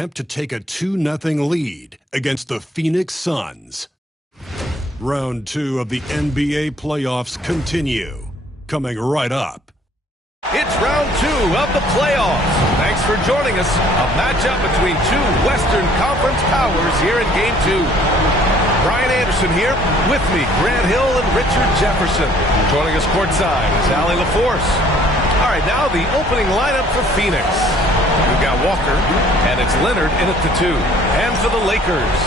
attempt to take a 2-0 lead against the Phoenix Suns. Round 2 of the NBA playoffs continue. Coming right up. It's round 2 of the playoffs. Thanks for joining us. A matchup between two Western Conference powers here in Game 2. Brian Anderson here. With me, Grant Hill and Richard Jefferson. Joining us courtside is Allie LaForce. All right, now the opening lineup for Phoenix. We've got Walker, and it's Leonard in at the 2. And for the Lakers,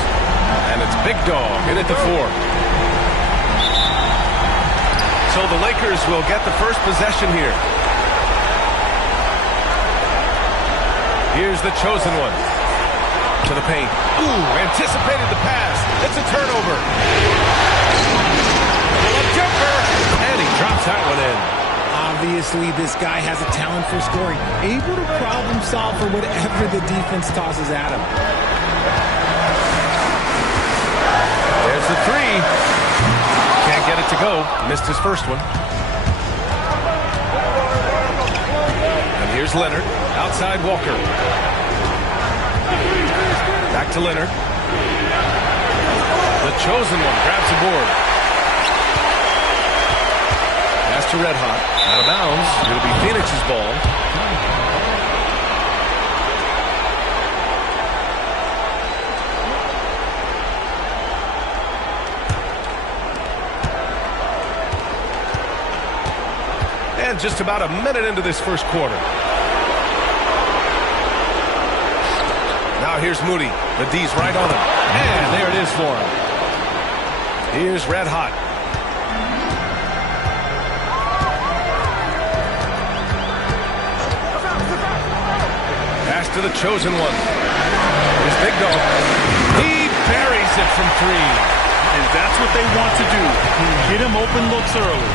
and it's Big Dog in at the 4. So the Lakers will get the first possession here. Here's the chosen one. To the paint. Ooh, anticipated the pass. It's a turnover. Pull-up jumper. And he drops that one in. Obviously, this guy has a talent for scoring. Able to problem solve for whatever the defense tosses at him. There's the 3. Can't get it to go. Missed his first one. And here's Leonard. Outside Walker. Back to Leonard. The chosen one grabs the board. Pass to Red Hot. Out of bounds. It'll be Phoenix's ball. And just about a minute into this first quarter. Now here's Moody. The D's right on him. And there it is for him. Here's Red Hot. Pass to the chosen one. Here's Big Dog. He buries it from 3. And that's what they want to do. Get him open looks early.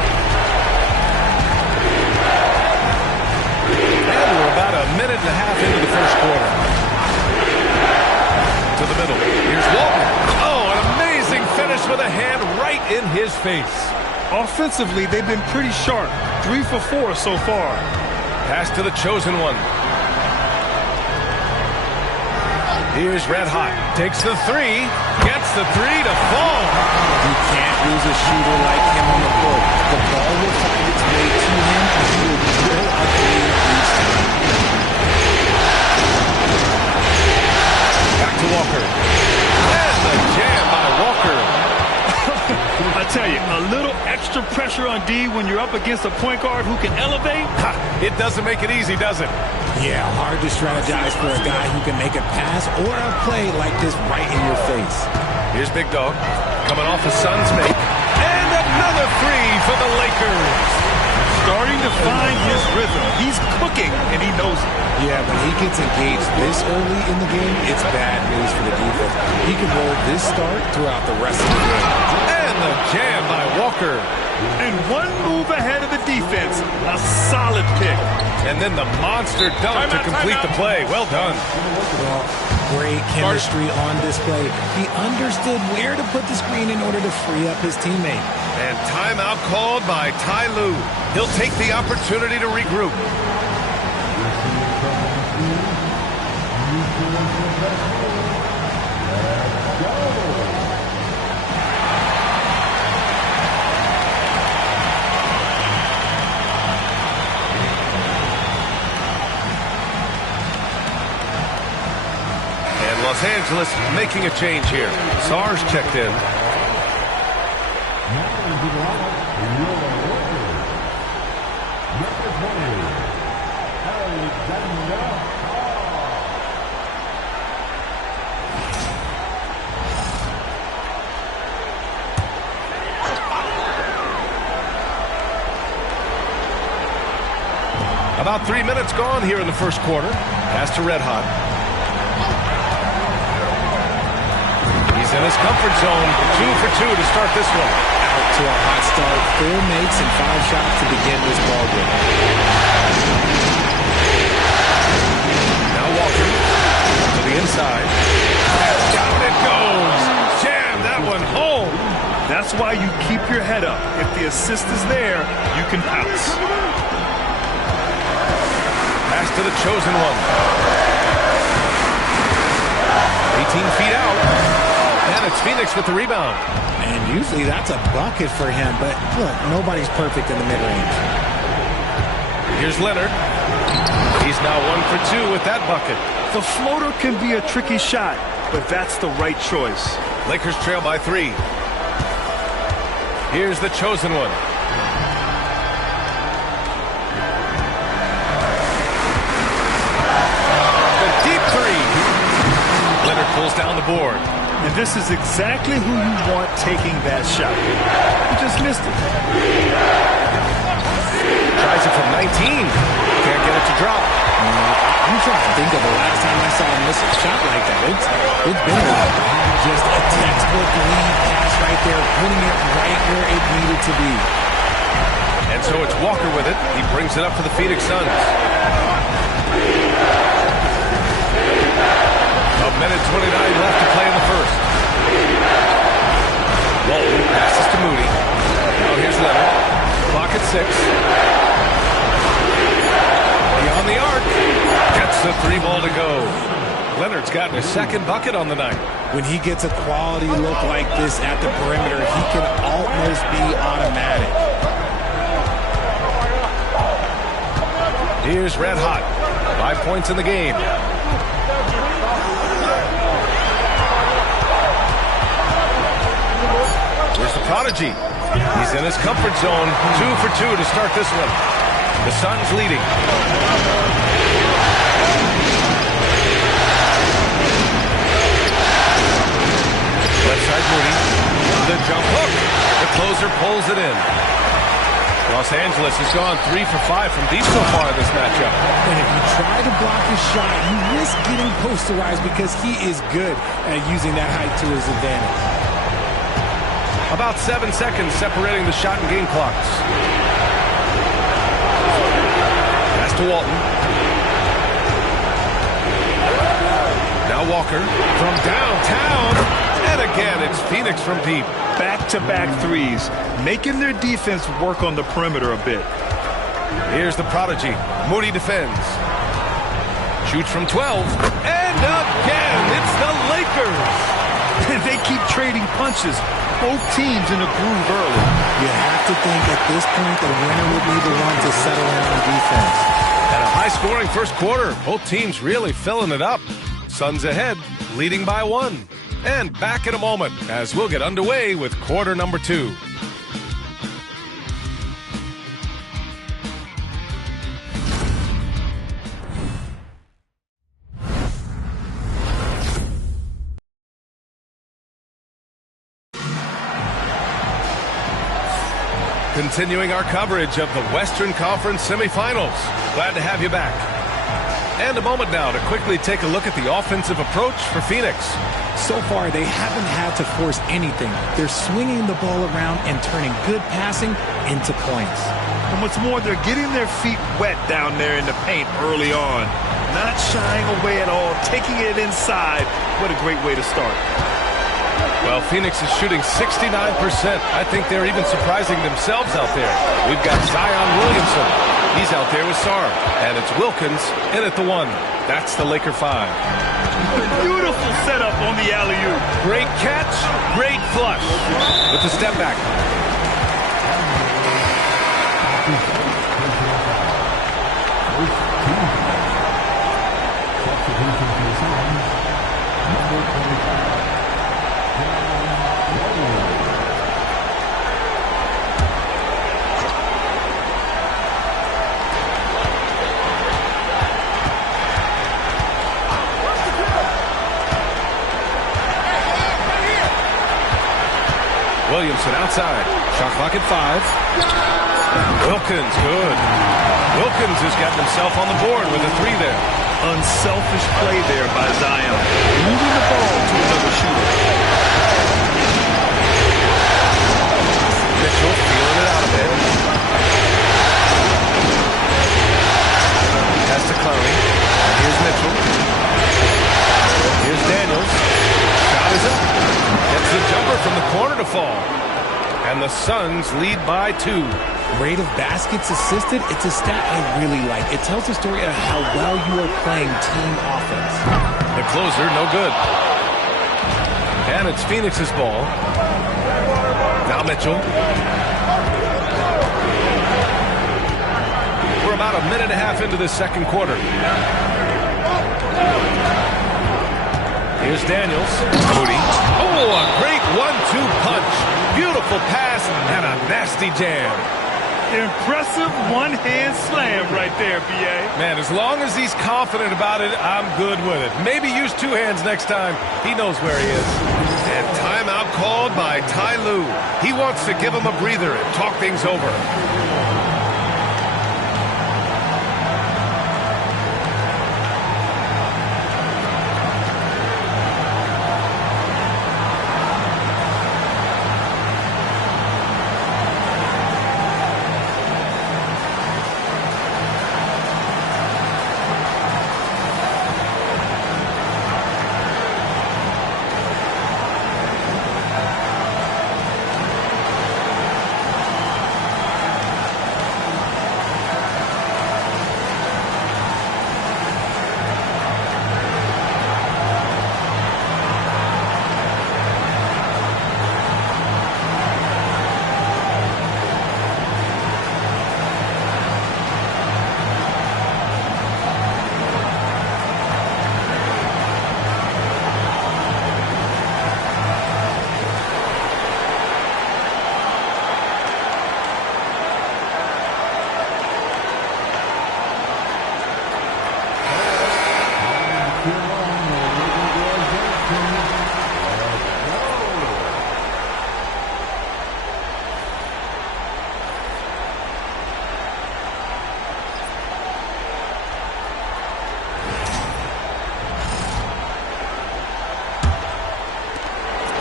And we're about a minute and a half into the first quarter. To the middle. Here's Walton. Oh, an amazing finish with a hand right in his face. Offensively, they've been pretty sharp. 3 for 4 so far. Pass to the chosen one. Here's Red Hot. Takes the 3. Gets the 3 to fall. You can't lose a shooter like him on the court. The ball will find its way to him, and he will drill a 3 each time. Back to Walker. And the jam by Walker. I tell you, a little extra pressure on D when you're up against a point guard who can elevate. Ha, it doesn't make it easy, does it? Yeah, hard to strategize for a guy who can make a pass or a play like this right in your face. Here's Big Dog. Coming off a Suns make. And another 3 for the Lakers. Starting to find his rhythm. He's cooking, and he knows it. Yeah, when he gets engaged this early in the game, it's bad news for the defense. He can roll this start throughout the rest of the game. And the jam by Walker. And one move ahead of the defense. A solid pick. And then the monster dunk to complete the play. Well done. Well, great chemistry on display. He understood where to put the screen in order to free up his teammate. And timeout called by Ty Lue. He'll take the opportunity to regroup. And Los Angeles making a change here. Sarge checked in. About 3 minutes gone here in the first quarter. Pass to Red Hot. He's in his comfort zone. 2 for 2 to start this one. Out to a hot start. 4 makes and 5 shots to begin this ball game. Now Walker to the inside. And down it goes. Jam that one home. That's why you keep your head up. If the assist is there, you can pounce. Pass to the chosen one. It's Phoenix with the rebound. And usually that's a bucket for him, but look, nobody's perfect in the mid-range. Here's Leonard. He's now 1 for 2 with that bucket. The floater can be a tricky shot, but that's the right choice. Lakers trail by 3. Here's the chosen one. The deep 3. Leonard pulls down the board. And this is exactly who you want taking that shot. He just missed it. Tries it from 19. Can't get it to drop. I'm trying to think of the last time I saw him miss a shot like that. It's been a while. Just a textbook lead pass right there, putting it right where it needed to be. And so it's Walker with it. He brings it up for the Phoenix Suns. A minute 29 left to play in the first. Walton passes to Moody. Now here's Leonard. Clock at 6. Beyond the arc. Gets the 3 ball to go. Leonard's gotten his second bucket on the night. When he gets a quality look like this at the perimeter, he can almost be automatic. Here's Red Hot. 5 points in the game. Here's the prodigy. He's in his comfort zone. 2 for 2 to start this one. The Suns leading. Left side Moody. The jump hook. The closer pulls it in. Los Angeles has gone 3 for 5 from deep so far in this matchup. And if you try to block his shot, you risk getting posterized because he is good at using that height to his advantage. About 7 seconds separating the shot and game clocks. Pass to Walton. Now Walker from downtown. And again, it's Phoenix from deep. Back-to-back threes, making their defense work on the perimeter a bit. Here's the prodigy. Moody defends. Shoots from 12. And again, it's the Lakers. They keep trading punches. Both teams in a groove early. You have to think at this point the winner will be the one to settle in on defense. And a high-scoring first quarter. Both teams really filling it up. Suns ahead, leading by 1. And back in a moment as we'll get underway with quarter number 2. Continuing our coverage of the Western Conference semifinals. Glad to have you back. And a moment now to quickly take a look at the offensive approach for Phoenix. So far, they haven't had to force anything. They're swinging the ball around and turning good passing into points. And what's more, they're getting their feet wet down there in the paint early on. Not shying away at all, taking it inside. What a great way to start. Well, Phoenix is shooting 69%. I think they're even surprising themselves out there. We've got Zion Williamson. He's out there with Sarr. And it's Wilkins in at the 1. That's the Laker 5. Beautiful setup on the alley-oop. Great catch, great flush. With the step back. Williamson outside. Shot clock at 5. Wilkins, good. Wilkins has gotten himself on the board with a 3 there. Unselfish play there by Zion. Moving the ball to another shooter. Mitchell feeling it out a bit. Pass to Clowney. Here's Mitchell. Here's Daniels. Shot is up. Gets the jumper from the corner to fall. And the Suns lead by 2. Rate of baskets assisted, it's a stat I really like. It tells the story of how well you are playing team offense. The closer, no good. And it's Phoenix's ball. Now Mitchell. We're about a minute and a half into this second quarter. Here's Daniels. Moody. Oh, a great 1-2 punch. Beautiful pass and a nasty jam. Impressive one-hand slam right there, B.A. Man, as long as he's confident about it, I'm good with it. Maybe use two hands next time. He knows where he is. And timeout called by Ty Lue. He wants to give him a breather and talk things over.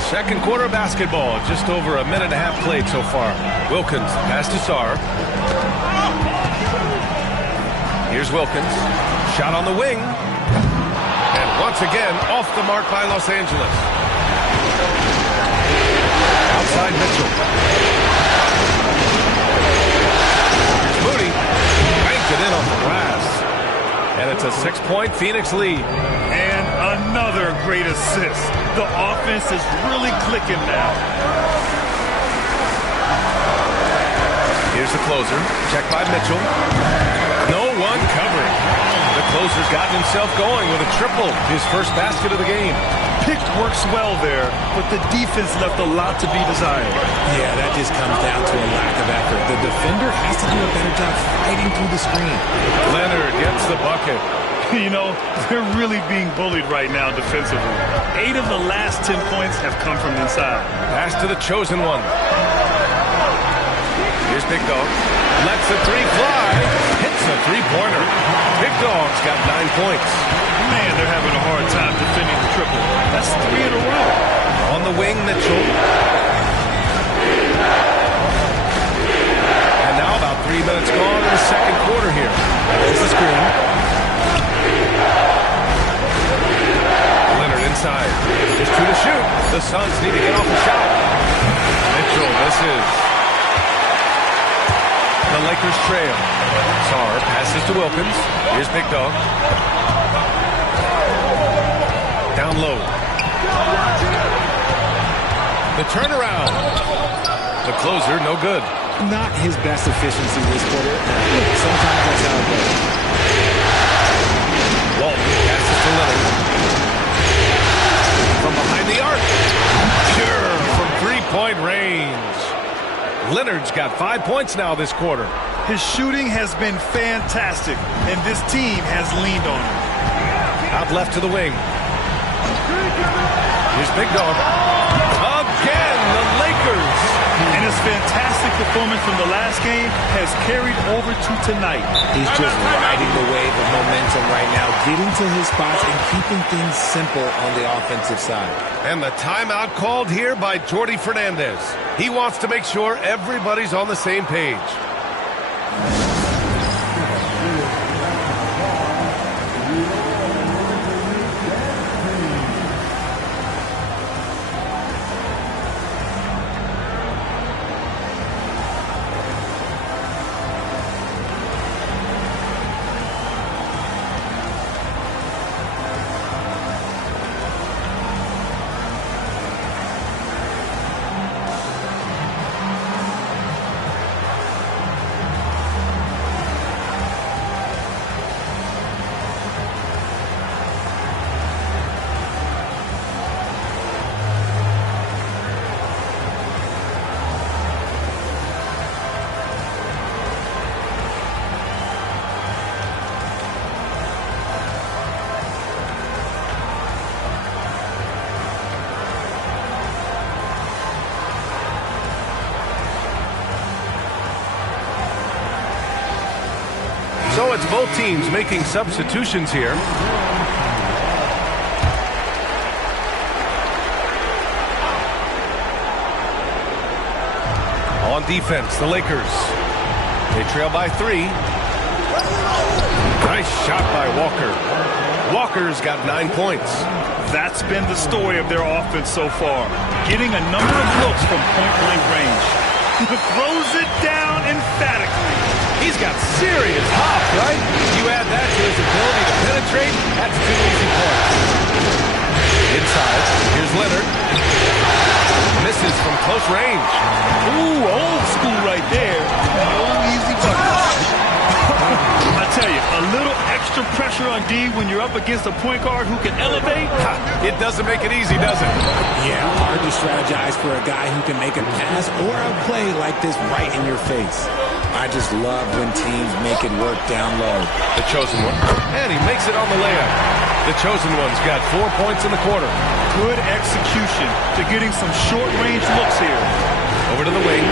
Second quarter basketball, just over a minute and a half played so far. Wilkins pass to Sarr. Here's Wilkins. Shot on the wing. And once again, off the mark by Los Angeles. Outside Mitchell. Here's Moody. Banked it in on the glass. And it's a 6-point Phoenix lead. And another great assist. The offense is really clicking now. Here's the closer. Check by Mitchell. No one covering. The closer's gotten himself going with a triple. His first basket of the game. Pick works well there, but the defense left a lot to be desired. Yeah, that just comes down to a lack of effort. The defender has to do a better job fighting through the screen. Leonard gets the bucket. You know, they're really being bullied right now defensively. 8 of the last 10 points have come from inside. Pass to the chosen one. Here's Big Dog. Lets the three fly. Hits a three-pointer. Big Dog's got 9 points. Man, they're having a hard time defending the triple. That's 3 in a row. On the wing, Mitchell. And now about 3 minutes gone in the second quarter here. There's the screen. Leonard inside. Just 2 to shoot. The Suns need to get off the shot. Mitchell misses. The Lakers trail. Sarr passes to Wilkins. Here's Big Dog. Down low. The turnaround. The closer, no good. Not his best efficiency this quarter. Sometimes that's how it goes. Walton passes to Leonard. From behind the arc. Pure from three-point range. Leonard's got 5 points now this quarter. His shooting has been fantastic, and this team has leaned on him. Out left to the wing. Here's Big Dog. Again, the Lakers. And his fantastic performance from the last game has carried over to tonight. He's just riding the wave of momentum right now, getting to his spots and keeping things simple on the offensive side. And the timeout called here by Jordi Fernandez. He wants to make sure everybody's on the same page. it's both teams making substitutions here. On defense, the Lakers. They trail by 3. Nice shot by Walker. Walker's got 9 points. That's been the story of their offense so far. Getting a number of looks from point-blank range. Throws it down emphatically. He's got serious hop, right? You add that to his ability to penetrate, that's 2 easy points. Inside, here's Leonard. Misses from close range. Ooh, old school right there. No easy bucket. I tell you, a little extra pressure on D when you're up against a point guard who can elevate. It doesn't make it easy, does it? Yeah, hard to strategize for a guy who can make a pass or a play like this right in your face. I just love when teams make it work down low. The chosen one. And he makes it on the layup. The chosen one's got 4 points in the quarter. Good execution to getting some short-range looks here. Over to the wing.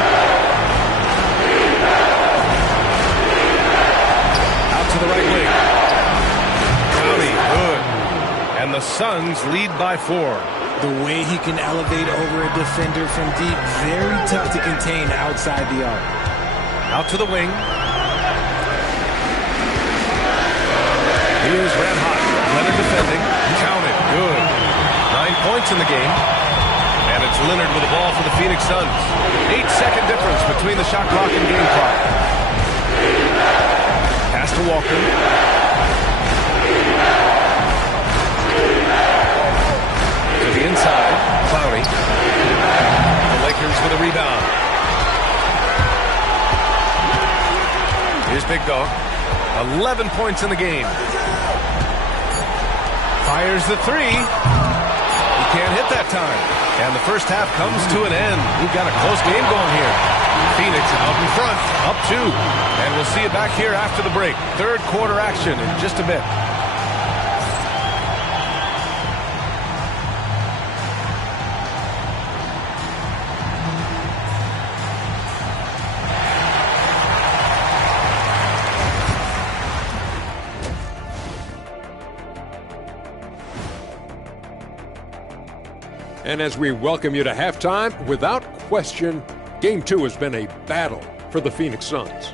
Out to the right wing. County, good. And the Suns lead by 4. The way he can elevate over a defender from deep, very tough to contain outside the arc. Out to the wing. Here's red hot. Leonard defending. Counted. Good. 9 points in the game. And it's Leonard with the ball for the Phoenix Suns. 8-second difference between the shot clock and game clock. Pass to Walker. To the inside. Clowney. The Lakers with a rebound. Here's Big Dog. 11 points in the game. Fires the 3. He can't hit that time. And the first half comes to an end. We've got a close game going here. Phoenix out in front, up 2. And we'll see you back here after the break. Third quarter action in just a bit. And as we welcome you to halftime, without question, Game 2 has been a battle for the Phoenix Suns.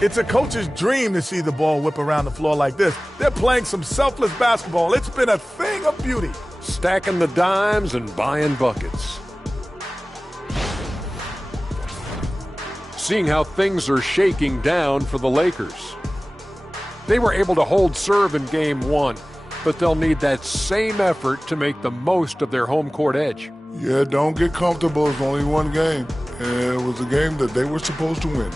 It's a coach's dream to see the ball whip around the floor like this. They're playing some selfless basketball. It's been a thing of beauty. Stacking the dimes and buying buckets. Seeing how things are shaking down for the Lakers. They were able to hold serve in Game 1. But they'll need that same effort to make the most of their home court edge. Yeah, don't get comfortable. It's only one game. And it was a game that they were supposed to win.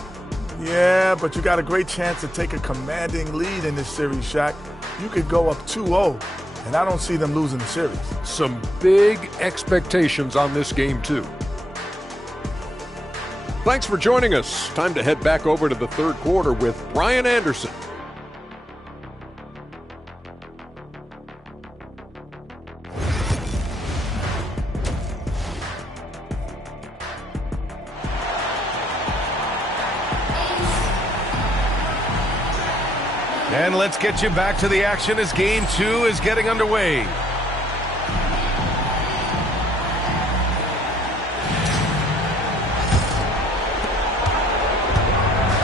Yeah, but you got a great chance to take a commanding lead in this series, Shaq. You could go up 2-0, and I don't see them losing the series. Some big expectations on this game, too. Thanks for joining us. Time to head back over to the third quarter with Brian Anderson. And let's get you back to the action as Game 2 is getting underway.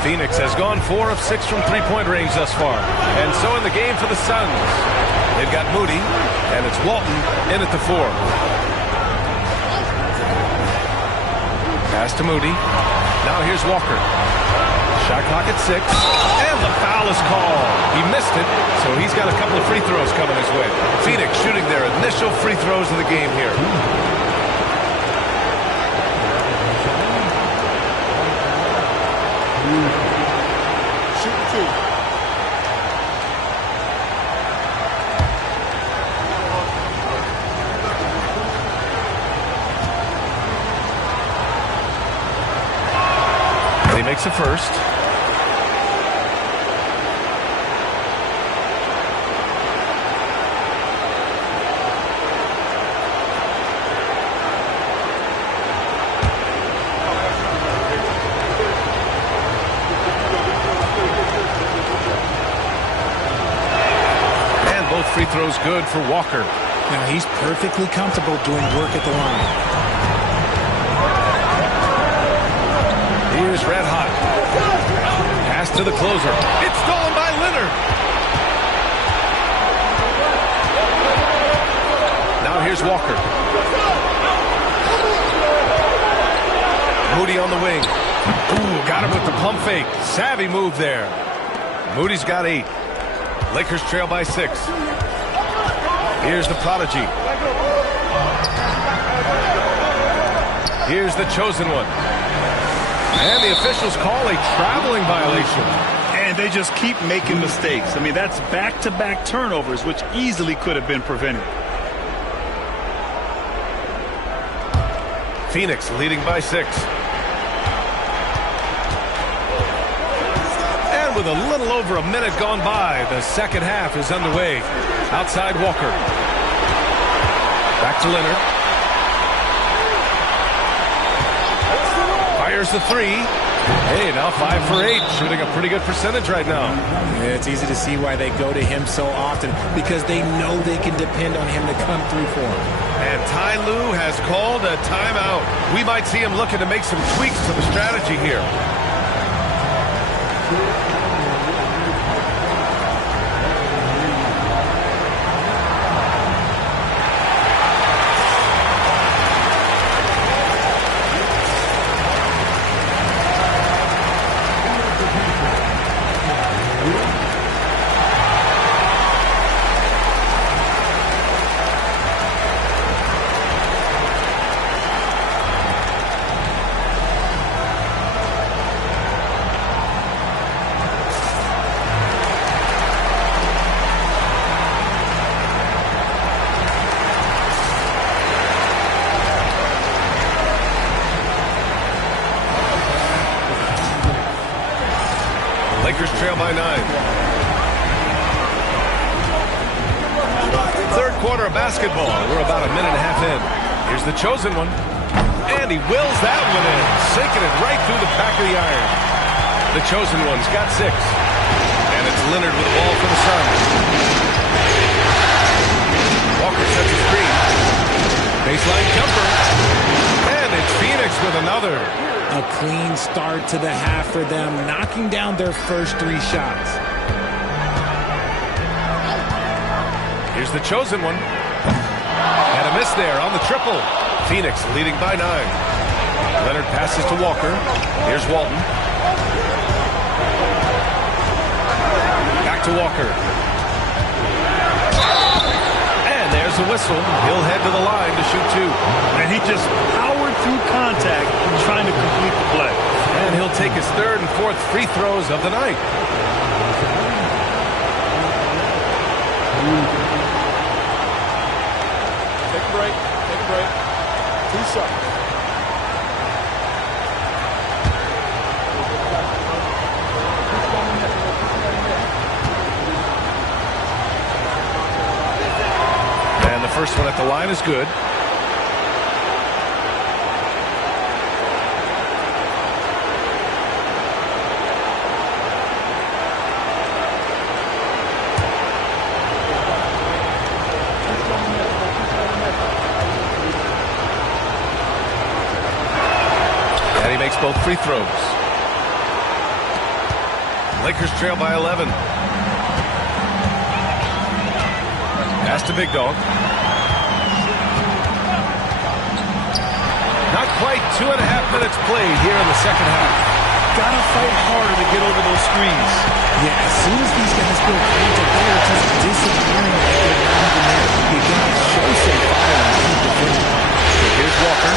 Phoenix has gone 4 of 6 from three-point range thus far. And so in the game for the Suns, they've got Moody, and it's Walton in at the 4. Pass to Moody. Now here's Walker. Shot clock at 6. And the foul is called. He missed it, so he's got a couple of free throws coming his way. Phoenix shooting their initial free throws of the game here. Shoot 2. And he makes a first. goes good for Walker. Now he's perfectly comfortable doing work at the line. Here's red hot. Pass to the closer. It's stolen by Leonard. Now here's Walker. Moody on the wing. Ooh, got him with the pump fake. Savvy move there. Moody's got 8. Lakers trail by 6. Here's the prodigy. Here's the chosen one. And the officials call a traveling violation. And they just keep making mistakes. I mean, that's back-to-back turnovers, which easily could have been prevented. Phoenix leading by 6. And with a little over a minute gone by, the second half is underway. Outside Walker. Back to Leonard. Fires the 3. Hey, now 5 for 8. Shooting a pretty good percentage right now. Yeah, it's easy to see why they go to him so often, because they know they can depend on him to come through for them. And Ty Lue has called a timeout. We might see him looking to make some tweaks to the strategy here. Lakers trail by 9. Third quarter of basketball. We're about a minute and a half in. Here's the chosen one. And he wills that one in, sinking it right through the back of the iron. The chosen one's got 6. And it's Leonard with the ball for the Suns. Walker sets a screen. Baseline jumper. And it's Phoenix with another. A clean start to the half for them, knocking down their first 3 shots. Here's the chosen one. And a miss there on the triple. Phoenix leading by 9. Leonard passes to Walker. Here's Walton. Back to Walker. And there's the whistle. He'll head to the line to shoot 2. And he just powered through contact trying to complete the play. And he'll take his 3rd and 4th free throws of the night. Take a break. Take a break. 2 seconds. And the first one at the line is good. Both free throws. Lakers trail by 11. Pass to Big Dog. Not quite 2.5 minutes played here in the second half. Gotta fight harder to get over those screens. Yeah, as soon as these guys feel contact, they are just disappearing like they're not even there. You gotta show some fire and keep defending. Here's Walker.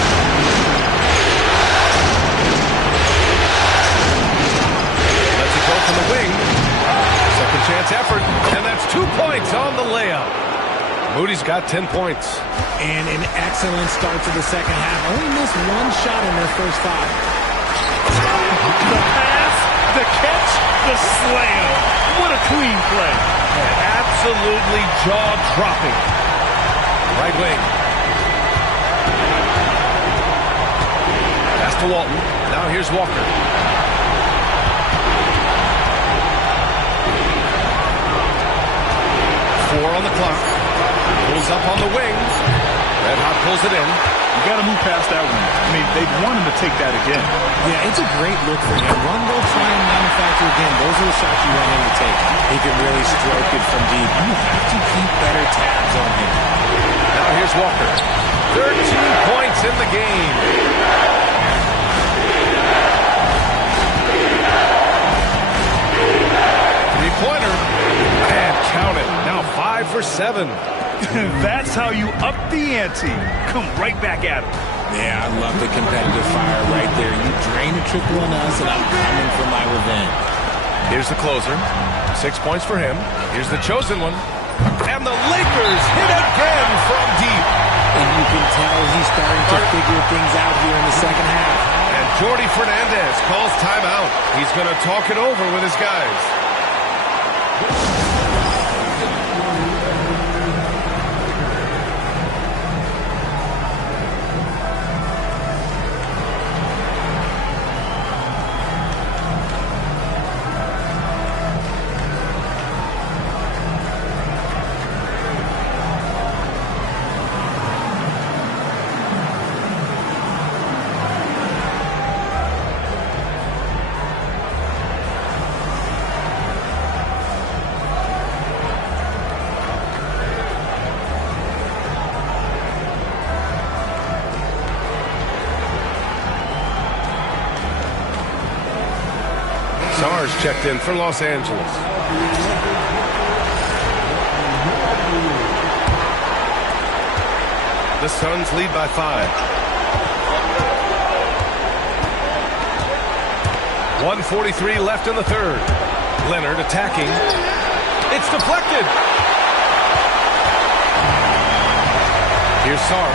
Go from the wing. Second chance effort. And that's 2 points on the layup. Moody's got 10 points. And an excellent start to the second half. Only missed 1 shot in their first 5. The pass, the catch, the slam. What a clean play. Absolutely jaw-dropping. Right wing. Pass to Walton. Now here's Walker. On the clock. Comes up on the wing. Red Hot pulls it in. You got to move past that one. I mean, they want him to take that again. Yeah, it's a great look for him. Run, go, try and manufacture again. Those are the shots you want him to take. He can really stroke it from deep. You have to keep better tabs on him. Now here's Walker. 13 points in the game. Three-pointer. And count it. Now 5 for 7. That's how you up the ante. Come right back at him. Yeah, I love the competitive fire right there. You drain a triple on us, and I'm coming for my revenge. Here's the closer. 6 points for him. Here's the chosen one. And the Lakers hit again from deep. And you can tell he's starting to figure things out here in the second half. And Jordi Fernandez calls timeout. He's going to talk it over with his guys. Sars checked in for Los Angeles. The Suns lead by 5. 1:43 left in the third. Leonard attacking. It's deflected. Here's Sar.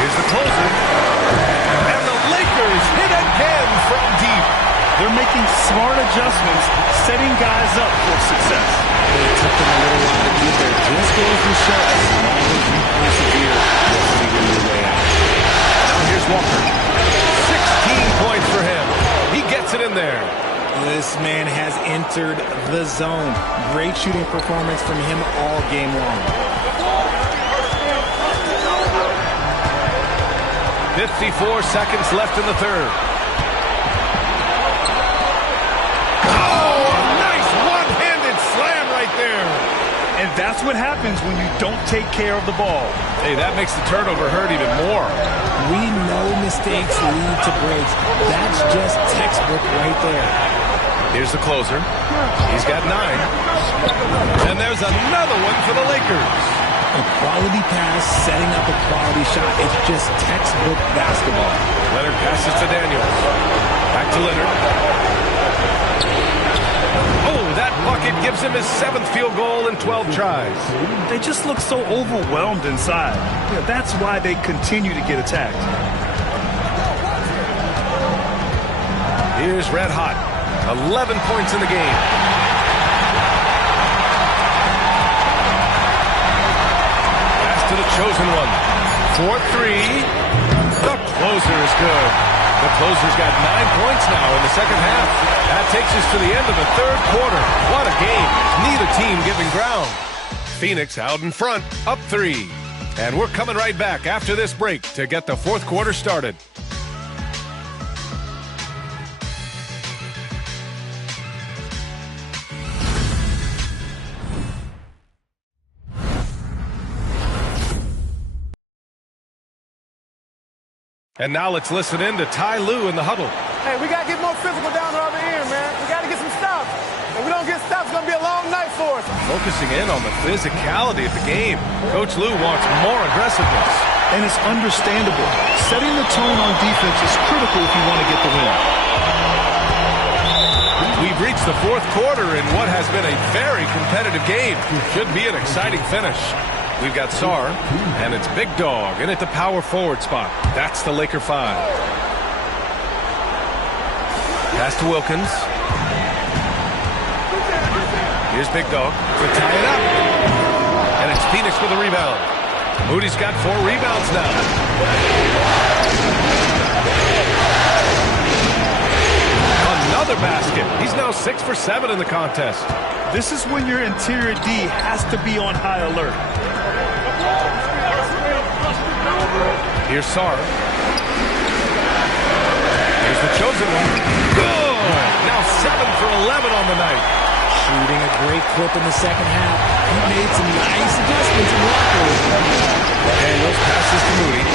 Here's the closer. And the Lakers hit again from deep. They're making smart adjustments, setting guys up for success. It took them a little while to get there. Just goes to show as long as you persevere, you'll figure your way out. Now here's Walker. 16 points for him. He gets it in there. This man has entered the zone. Great shooting performance from him all game long. 54 seconds left in the third. Oh, a nice one-handed slam right there. And that's what happens when you don't take care of the ball. Hey, that makes the turnover hurt even more. We know mistakes lead to breaks. That's just textbook right there. Here's the closer. He's got 9. And there's another one for the Lakers. A quality pass, setting up a quality shot. It's just textbook basketball. Leonard passes to Daniels. Back to Leonard. Oh, that bucket gives him his 7th field goal in 12 tries. They just look so overwhelmed inside. Yeah, that's why they continue to get attacked. Here's Red Hot. 11 points in the game. To the chosen one. 4-3. The closer is good. The closer's got 9 points now in the second half. That takes us to the end of the third quarter. What a game. Neither team giving ground. Phoenix out in front, up 3. And we're coming right back after this break to get the fourth quarter started. And now let's listen in to Ty Lue in the huddle. Hey, we got to get more physical down the other end, man. We got to get some stops. If we don't get stops, it's going to be a long night for us. Focusing in on the physicality of the game. Coach Lue wants more aggressiveness. And it's understandable. Setting the tone on defense is critical if you want to get the win. We've reached the fourth quarter in what has been a very competitive game. Should be an exciting finish. We've got Sar, and it's Big Dog in at the power forward spot. That's the Laker 5. Pass to Wilkins. Here's Big Dog to tie it up. And it's Phoenix with a rebound. Moody's got 4 rebounds now. another basket. He's now 6 for 7 in the contest. This is when your interior D has to be on high alert. Here's Sarr. Here's the chosen one. Good! Now 7 for 11 on the night. Shooting a great clip in the second half. He made some nice adjustments in the locker room. And those passes to Moody.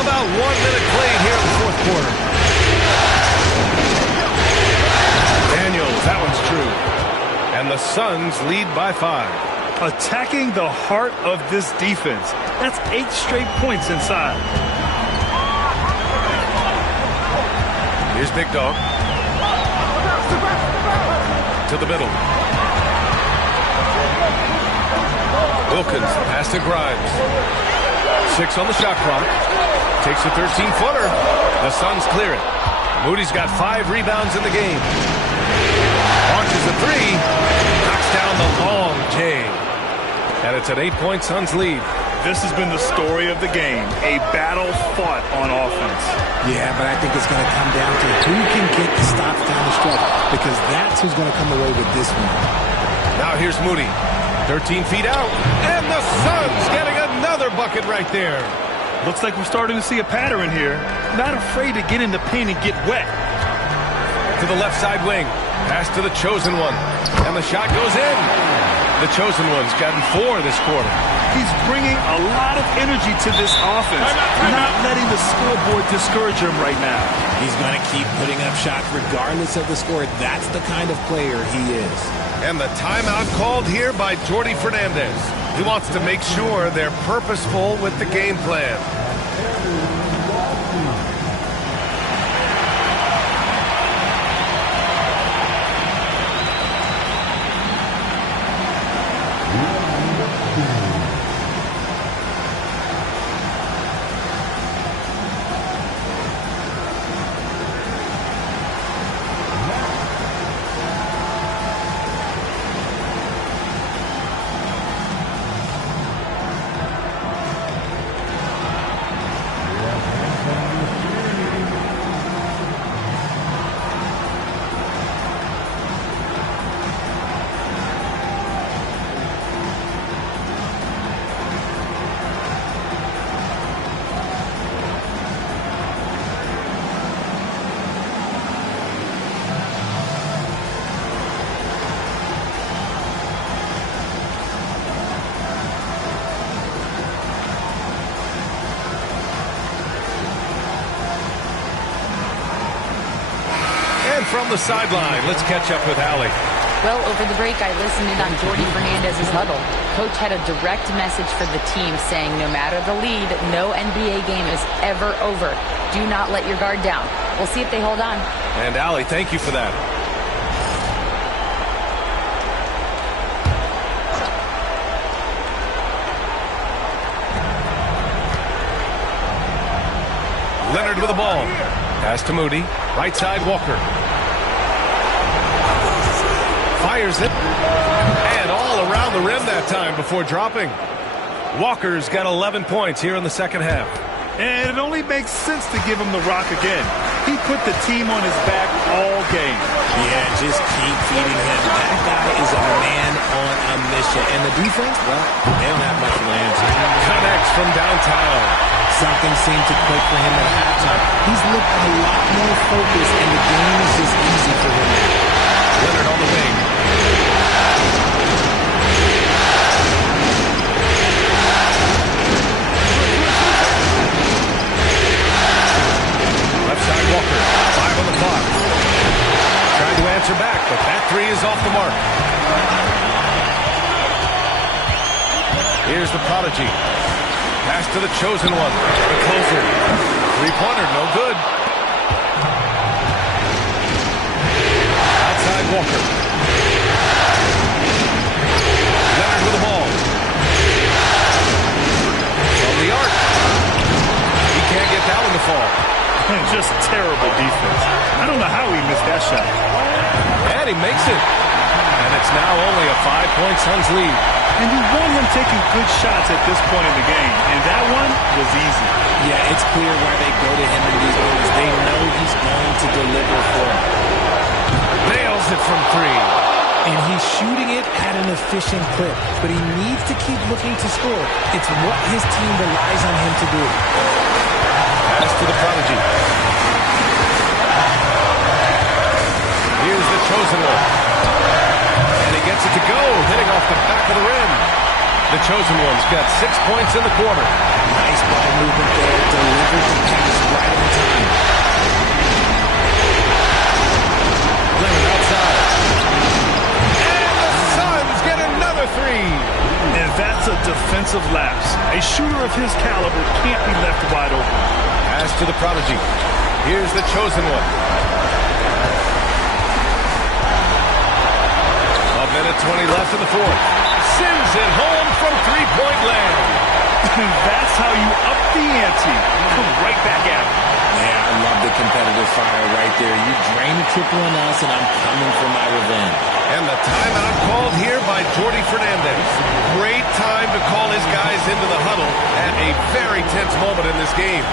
About 1 minute played here in the fourth quarter. Daniels, that one's true. And the Suns lead by 5. Attacking the heart of this defense. That's 8 straight points inside. Here's Big Dog. To the middle. Wilkins, pass to Grimes. 6 on the shot clock. Takes a 13-footer. The Suns clear it. Moody's got 5 rebounds in the game. Launches a 3. Knocks down the long J. And it's an 8-point Suns lead. This has been the story of the game. A battle fought on offense. Yeah, but I think it's going to come down to who can get the stops down the stretch, because that's who's going to come away with this one. Now here's Moody. 13 feet out. And the Suns getting another bucket right there. Looks like we're starting to see a pattern here. Not afraid to get in the paint and get wet. To the left side wing. Pass to the chosen one. And the shot goes in. The chosen one's gotten 4 this quarter. He's bringing a lot of energy to this offense, not letting the scoreboard discourage him right now. He's going to keep putting up shots regardless of the score. That's the kind of player he is. And the timeout called here by Jordi Fernandez. He wants to make sure they're purposeful with the game plan. From the sideline, let's catch up with Allie. Well, over the break, I listened in on Jordi Fernandez's huddle. Coach had a direct message for the team saying no matter the lead, no NBA game is ever over. Do not let your guard down. We'll see if they hold on. And Allie, thank you for that. Leonard with the ball. Pass to Moody. Right side, Walker. Fires it. And all around the rim that time before dropping. Walker's got 11 points here in the second half. And it only makes sense to give him the rock again. He put the team on his back all game. Yeah, just keep feeding him. That guy is a man on a mission. And the defense, well, they don't have much of an answer. Connects from downtown. Something seemed to click for him at halftime. He's looked a lot more focused, and the game is just easy for him now. Leonard on the wing. Left side, Walker. 5 on the clock. Trying to answer back, but that 3 is off the mark. Here's the prodigy. Pass to the chosen one. The closer. 3-pointer, no good. Outside Walker. Leonard with the ball. From the arc. He can't get that one to fall. Just terrible defense. I don't know how he missed that shot. And he makes it. And it's now only a 5-point Suns lead. And you want him taking good shots at this point in the game. And that one was easy. Yeah, it's clear why they go to him in these moments. They know he's going to deliver for them. Nails it from three. And he's shooting it at an efficient clip. But he needs to keep looking to score. It's what his team relies on him to do. Pass to the prodigy. Here's the chosen one. And he gets it to go, hitting off the back of the rim. The chosen one's got 6 points in the quarter. Nice ball movement there. Delivered the pass right on time. Leonard outside. And the Suns get another three. And that's a defensive lapse. A shooter of his caliber can't be left wide open. Pass to the prodigy. Here's the chosen one. 1:20 left in the fourth. Sends it home from three-point land. That's how you up the ante. Come right back at it. Yeah, I love the competitive fire right there. You drain the triple on us, and I'm coming for my revenge. And the timeout called here by Jordi Fernandez. Great time to call his guys into the huddle at a very tense moment in this game.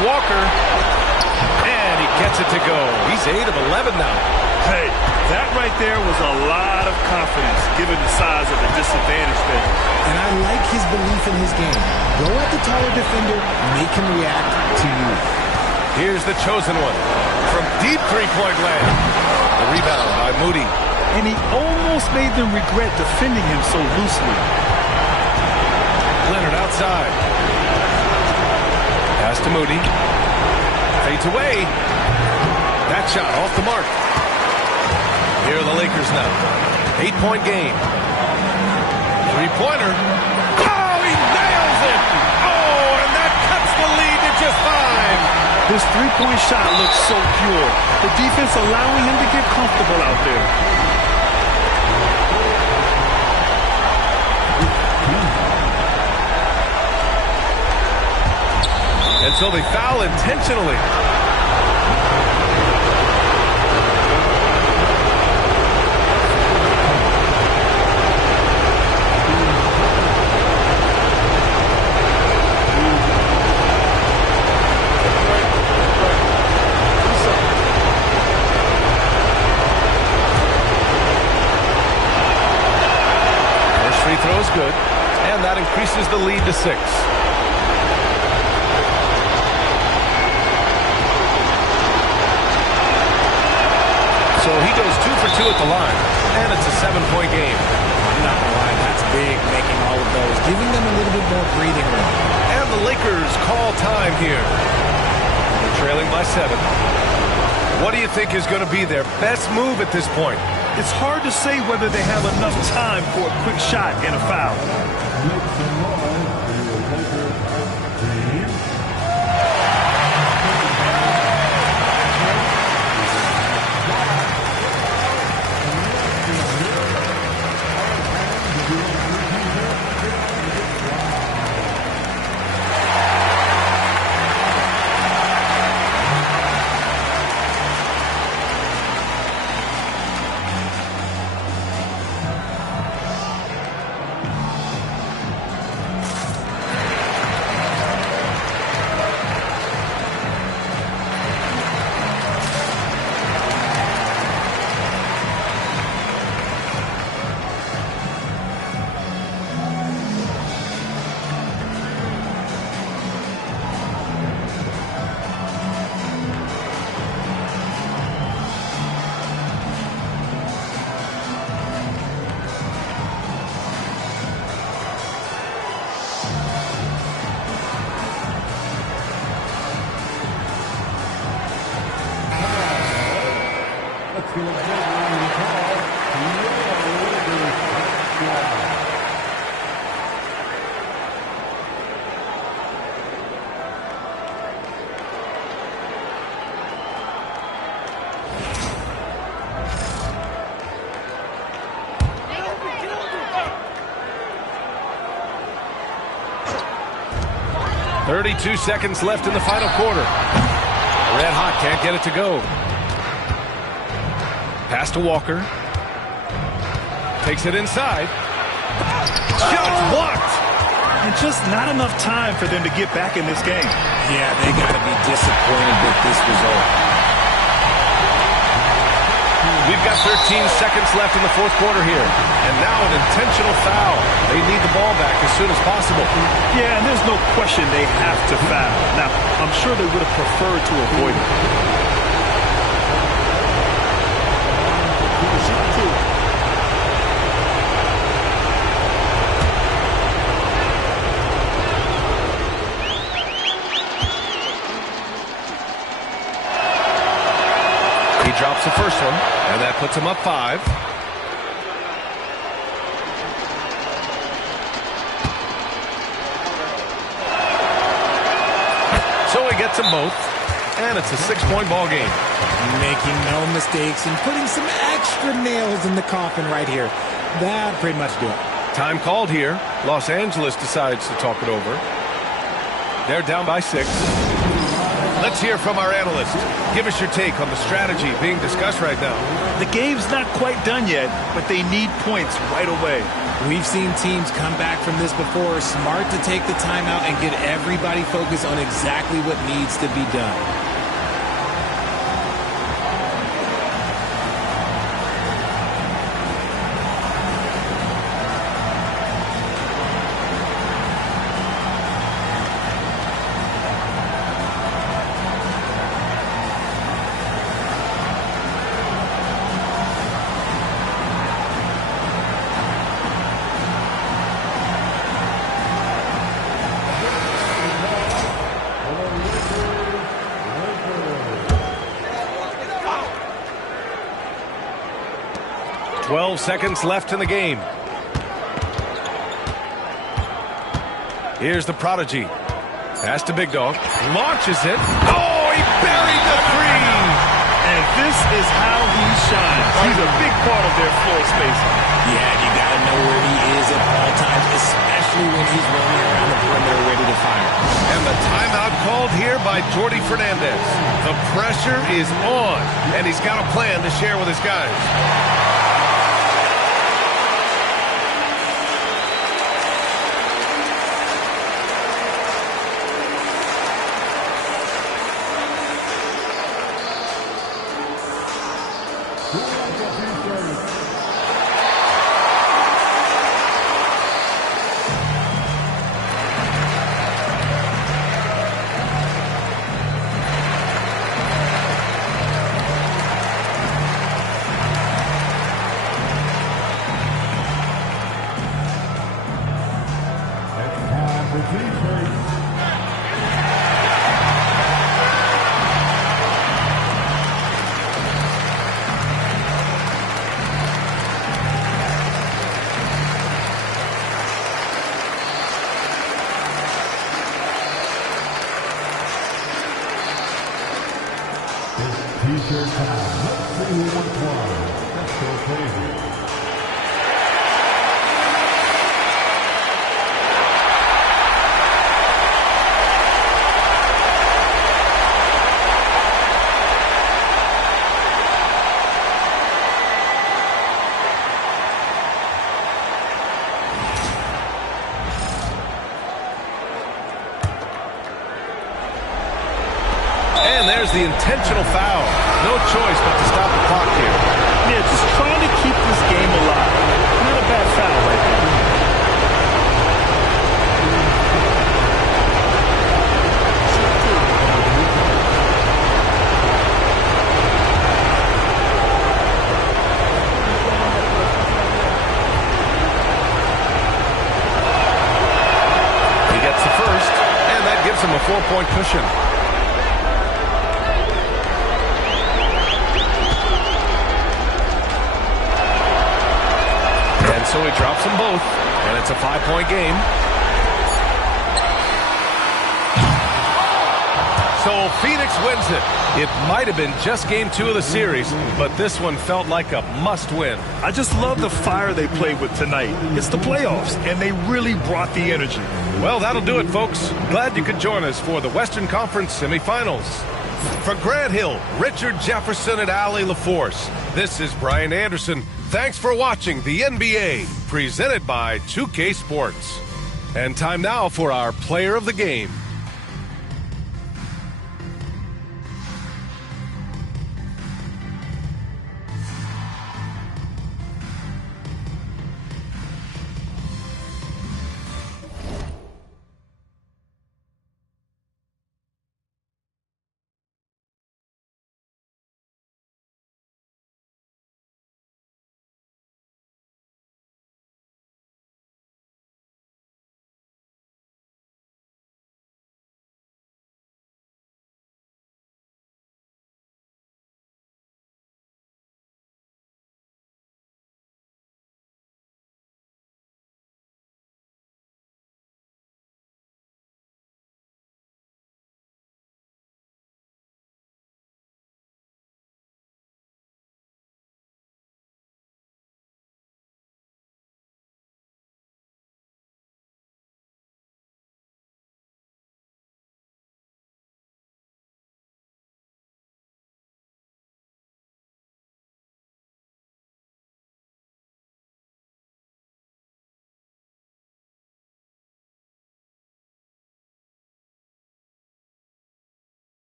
Walker, and he gets it to go. He's 8 of 11 now. Hey, that right there was a lot of confidence, given the size of the disadvantage there. And I like his belief in his game. Go at the taller defender, make him react to you. Here's the chosen one from deep three-point land. The rebound by Moody. And he almost made them regret defending him so loosely. Leonard outside. Pass to Moody. Fades away. That shot off the mark. Here are the Lakers now. 8-point game. Three-pointer. Oh, he nails it! Oh, and that cuts the lead to just 5. His three-point shot looks so pure. The defense allowing him to get comfortable out there. And so they foul intentionally. First free throw is good, and that increases the lead to 6. So he goes 2 for 2 at the line, and it's a 7-point game. I'm not gonna lie, that's big, making all of those, giving them a little bit more breathing room. And the Lakers call time here. They're trailing by 7. What do you think is going to be their best move at this point? It's hard to say whether they have enough time for a quick shot and a foul. 32 seconds left in the final quarter. Red hot, can't get it to go. Pass to Walker. Takes it inside. Shot blocked. And just not enough time for them to get back in this game. Yeah, they got to be disappointed with this result. We've got 13 seconds left in the fourth quarter here. And now an intentional foul. They need the ball back as soon as possible. Yeah, and there's no question they have to foul. Now, I'm sure they would have preferred to avoid it. He drops the first one, and that puts him up 5. So he gets them both, and it's a 6-point ball game. Making no mistakes and putting some extra nails in the coffin right here. That pretty much do it. Time called here. Los Angeles decides to talk it over. They're down by 6. Let's hear from our analyst. Give us your take on the strategy being discussed right now. The game's not quite done yet, but they need points right away. We've seen teams come back from this before. Smart to take the timeout and get everybody focused on exactly what needs to be done. Seconds left in the game. Here's the prodigy. Pass to Big Dog. Launches it. Oh, he buried the 3. And this is how he shines. He's a big part of their floor spacing. Yeah, you got to know where he is at all times, especially when he's roaming around the perimeter ready to fire. And the timeout called here by Jordi Fernandez. The pressure is on, and he's got a plan to share with his guys. T-shirt time. Let's see who won twice. Let's go crazy. There's the intentional foul. No choice but to stop the clock here. Yeah, just trying to keep this game alive. Not a bad foul right there. He gets the first, and that gives him a 4-point cushion. So he drops them both, and it's a 5-point game. So Phoenix wins it. It might have been just game 2 of the series, but this one felt like a must-win. I just love the fire they played with tonight. It's the playoffs, and they really brought the energy. Well, that'll do it, folks. Glad you could join us for the Western Conference semifinals. For Grant Hill, Richard Jefferson, and Allie LaForce, this is Brian Anderson. Thanks for watching the NBA, presented by 2K Sports. And time now for our player of the game.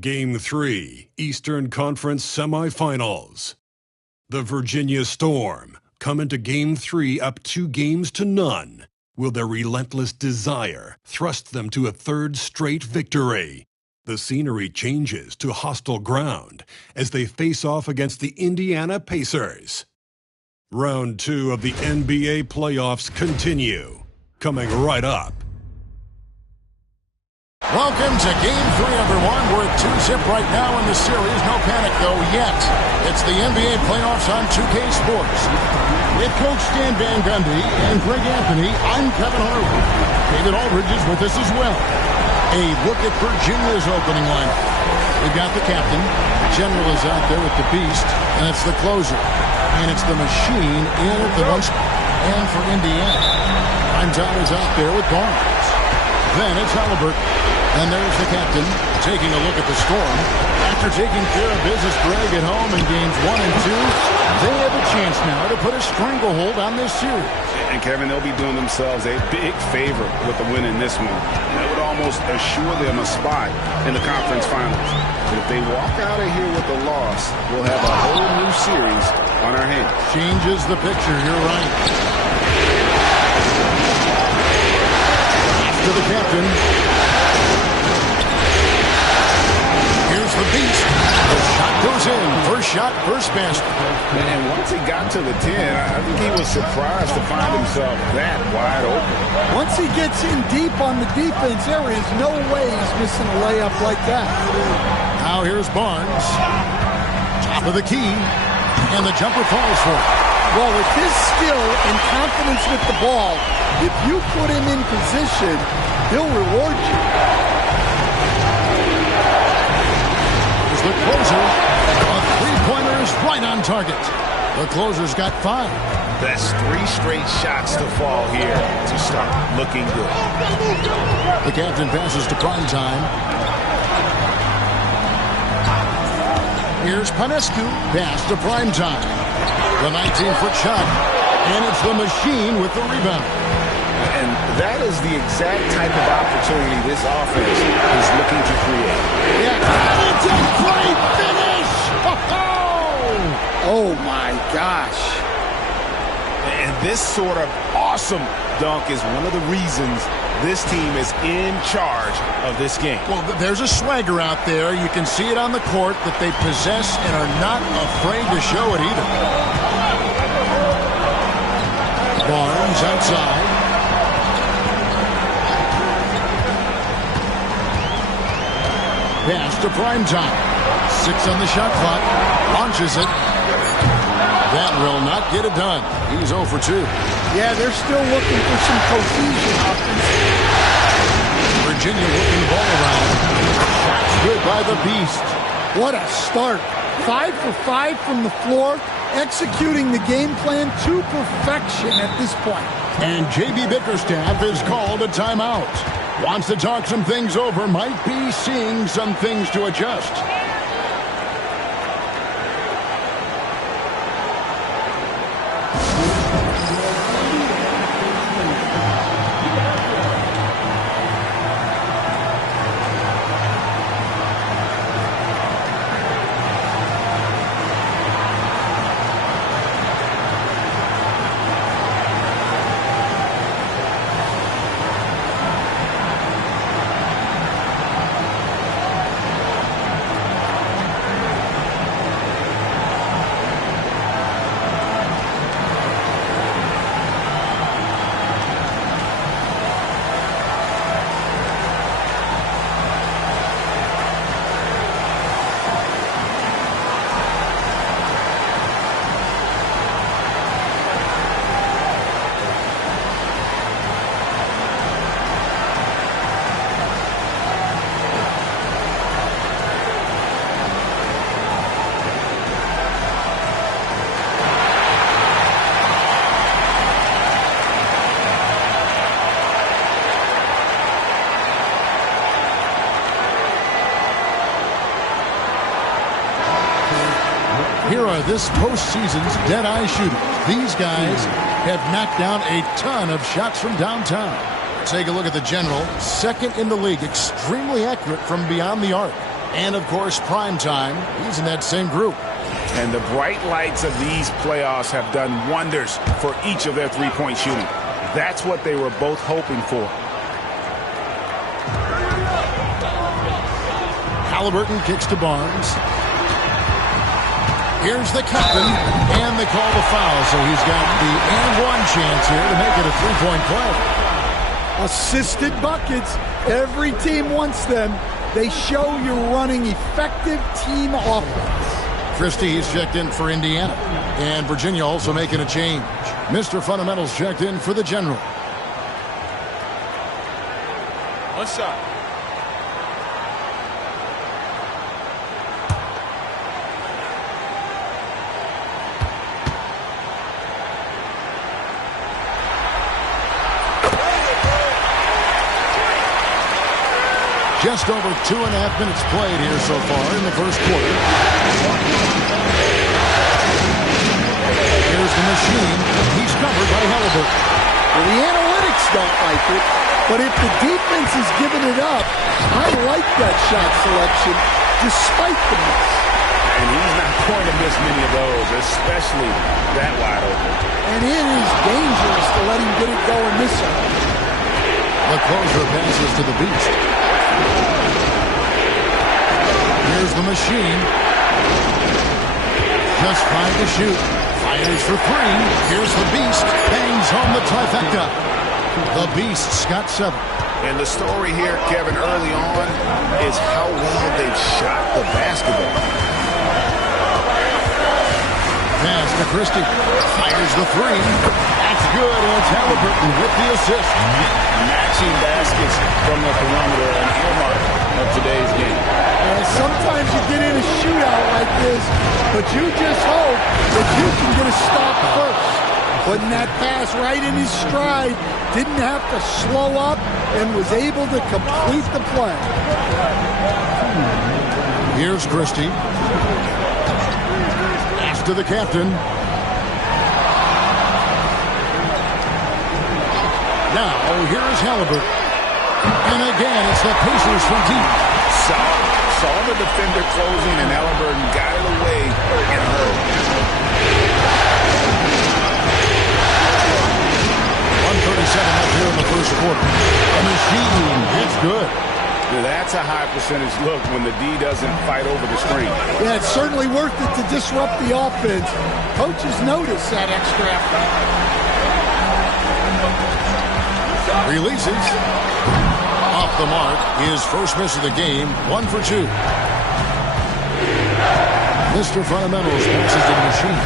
Game 3, Eastern Conference Semifinals. The Virginia Storm come into Game 3 up 2-0. Will their relentless desire thrust them to a third straight victory? The scenery changes to hostile ground as they face off against the Indiana Pacers. Round 2 of the NBA playoffs continue. Coming right up. Welcome to Game 3, everyone. We're at 2-zip right now in the series. No panic, though, yet. It's the NBA playoffs on 2K Sports. With Coach Stan Van Gundy and Greg Anthony, I'm Kevin Harlan. David Aldridge is with us as well. A look at Virginia's opening lineup. We've got the captain. General is out there with the beast, and it's the closer. And it's the machine in at the one spot. And for Indiana, Primetime is out there with Barnes. Then it's Halliburton. And there's the captain taking a look at the Storm. After taking care of business, Greg, at home in games 1 and 2, they have a chance now to put a stranglehold on this series. And, Kevin, they'll be doing themselves a big favor with the win in this one. That would almost assure them a spot in the conference finals. But if they walk out of here with a loss, we'll have a whole new series on our hands. Changes the picture. You're right. To the captain. Here's the beast. The shot goes in. First shot, first basket. And once he got to the 10, I think he was surprised to find himself that wide open. Once he gets in deep on the defense, there is no way he's missing a layup like that. Now here's Barnes. Top of the key. And the jumper falls for it. Well, with his skill and confidence with the ball, if you put him in position, he'll reward you. Here's the closer. A three-pointer is right on target. The closer's got 5. That's 3 straight shots to fall here to start looking good. The captain passes to Primetime. Here's Panescu. Pass to Primetime. The 19-foot shot, and it's the machine with the rebound. And that is the exact type of opportunity this offense is looking to create. Yeah, and it's a great finish! Oh my gosh. And this sort of awesome dunk is one of the reasons this team is in charge of this game. Well, there's a swagger out there. You can see it on the court that they possess and are not afraid to show it either. Barnes outside. Pass to Primetime. 6 on the shot clock. Launches it. That will not get it done. He's 0 for 2. Yeah, they're still looking for some cohesion offensively. Virginia working the ball around. Shots good by the beast. What a start. 5 for 5 from the floor, executing the game plan to perfection at this point. And J.B. Bickerstaff has called a timeout. Wants to talk some things over, might be seeing some things to adjust. Here are this postseason's dead-eye shooters. These guys have knocked down a ton of shots from downtown. Take a look at the general. Second in the league, extremely accurate from beyond the arc. And, of course, Primetime. He's in that same group. And the bright lights of these playoffs have done wonders for each of their three-point shooting. That's what they were both hoping for. Halliburton kicks to Barnes. Here's the captain, and they call the foul, so he's got the and-one chance here to make it a three-point play. Assisted buckets. Every team wants them. They show you're running effective team offense. Christie, he's checked in for Indiana. And Virginia also making a change. Mr. Fundamentals checked in for the General. One shot. Just over 2.5 minutes played here so far in the first quarter. Here's the machine. He's covered by Halliburton. Well, the analytics don't like it, but if the defense is giving it up, I like that shot selection despite the miss. And he's not going to miss many of those, especially that wide open. And it is dangerous to let him get it going this time. The closer passes to the Beast. Here's the machine. Just 5 to shoot. Fires for 3. Here's the Beast. Bangs home the trifecta. The Beast's got 7. And the story here, Kevin, early on is how well they've shot the basketball. Pass to Christie. Fires the 3. That's good. And it's Halliburton with the assist. Matching baskets from the perimeter and earmark of today's game. And sometimes you get in a shootout like this, but you just hope that you can get a stop first. Putting that pass right in his stride, didn't have to slow up, and was able to complete the play. Here's Christie. Pass to the captain. Now, here's Halliburton. And again, it's the Pacers from deep. Saw the defender closing, and Halliburton got it away in a hurry. 1:37 left here in the first quarter. The machine, it's good. Now that's a high percentage look when the D doesn't fight over the screen. Yeah, it's certainly worth it to disrupt the offense. Coaches notice that extra effort. Releases. Off the mark. His first miss of the game. 1 for 2. Mr. Fundamentals passes to the machine.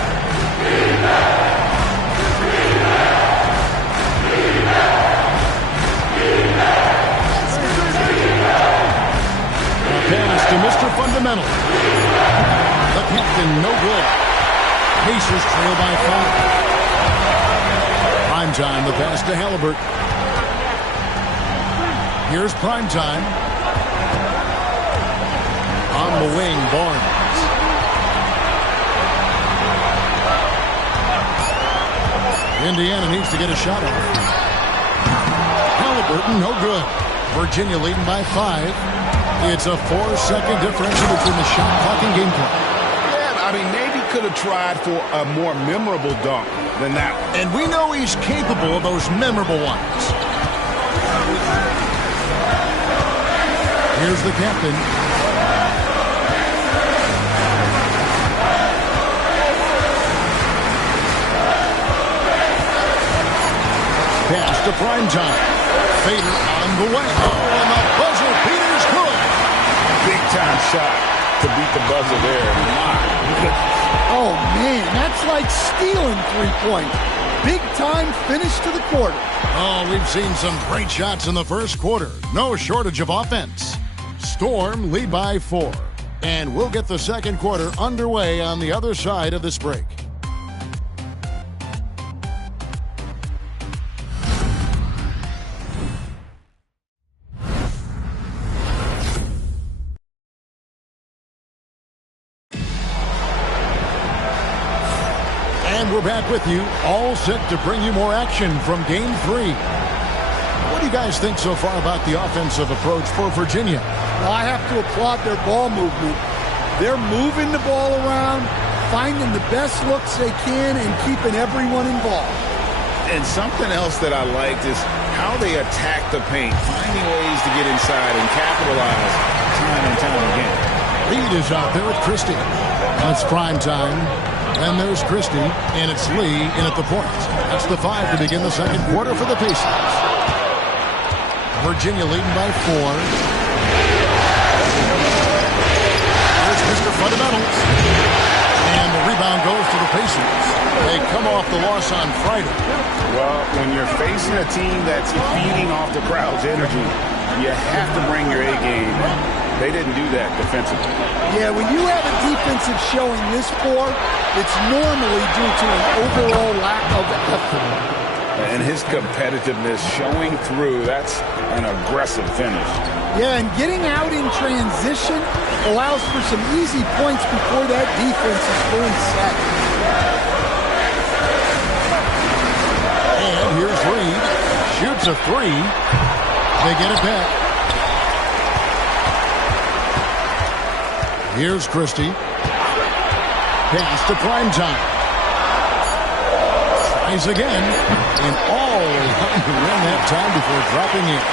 A pass to Mr. Fundamental. The captain, no good. Pacers trail by 5. Primetime, the pass to Halliburton. Here's Primetime. On the wing, Barnes. Indiana needs to get a shot off. Halliburton, no good. Virginia leading by 5. It's a 4-second differential between the shot clock and game clock. Yeah, I mean, maybe could have tried for a more memorable dunk than that one. And we know he's capable of those memorable ones. Here's the captain. Pass to Primetime. Fader on the way. Oh, and the buzzer beater's good. Big time shot to beat the buzzer there. Oh, man, that's like stealing 3-point. Big time finish to the quarter. Oh, we've seen some great shots in the first quarter. No shortage of offense. Storm lead by 4. And we'll get the second quarter underway on the other side of this break. And we're back with you, all set to bring you more action from Game 3. What do you guys think so far about the offensive approach for Virginia? Well, I have to applaud their ball movement. They're moving the ball around, finding the best looks they can, and keeping everyone involved. And something else that I liked is how they attack the paint, finding ways to get inside and capitalize time and time again. Reed is out there with Christie. And it's prime time. And there's Christie, and it's Lee in at the point. That's the 5 to begin the second quarter for the Pacers. Virginia leading by 4. Here's Mr. Fundamentals. And the rebound goes to the Pacers. They come off the loss on Friday. Well, when you're facing a team that's feeding off the crowd's energy, you have to bring your A game. They didn't do that defensively. Yeah, when you have a defensive showing this poor, it's normally due to an overall lack of effort. And his competitiveness showing through, that's an aggressive finish. Yeah, and getting out in transition allows for some easy points before that defense is fully set. And here's Reed. Shoots a 3. They get it back. Here's Christie. Pass to Primetime. Tries again. And all to win that time before dropping in.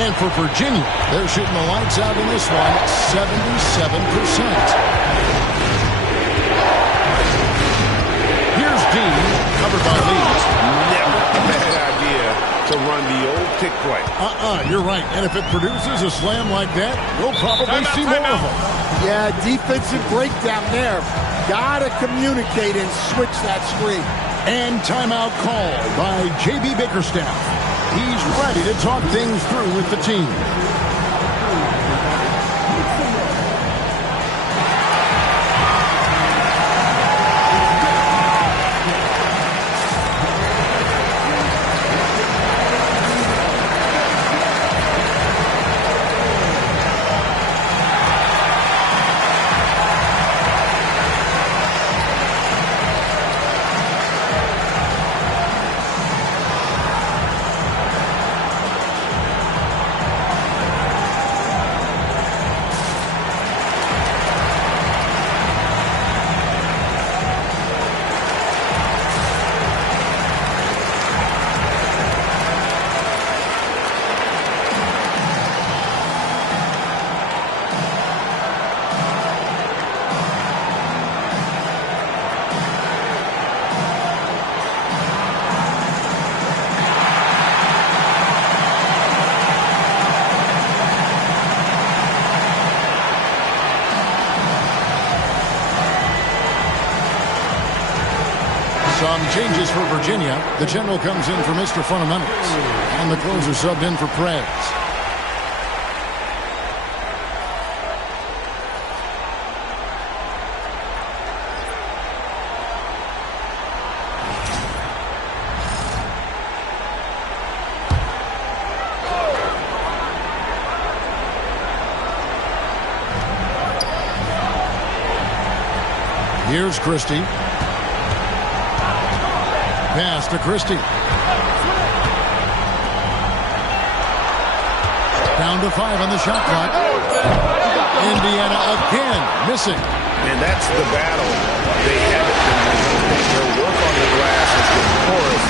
And for Virginia, they're shooting the lights out in this one, 77%. Here's Dean, covered by Lee. Never a bad idea to run the old pick play. You're right. And if it produces a slam like that, we'll probably see more of them. Yeah, defensive breakdown there. Gotta communicate and switch that screen. And timeout called by J.B. Bickerstaff. He's ready to talk things through with the team. Some changes for Virginia. The general comes in for Mr. Fundamentals. And the closer subbed in for Prez. Here's Christie. Pass to Christie. Down to 5 on the shot clock. Indiana again missing. And that's the battle. They haven't been winning. Their work on the glass has been porous,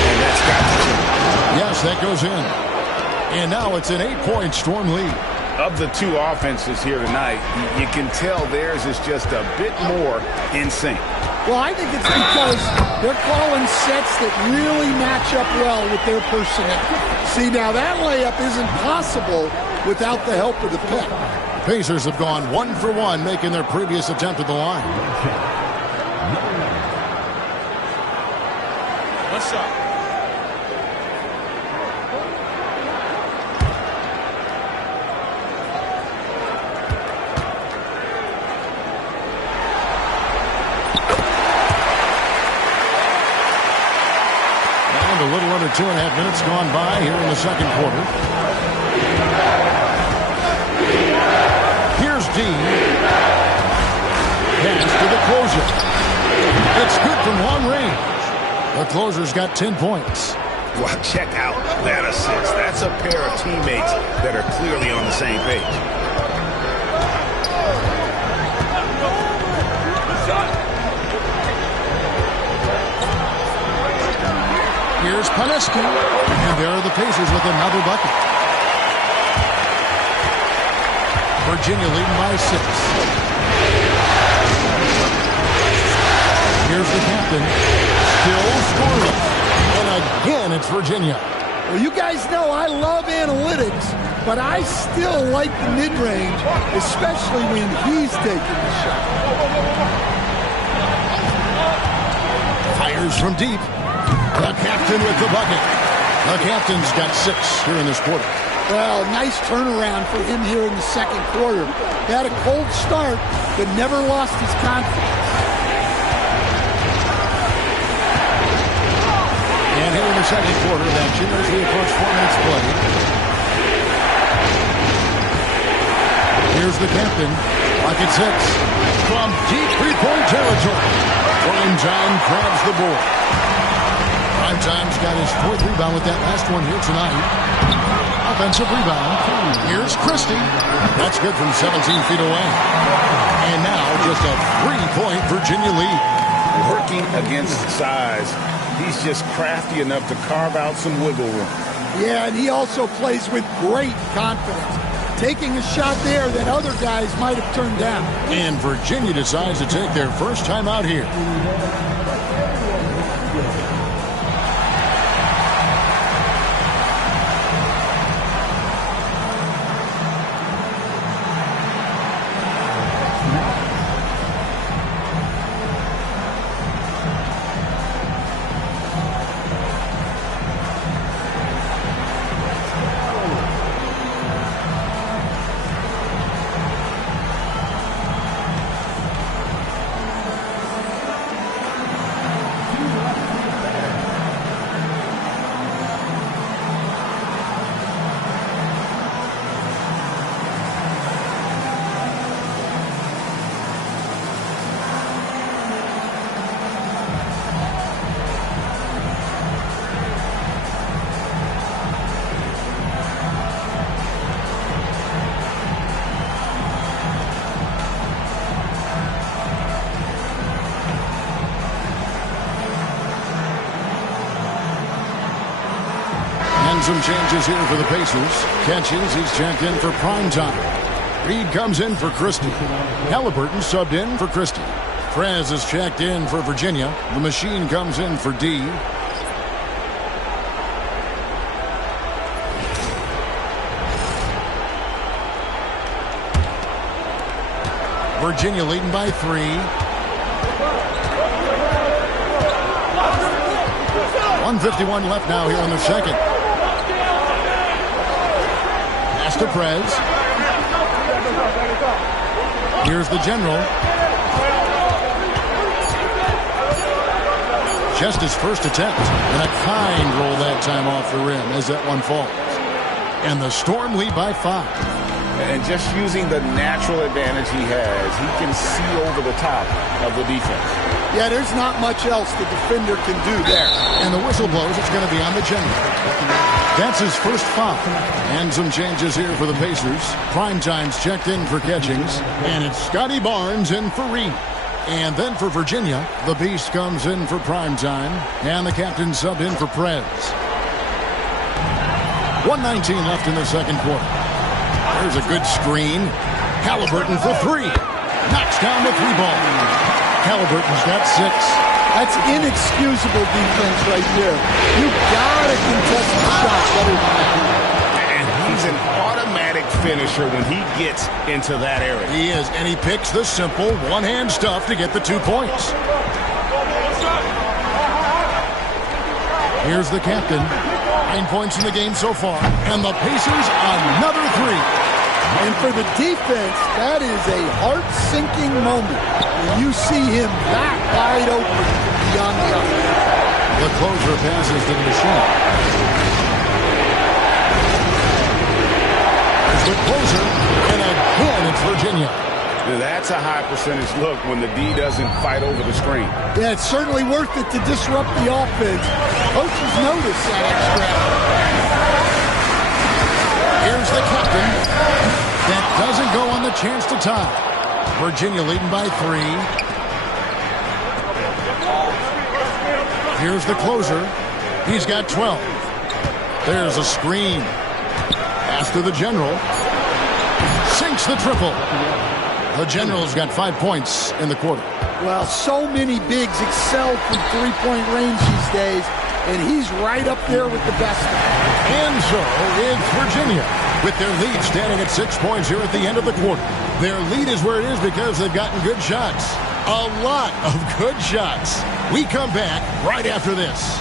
and that's got to change. Yes, that goes in. And now it's an 8-point Storm lead. Of the two offenses here tonight, you can tell theirs is just a bit more in sync. Well, I think it's because they're calling sets that really match up well with their personnel. See, now that layup isn't possible without the help of the pick. The Pacers have gone 1 for 1, making their previous attempt at the line. What's up? A little under 2.5 minutes gone by here in the second quarter. Here's Dean. Pass to the closer. It's good from long range. The closer's got 10 points. Well, check out that assist. That's a pair of teammates that are clearly on the same page. Here's Paneski, and there are the Pacers with another bucket. Virginia leading by 6. Here's the captain, still scoreless. And again, it's Virginia. Well, you guys know I love analytics, but I still like the mid-range, especially when he's taking the shot. Fires from deep. The captain with the bucket. The captain's got 6 here in this quarter. Well, nice turnaround for him here in the second quarter. He had a cold start, but never lost his confidence. And here in the second quarter of action as we approach 4 minutes play. Here's the captain. Pocket 6. From deep three-point territory. Primetime grabs the board. Primetime's got his 4th rebound with that last one here tonight. Offensive rebound. Here's Christie. That's good from 17 feet away. And now just a 3-point Virginia lead. Working against size. He's just crafty enough to carve out some wiggle room. Yeah, and he also plays with great confidence. Taking a shot there that other guys might have turned down. And Virginia decides to take their first time out here. Some changes here for the Pacers. Catches, he's checked in for Primetime. Reed comes in for Christie. Halliburton subbed in for Christie. Prez is checked in for Virginia. The machine comes in for D. Virginia leading by 3. 1:51 left now here in the second. To Prez. Here's the general. Just his first attempt. And a kind roll that time off the rim as that one falls. And the Storm lead by 5. And just using the natural advantage he has, he can see over the top of the defense. Yeah, there's not much else the defender can do there. And the whistle blows. It's going to be on the general. That's his first foul. And some changes here for the Pacers. Primetime's checked in for Catchings. And it's Scotty Barnes in for Reed. And then for Virginia, the Beast comes in for Primetime. And the captain subbed in for Prez. 1:19 left in the second quarter. There's a good screen. Halliburton for 3. Knocks down the 3-ball. Halliburton's got 6. That's inexcusable defense right there. You gotta contest the shot better than that. And he's an automatic finisher when he gets into that area. He is, and he picks the simple one-hand stuff to get the 2 points. Here's the captain. 9 points in the game so far, and the Pacers another 3. And for the defense, that is a heart-sinking moment when you see him that wide open beyond the arc. The closer passes to the machine. There's the closer, and again it's Virginia. And that's a high percentage look when the D doesn't fight over the screen. Yeah, it's certainly worth it to disrupt the offense. Coaches notice that extra effort. Here's the captain. That doesn't go on the chance to tie. Virginia leading by 3. Here's the closer. He's got 12. There's a screen. Pass to the general. Sinks the triple. The general's got 5 points in the quarter. Well, so many bigs excel from three-point range these days, and he's right up there with the best. And so is Virginia, with their lead standing at 6 points here at the end of the quarter. Their lead is where it is because they've gotten good shots. A lot of good shots. We come back right after this.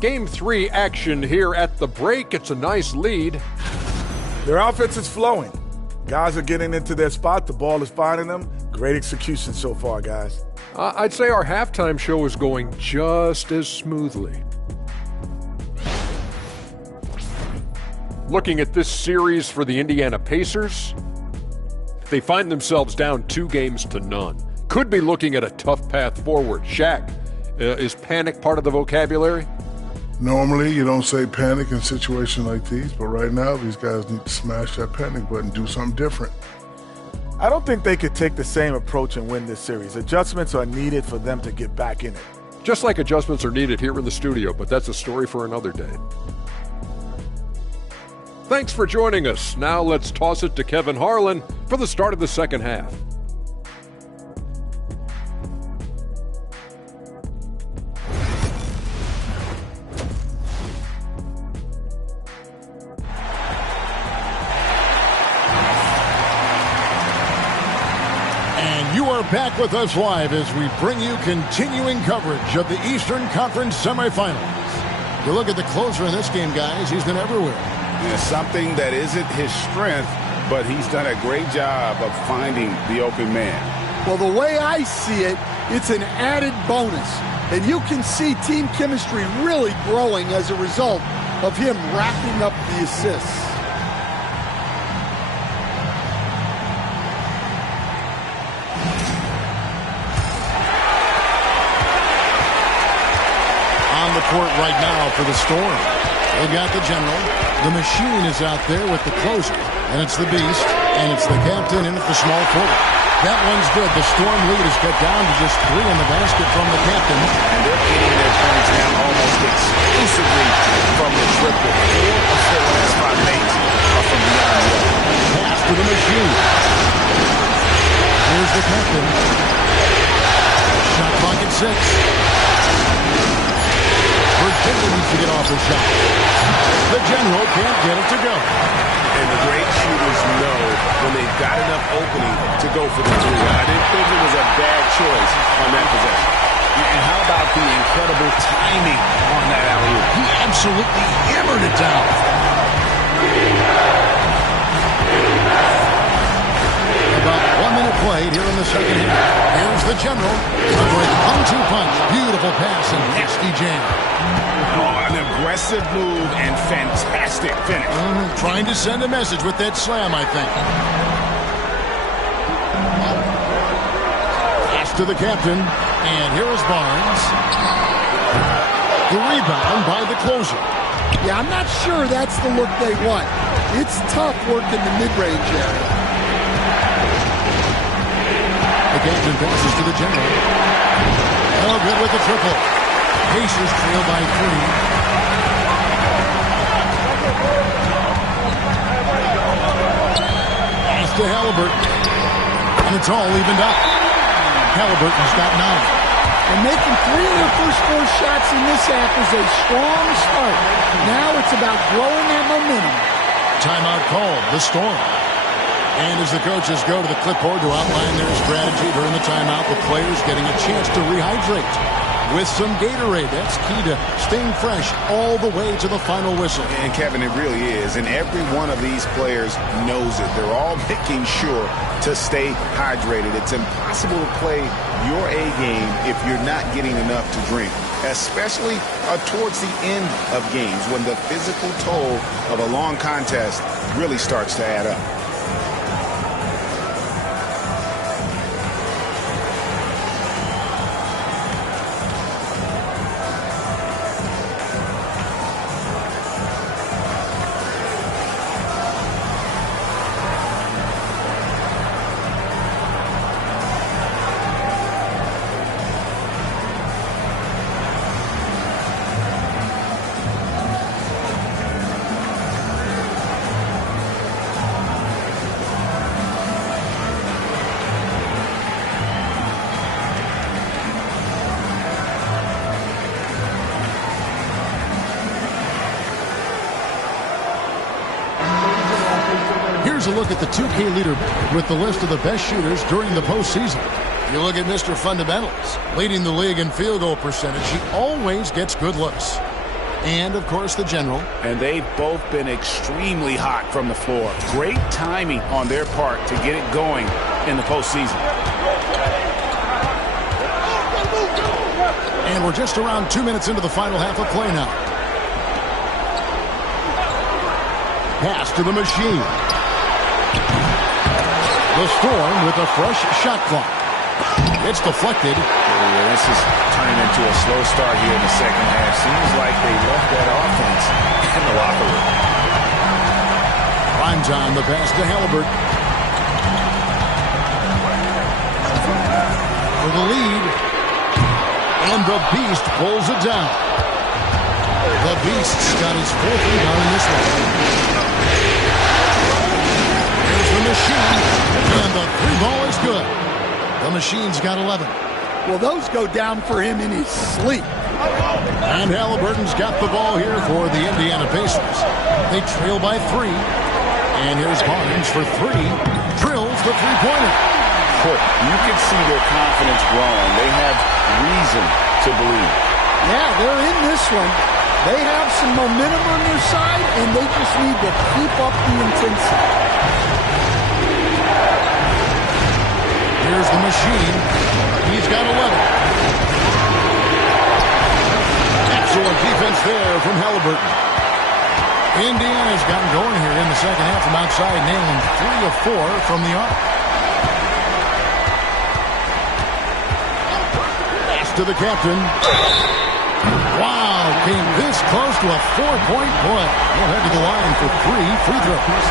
Game 3 action here at the break. It's a nice lead. Their offense is flowing. Guys are getting into their spot. The ball is finding them. Great execution so far, guys. I'd say our halftime show is going just as smoothly. Looking at this series for the Indiana Pacers, they find themselves down 2 games to none. Could be looking at a tough path forward. Shaq, is panic part of the vocabulary? Normally, you don't say panic in situations like these, but right now, these guys need to smash that panic button, do something different. I don't think they could take the same approach and win this series. Adjustments are needed for them to get back in it. Just like adjustments are needed here in the studio, but that's a story for another day. Thanks for joining us. Now let's toss it to Kevin Harlan for the start of the second half. Back with us live as we bring you continuing coverage of the Eastern Conference semifinals. You look at the closer in this game, guys. He's been everywhere. Yeah, something that isn't his strength, but he's done a great job of finding the open man. Well, the way I see it, it's an added bonus. And you can see team chemistry really growing as a result of him racking up the assists. Court right now for the Storm. They've got the general. The machine is out there with the closer. And it's the beast. And it's the captain. And it's the small forward. That one's good. The Storm lead is cut down to just 3 in the basket from the captain. And they're getting their points now almost exclusively from the triple. 4 of their last 5 mates are from beyond the arc. Pass to the machine. Here's the captain. Shot clock at 6. Virginia needs to get off the shot. The general can't get it to go. And the great shooters know when they've got enough opening to go for the 3. I didn't think it was a bad choice on that possession. And how about the incredible timing on that alley-oop? He absolutely hammered it down. About 1 minute played here in the second half. Here's the general. A great 1-2 punch. Beautiful pass and nasty jam. Oh, an aggressive move and fantastic finish. Trying to send a message with that slam, I think. Pass to the captain. And here is Barnes. The rebound by the closer. Yeah, I'm not sure that's the look they want. It's tough working the mid-range area. The captain passes to the general. Oh, good with the triple. Pacers trail by 3. Pass to Halliburton. And it's all evened up. Halliburton's got 9. And making 3 of their first 4 shots in this half is a strong start. Now it's about growing that momentum. Timeout called, the Storm. And as the coaches go to the clipboard to outline their strategy during the timeout, the players getting a chance to rehydrate. with some Gatorade. That's key to staying fresh all the way to the final whistle. And, Kevin, it really is. And every one of these players knows it. They're all making sure to stay hydrated. It's impossible to play your A game if you're not getting enough to drink, especially towards the end of games when the physical toll of a long contest really starts to add up. Here's a look at the 2K leaderboard with the list of the best shooters during the postseason. You look at Mr. Fundamentals, leading the league in field goal percentage. He always gets good looks. And, of course, the general. And they've both been extremely hot from the floor. Great timing on their part to get it going in the postseason. And we're just around 2 minutes into the final half of play now. Pass to the machine. The Storm with a fresh shot clock. It's deflected. Yeah, this is turning into a slow start here in the second half. Seems like they left that offense in the locker room. Prime time, the pass to Halliburton. For the lead. And the Beast pulls it down. The Beast's got his fourth rebound in this one. The Machine, and the three ball is good. The Machine's got 11. Well, those go down for him in his sleep. And Halliburton's got the ball here for the Indiana Pacers. They trail by 3. And here's Barnes for 3. Drills the three-pointer. You can see their confidence growing. They have reason to believe. Yeah, they're in this one. They have some momentum on their side, and they just need to keep up the intensity. Here's the Machine. He's got 11. Excellent defense there from Halliburton. Indiana's gotten going here in the second half from outside, nailing 3 of 4 from the arc. Pass to the captain. Wow, came this close to a 4-point play. He'll head to the line for 3 free throws.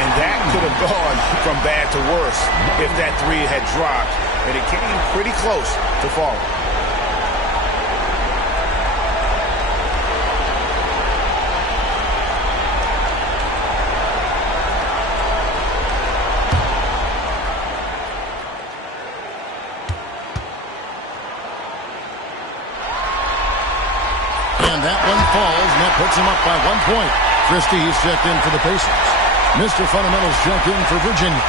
And that could have gone from bad to worse if that 3 had dropped. And it came pretty close to falling. And that one falls, and that puts him up by 1 point. Christie's checked in for the Pacers. Mr. Fundamentals checked in for Virginia.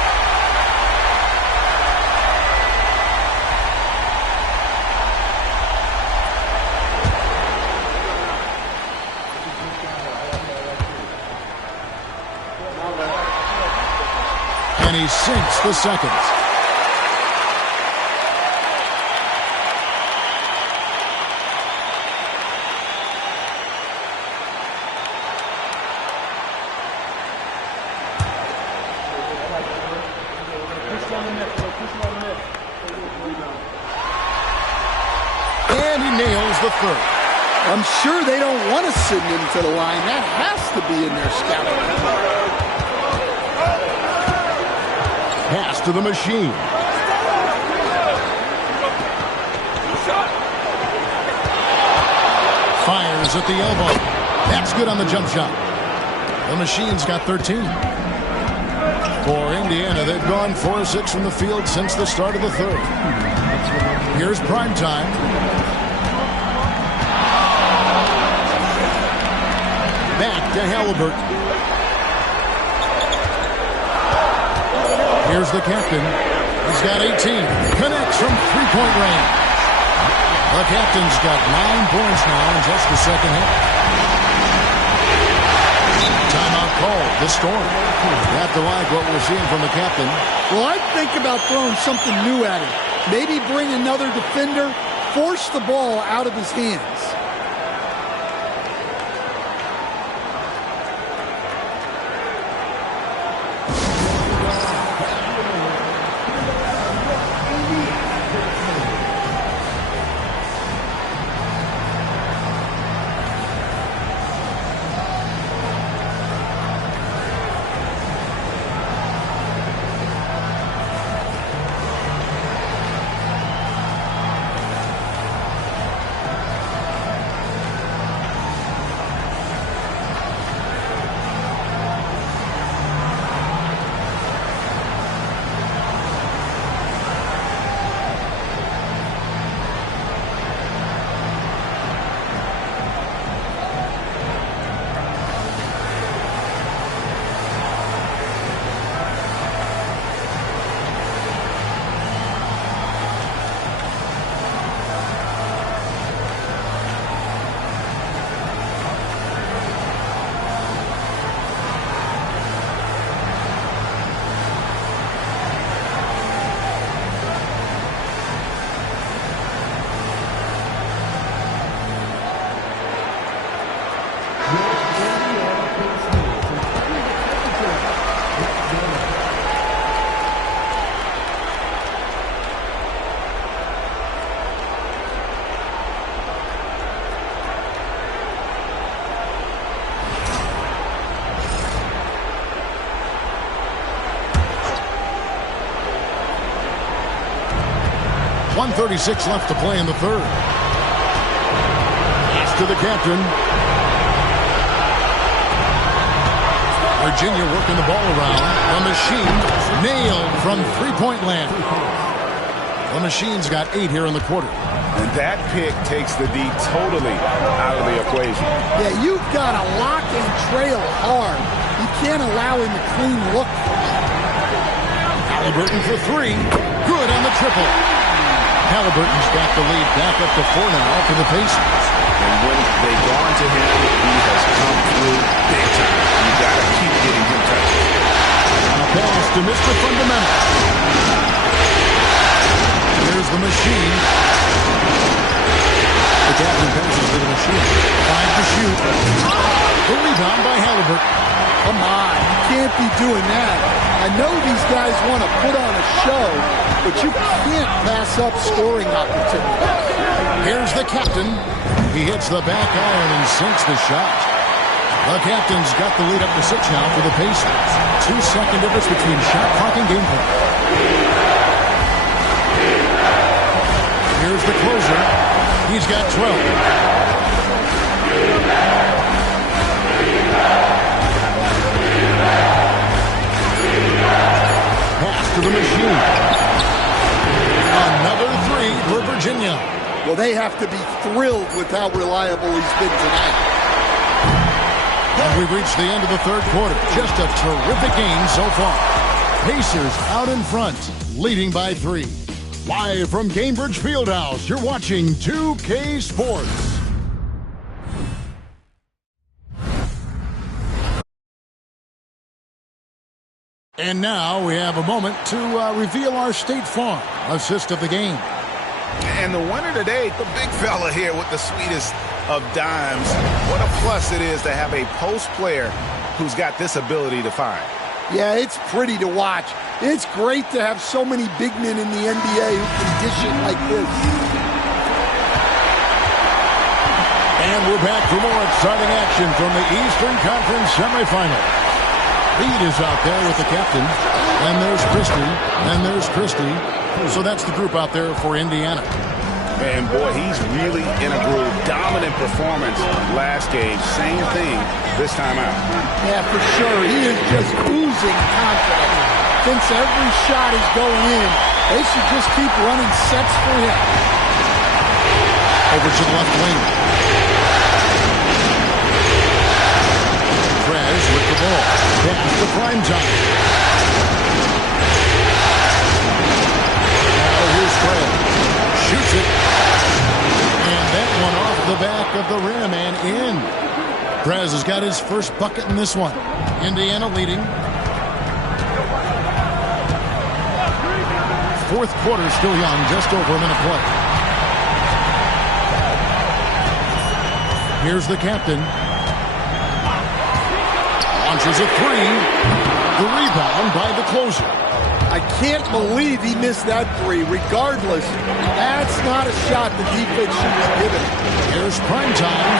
And he sinks the second. The third. I'm sure they don't want to send him to the line. That has to be in their scouting report. Pass to the Machine. Fires at the elbow. That's good on the jump shot. The Machine's got 13. For Indiana, they've gone 4 of 6 from the field since the start of the third. Here's prime time. Back to Halliburton. Here's the captain. He's got 18. Connects from three-point range. The captain's got 9 points now in just the second half. Timeout call. The Storm. You have to like what we're seeing from the captain. Well, I'd think about throwing something new at him. Maybe bring another defender, force the ball out of his hands. .136 left to play in the third. Pass to the captain. Virginia working the ball around. The Machine nailed from three-point land. The Machine's got 8 here in the quarter. And that pick takes the D totally out of the equation. Yeah, you've got to lock and trail hard. You can't allow him to clean look. Halliburton for 3. Good on the triple. Halliburton's got the lead back up to 4 now for the Pacers. And when they've gone to him, he has come through big time. You got to keep getting him touches. Now pass to Mr. Fundamental. Here's the Machine. The captain passes to the Machine. 5 to shoot. The rebound by Halliburton. Come on, you can't be doing that. I know these guys want to put on a show, but you can't pass up scoring opportunities. Here's the captain. He hits the back iron and sinks the shot. The captain's got the lead up to 6 now for the Pacers. 2-second difference between shot clock and game clock. Here's the closer. He's got 12. Pass to the Machine. Another 3 for Virginia. Well, they have to be thrilled with how reliable he's been tonight. And we've reached the end of the third quarter. Just a terrific game so far. Pacers out in front, leading by 3. Live from Gainbridge Fieldhouse, you're watching 2K Sports. And now we have a moment to reveal our State Farm assist of the game. And the winner today, the big fella here with the sweetest of dimes. What a plus it is to have a post player who's got this ability to find. Yeah, it's pretty to watch. It's great to have so many big men in the NBA who can dish it like this. And we're back for more exciting action from the Eastern Conference semifinal. Reed is out there with the captain. And there's Christie. And there's Christie. So that's the group out there for Indiana. And boy, he's really in a groove. Dominant performance last game. Same thing this time out. Yeah, for sure. He is just oozing confidence. Thinks every shot is going in. They should just keep running sets for him. Over to the left wing. Trez with the ball. Pass to Primetime. Now here's Trez. Shoots it. Prez has got his first bucket in this one. Indiana leading. Fourth quarter still young, just over a minute play. Here's the captain. Launches a three. The rebound by the closer. I can't believe he missed that three. Regardless, that's not a shot the defense should be given. Here's prime time.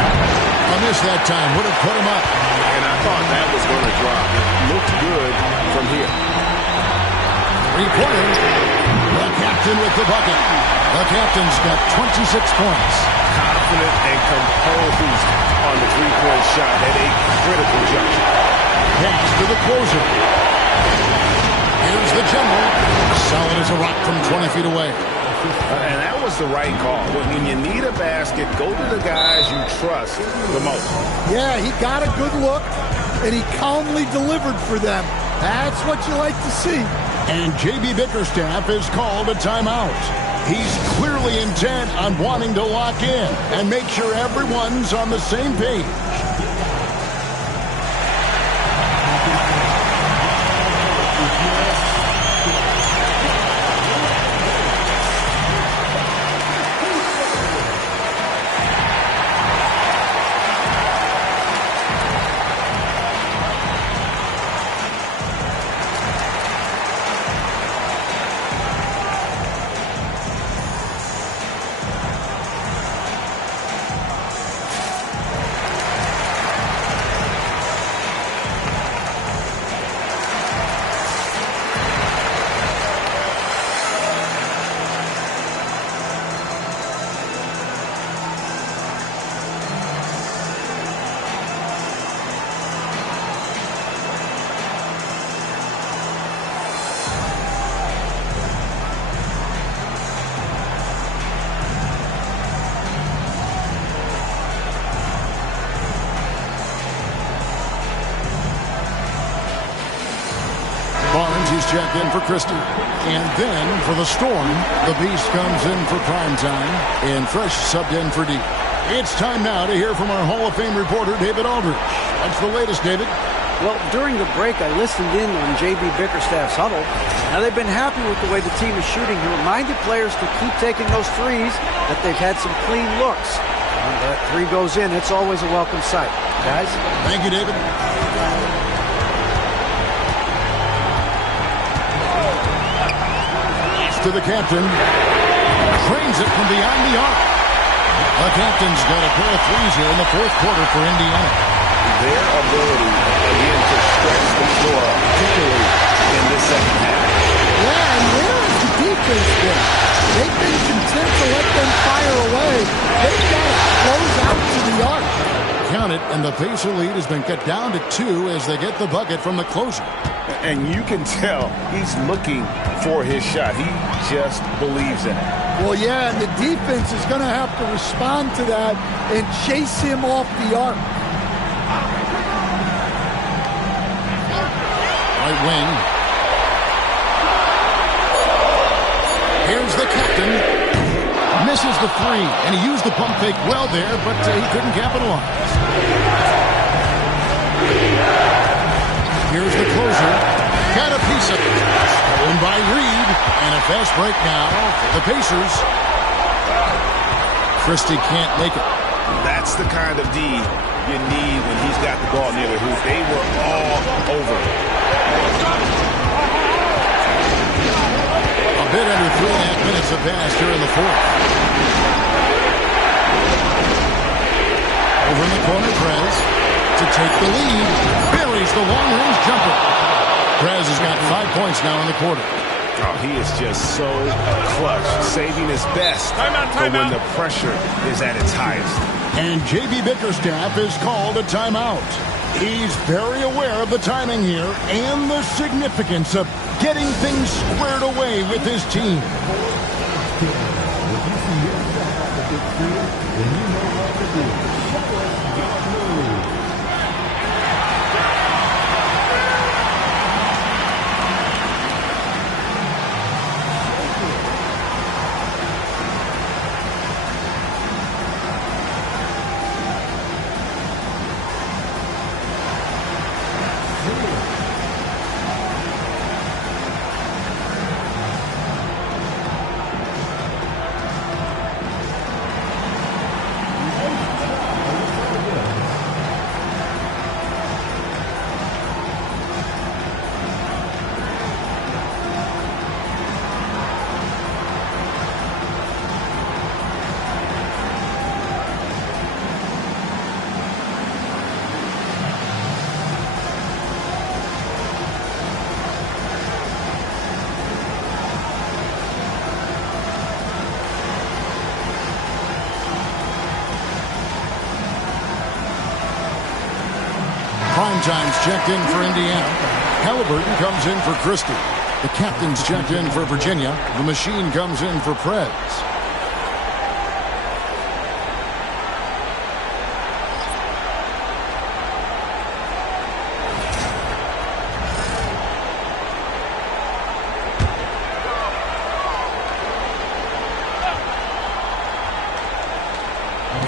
A miss that time would have put him up. And I thought that was going to drop. It looked good from here. Three-pointer. The captain with the bucket. The captain's got 26 points. Confident and composed on the three-point shot at a critical juncture. Pass to the closer. Here's the general. Solid as a rock from 20 feet away. And that was the right call. When you need a basket, go to the guys you trust the most. Yeah, he got a good look, and he calmly delivered for them. That's what you like to see. And J.B. Bickerstaff is called a timeout. He's clearly intent on wanting to lock in and make sure everyone's on the same page. He's checked in for Christie. And then for the Storm, the Beast comes in for prime time, and Fresh subbed in for D. It's time now to hear from our Hall of Fame reporter, David Aldridge. What's the latest, David? Well, during the break, I listened in on J.B. Bickerstaff's huddle. Now, they've been happy with the way the team is shooting. He reminded players to keep taking those threes, that they've had some clean looks. When that three goes in, it's always a welcome sight. Guys? Thank you, David. To the captain. Trains it from beyond the arc. The captain's got a pair of threes here in the fourth quarter for Indiana. Their ability, again, to stretch the floor, particularly in this second half. Yeah, and where has the defense been? They've been content to let them fire away. They've got to close out to the arc. Count it, and the Pacer lead has been cut down to 2 as they get the bucket from the closer. And you can tell he's looking for his shot. He just believes in it. Well, yeah, and the defense is going to have to respond to that and chase him off the arc. Right wing. Here's the captain. Misses the three, and he used the pump fake well there, but he couldn't capitalize. Here's the closer. Got a piece of it. Stolen by Reed. And a fast break now for the Pacers. Christie can't make it. That's the kind of D you need when he's got the ball near the hoop. They were all over it. A bit under 3.5 minutes have passed here in the fourth. Over in the corner, Prez to take the lead. Buries the long-range jumper. Prez has got 5 points now in the quarter. Oh, he is just so clutch, saving his best for when the pressure is at its highest. And J.B. Bickerstaff is called a timeout. He's very aware of the timing here and the significance of getting things squared away with his team. Primetime's checked in for Indiana. Halliburton comes in for Christie. The captain's checked in for Virginia. The machine comes in for Prez.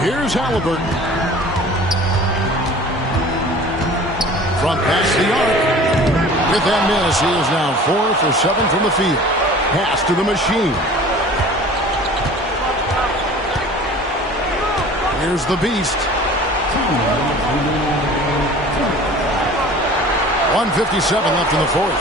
Here's Halliburton. Front past the arc. With that miss, he is now 4 for 7 from the field. Pass to the machine. Here's the beast. 1:57 left in the fourth.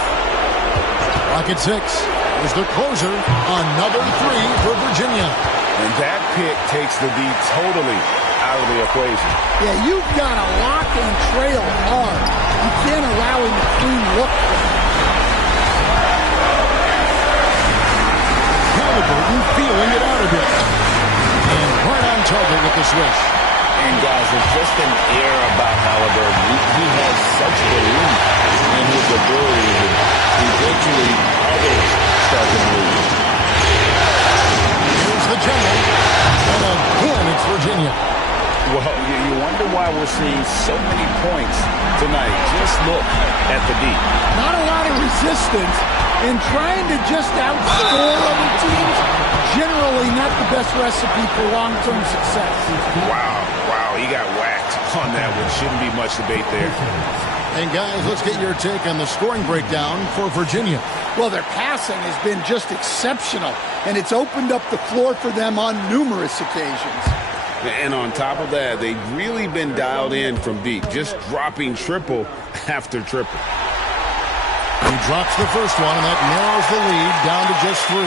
Clock at 6. Here's the closer. Another 3 for Virginia. And that pick takes the D totally out of the equation. Yeah, you've got to lock and trail hard. You can't allow him a clean look. Halliburton feeling it out a bit. And right on target with the swish. And guys, there's just an air about Halliburton. He has such belief in his ability that eventually others start to believe. Here's the general. And again, it's Virginia. Well, you wonder why we're seeing so many points tonight. Just look at the D. Not a lot of resistance, and trying to just outscore other teams, generally not the best recipe for long-term success. Wow, he got whacked on that one. Shouldn't be much debate there. And guys, let's get your take on the scoring breakdown for Virginia. Well, their passing has been just exceptional, and it's opened up the floor for them on numerous occasions. And on top of that, they've really been dialed in from deep, just dropping triple after triple. He drops the first one, and that narrows the lead down to just 3.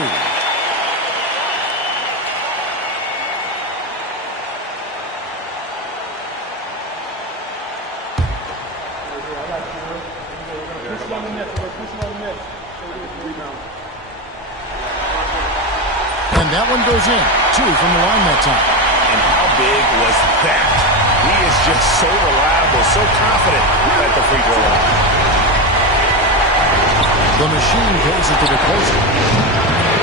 And that one goes in. 2 from the line that time. And how big was that? He is just so reliable, so confident at the free throw line. The machine goes it to the closer.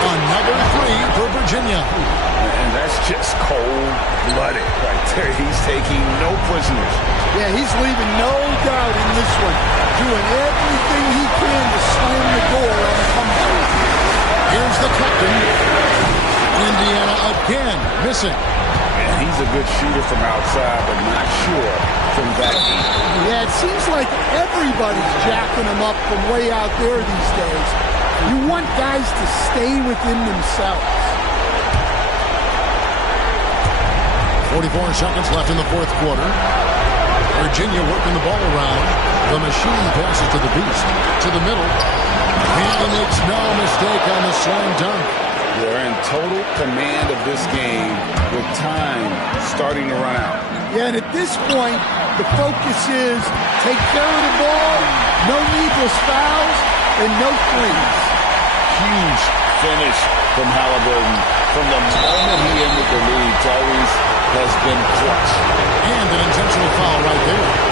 Another 3 for Virginia. And that's just cold-blooded right there. He's taking no prisoners. Yeah, he's leaving no doubt in this one. Doing everything he can to slam the door on the comeback. Here's the captain. Indiana again missing. And he's a good shooter from outside, but not sure from that deep. Yeah, it seems like everybody's jacking him up from way out there these days. You want guys to stay within themselves. 44 seconds left in the fourth quarter. Virginia working the ball around. The machine passes to the beast. To the middle. And he makes no mistake on the slam dunk. They're in total command of this game with time starting to run out. Yeah, and at this point, the focus is take care of the ball, no needless fouls, and no threes. Huge finish from Halliburton. From the moment he entered the league, Tyrese has been clutch. And an intentional foul right there.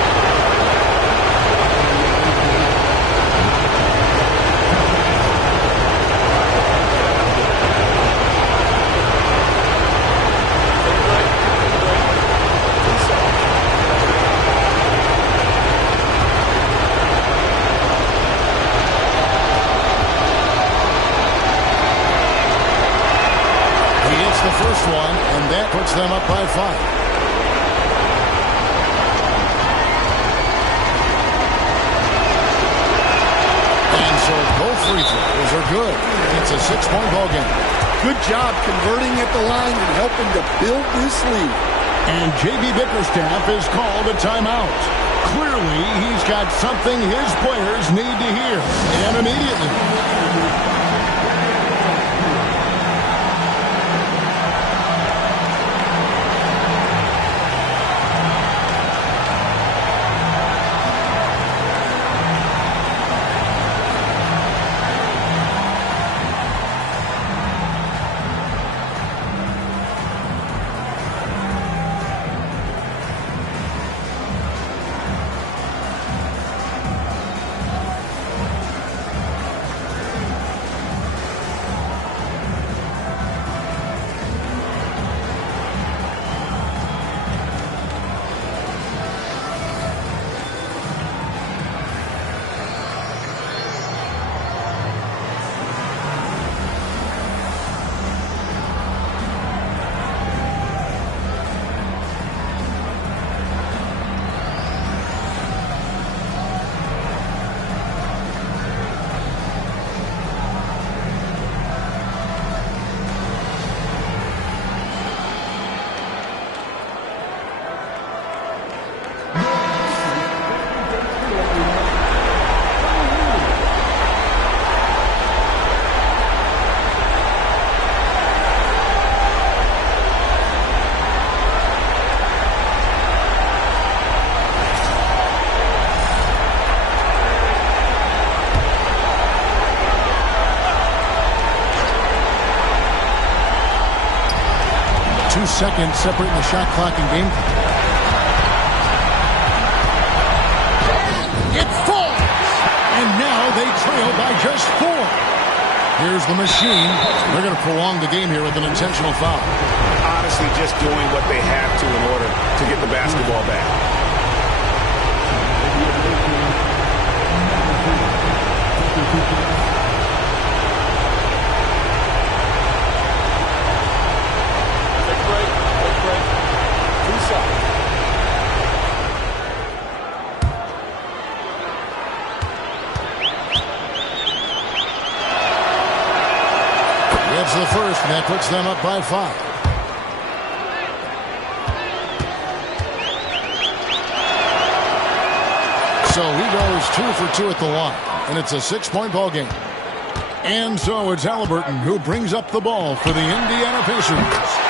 The first one, and that puts them up by 5. And so both free throws are good. It's a 6-point ball game. Good job converting at the line and helping to build this lead. And J.B. Bickerstaff is called a timeout. Clearly, he's got something his players need to hear, and immediately. 2 seconds separating the shot clock and game clock. It falls! And now they trail by just 4. Here's the machine. They're going to prolong the game here with an intentional foul. Honestly, just doing what they have to in order to get the basketball back. Gets the first, and that puts them up by 5. So he goes 2 for 2 at the line, and it's a 6-point ball game. And so it's Halliburton who brings up the ball for the Indiana Pacers.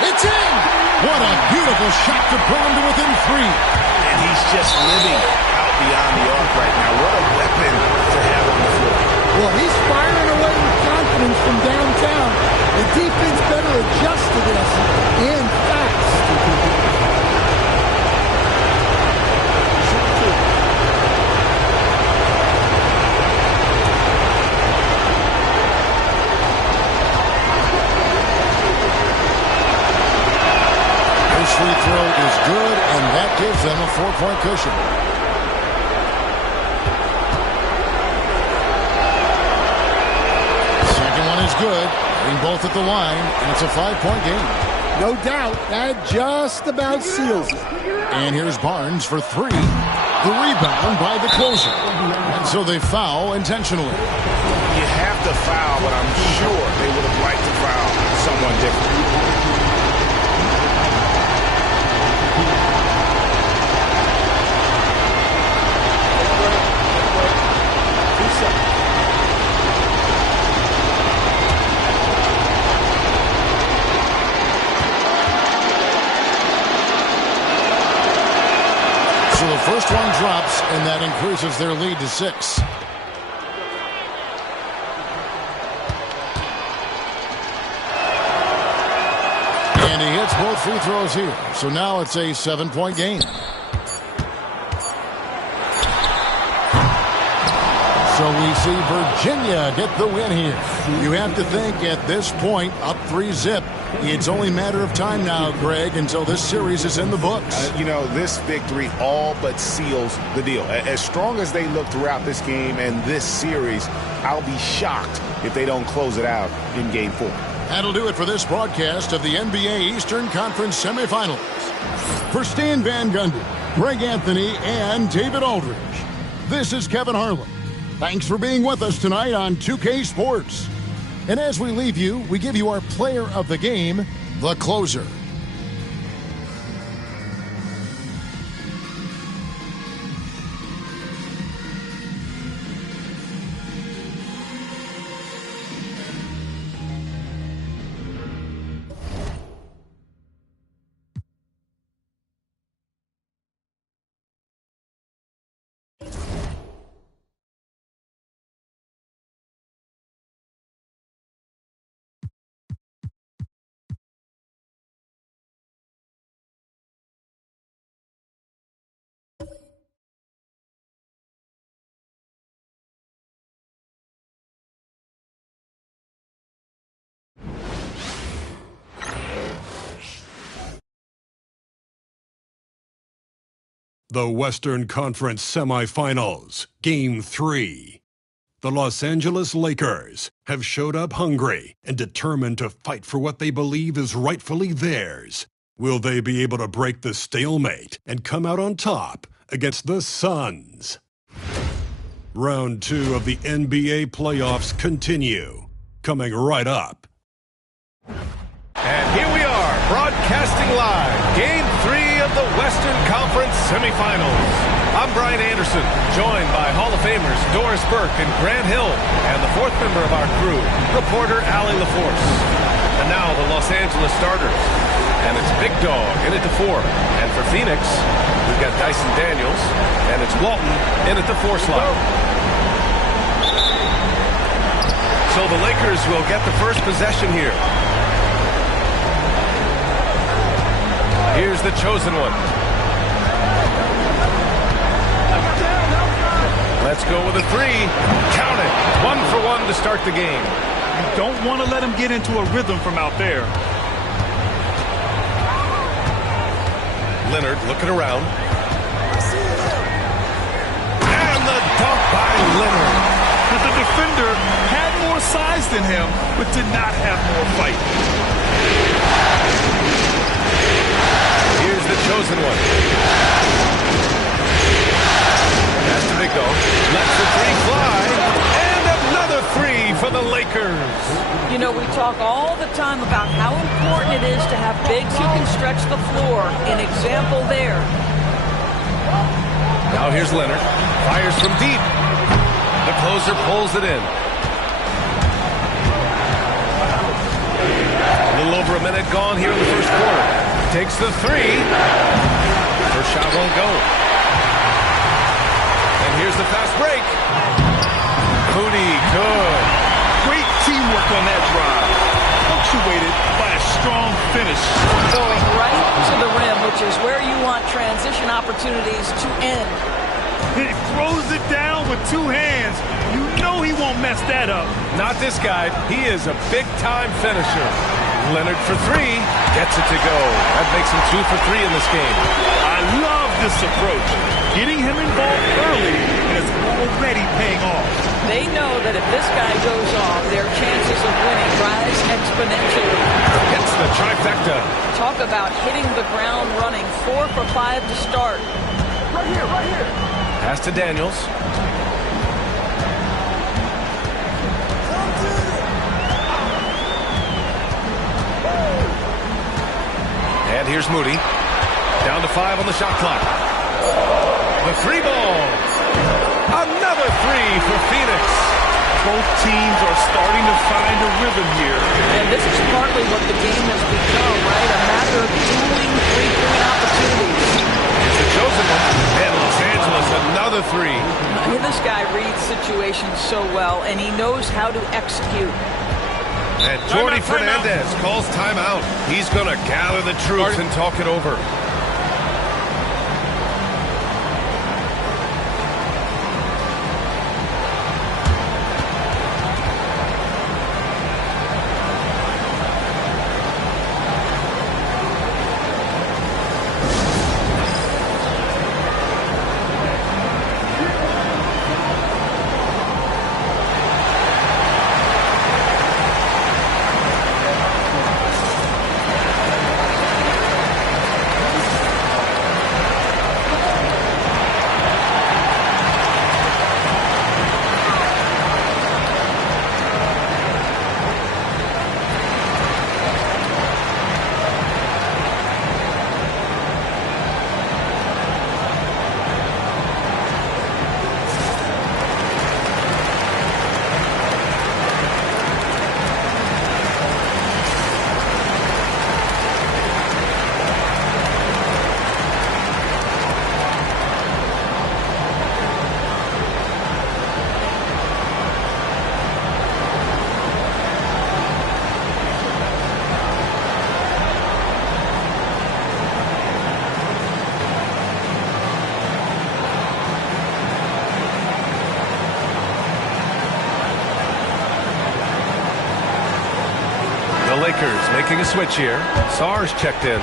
It's in! What a beautiful shot to pull him to within 3. And he's just living out beyond the arc right now. What a weapon to have on the floor. Well, he's firing away with confidence from downtown. The defense better adjust to this, and fast. First free throw is good, and that gives them a 4-point cushion. Second one is good. Getting both at the line, and it's a 5-point game. No doubt, that just about seals it. And here's Barnes for 3. The rebound by the closer. And so they foul intentionally. You have to foul, but I'm sure they would have liked to foul someone different. So the first one drops, and that increases their lead to 6. And he hits both free throws here. So now it's a 7-point game. So we see Virginia get the win here. You have to think at this point, up 3-zip. It's only a matter of time now, Greg, until this series is in the books. You know, this victory all but seals the deal. As strong as they look throughout this game and this series, I'll be shocked if they don't close it out in Game 4. That'll do it for this broadcast of the NBA Eastern Conference semifinals. For Stan Van Gundy, Greg Anthony, and David Aldridge, this is Kevin Harlan. Thanks for being with us tonight on 2K Sports. And as we leave you, we give you our player of the game, the closer. The Western Conference Semifinals, Game 3. The Los Angeles Lakers have showed up hungry and determined to fight for what they believe is rightfully theirs. Will they be able to break the stalemate and come out on top against the Suns? Round 2 of the NBA playoffs continue, coming right up. And here we are, broadcasting live, Game 3 of the Western Conference Semifinals. I'm Brian Anderson, joined by Hall of Famers Doris Burke and Grant Hill, and the fourth member of our crew, reporter Allie LaForce. And now the Los Angeles starters. And it's Big Dog in at the 4. And for Phoenix, we've got Dyson Daniels, and it's Walton in at the 4 slot. So the Lakers will get the first possession here. Here's the chosen one. Let's go with a three. Count it. 1 for 1 to start the game. You don't want to let him get into a rhythm from out there. Leonard looking around. And the dunk by Leonard. But the defender had more size than him, but did not have more fight. Here's the chosen one. That's the big dog. Lets the three fly. And another three for the Lakers. You know, we talk all the time about how important it is to have bigs who can stretch the floor. An example there. Now here's Leonard. Fires from deep. The closer pulls it in. A little over a minute gone here in the first quarter. Takes the three. First shot won't go. And here's the fast break. Moody, good. Great teamwork on that drive. Punctuated by a strong finish. Going right to the rim, which is where you want transition opportunities to end. He throws it down with 2 hands. You know he won't mess that up. Not this guy. He is a big-time finisher. Leonard for three. Gets it to go. That makes him 2 for 3 in this game. I love this approach. Getting him involved early is already paying off. They know that if this guy goes off, their chances of winning rise exponentially. Hits the trifecta. Talk about hitting the ground running. 4 for 5 to start. Right here, right here. Pass to Daniels. And here's Moody. Down to 5 on the shot clock. The three ball. Another three for Phoenix. Both teams are starting to find a rhythm here. And this is partly what the game has become, right? A matter of dueling three-point opportunities. It's the chosen one. And Los Angeles, another three. This guy reads situations so well, and he knows how to execute. And Jordi Fernandez calls timeout. He's going to gather the troops and talk it over. Lakers making a switch here. Sarge checked in.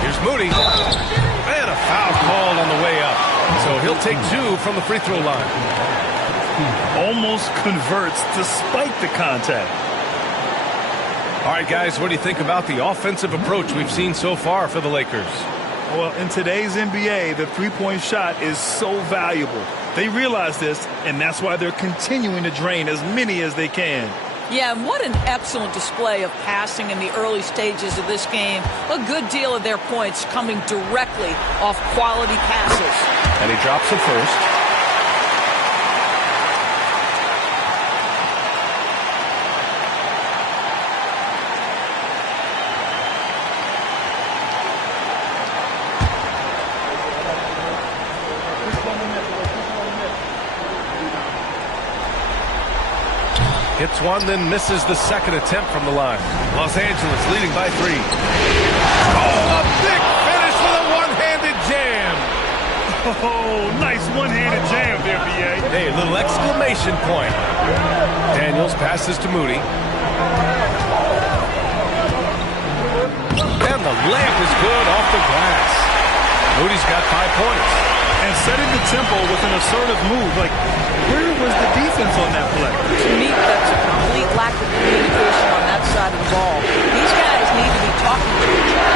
Here's Moody. And a foul called on the way up. So he'll take 2 from the free throw line. Almost converts despite the contact. All right, guys, what do you think about the offensive approach we've seen so far for the Lakers? Well, in today's NBA, the three-point shot is so valuable. They realize this, and that's why they're continuing to drain as many as they can. Yeah, and what an excellent display of passing in the early stages of this game. A good deal of their points coming directly off quality passes. And he drops it first. Hits one, then misses the second attempt from the line. Los Angeles leading by 3. Oh, a big finish with a one-handed jam. Oh, nice one-handed jam there, B.A. Hey, a little exclamation point. Daniels passes to Moody. And the layup is good off the glass. Moody's got 5 points. And setting the tempo with an assertive move. Like, where was the defense on that play? To me, that's a complete lack of communication on that side of the ball. These guys need to be talking to each other.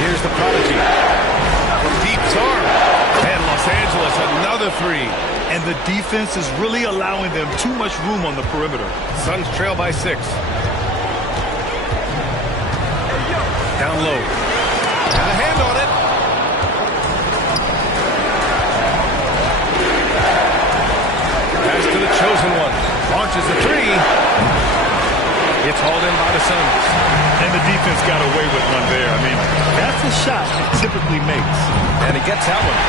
Here's the prodigy. Deep arm. And Los Angeles, another 3. And the defense is really allowing them too much room on the perimeter. Suns trail by 6. Down low. Got a hand on it. Pass to the chosen one. Launches a 3. It's hauled in by the Suns. And the defense got away with one there. I mean, that's a shot he typically makes. And he gets that one.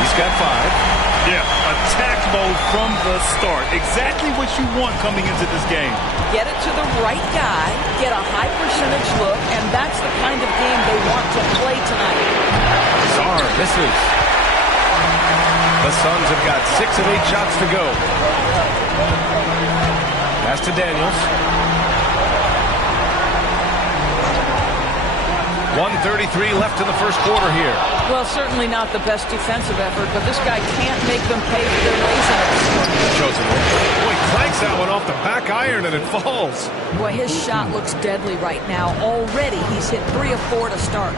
He's got 5. Yeah, attack mode from the start. Exactly what you want coming into this game. Get it to the right guy, get a high percentage look, and that's the kind of game they want to play tonight. Sarr misses. The Suns have got 6 of 8 shots to go. Pass to Daniels. 1:33 left in the first quarter here. Well, certainly not the best defensive effort, but this guy can't make them pay for their laziness. Chosen one. Boy, clanks that one off the back iron and it falls. Boy, his shot looks deadly right now. Already he's hit 3 of 4 to start.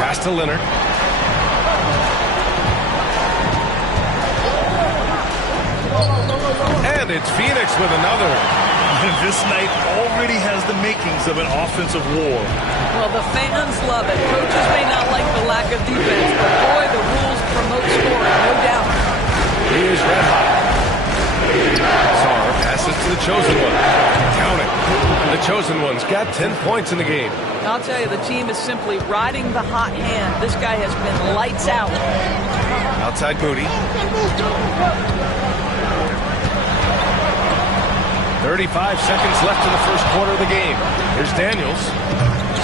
Pass to Leonard. And it's Phoenix with another. This night already has the makings of an offensive war. Well, the fans love it. Coaches may not like the lack of defense, but boy, the rules promote scoring, no doubt. Here's red hot. Sarr passes to the chosen one. Count it. The chosen one's got 10 points in the game. I'll tell you, the team is simply riding the hot hand. This guy has been lights out. Outside Moody. 35 seconds left in the first quarter of the game. Here's Daniels.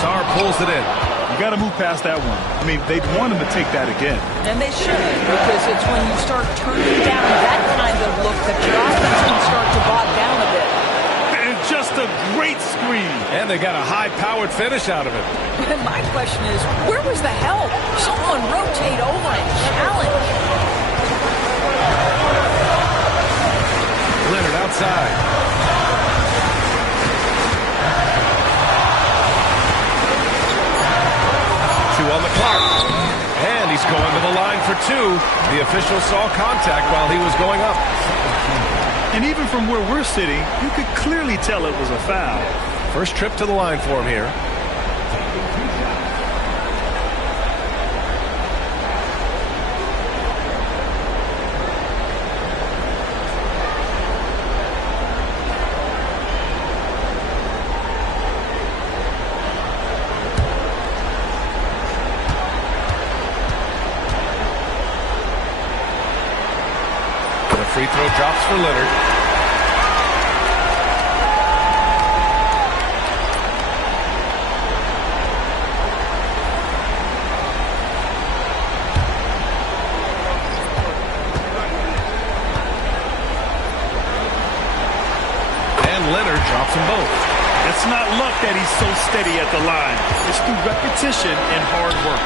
Sarr pulls it in. You got to move past that one. I mean, they'd want him to take that again. And they should, because it's when you start turning down that kind of look that your offense can start to bog down a bit. And just a great screen. And they got a high-powered finish out of it. And my question is, where was the help? Someone rotate over and challenge. Leonard outside. On the clock. And he's going to the line for 2. The official saw contact while he was going up. And even from where we're sitting, you could clearly tell it was a foul. First trip to the line for him here. Free throw drops for Leonard. And Leonard drops them both. It's not luck that he's so steady at the line. It's through repetition and hard work.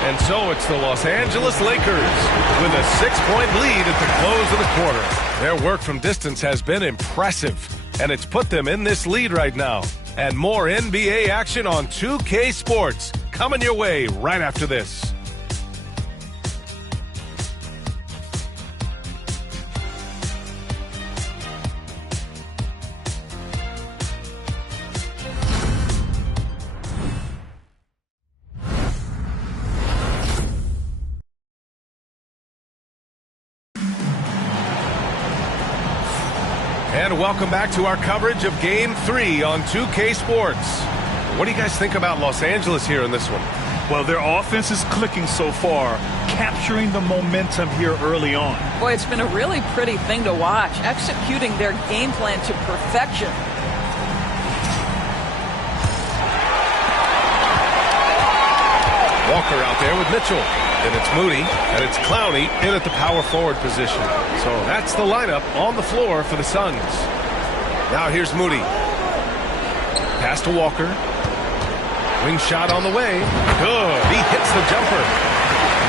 And so it's the Los Angeles Lakers with a 6-point lead at the close of the quarter. Their work from distance has been impressive, and it's put them in this lead right now. And more NBA action on 2K Sports coming your way right after this. And welcome back to our coverage of Game 3 on 2K Sports. What do you guys think about Los Angeles here in this one? Well, their offense is clicking so far, capturing the momentum here early on. Boy, it's been a really pretty thing to watch, executing their game plan to perfection. Walker out there with Mitchell. And it's Moody, and it's Clowney in at the power forward position. So that's the lineup on the floor for the Suns. Now here's Moody. Pass to Walker. Wing shot on the way. Good. He hits the jumper.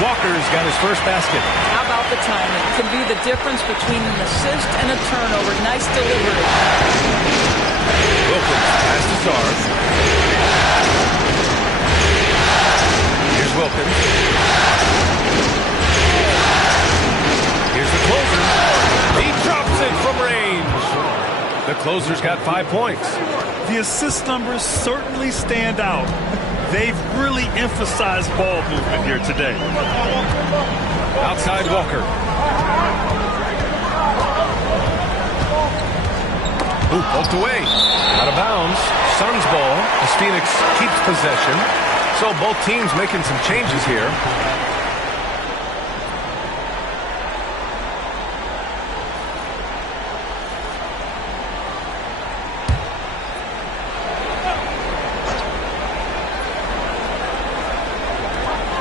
Walker's got his first basket. How about the timing? It can be the difference between an assist and a turnover. Nice delivery. Wilkins pass to Sarr. Here's Wilkins. Here's the closer. He drops it from range. The closer's got 5 points. The assist numbers certainly stand out. They've really emphasized ball movement here today. Outside Walker. Ooh, poked away. Out of bounds. Suns ball as Phoenix keeps possession. So both teams making some changes here.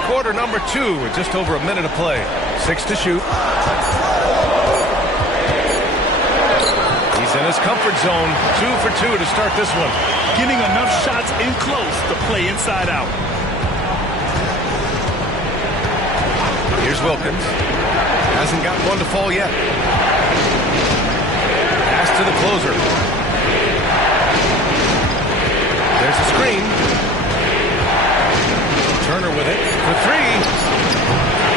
Quarter number 2 with just over a minute to play. 6 to shoot. He's in his comfort zone. 2 for 2 to start this one. Getting enough shots in close to play inside out. Here's Wilkins. Hasn't got one to fall yet. Pass to the closer. There's a screen. Turner with it for 3.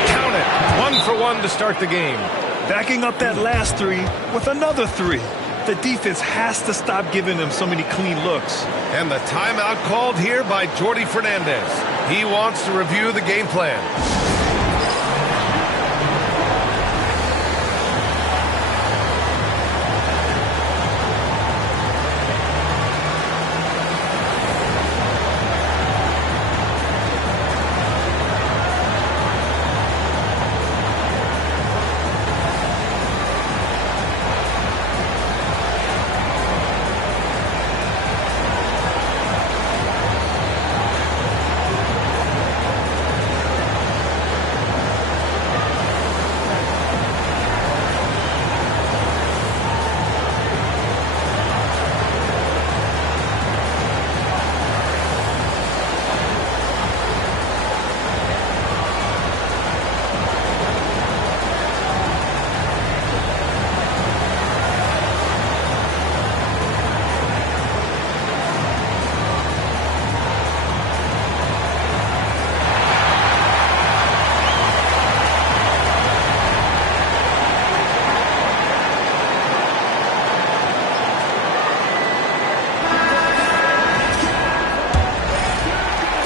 Count it. 1 for 1 to start the game. Backing up that last 3 with another 3. The defense has to stop giving them so many clean looks. And the timeout called here by Jordi Fernandez. He wants to review the game plan.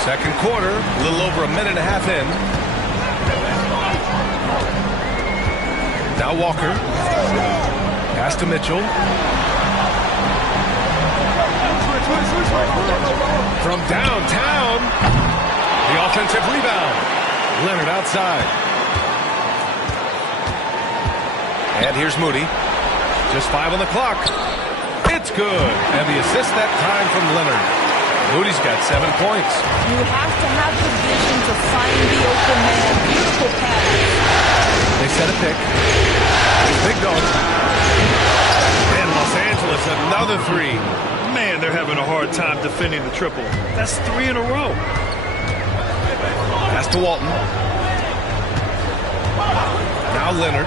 Second quarter, a little over a minute and a half in. Now Walker. Pass to Mitchell. From downtown. The offensive rebound. Leonard outside. And here's Moody. Just 5 on the clock. It's good. And the assist that time from Leonard. Moody's got 7 points. You have to have the vision to find the open man. Beautiful pass. They set a pick. Big dog. And Los Angeles, another 3. Man, they're having a hard time defending the triple. That's 3 in a row. Pass to Walton. Now Leonard.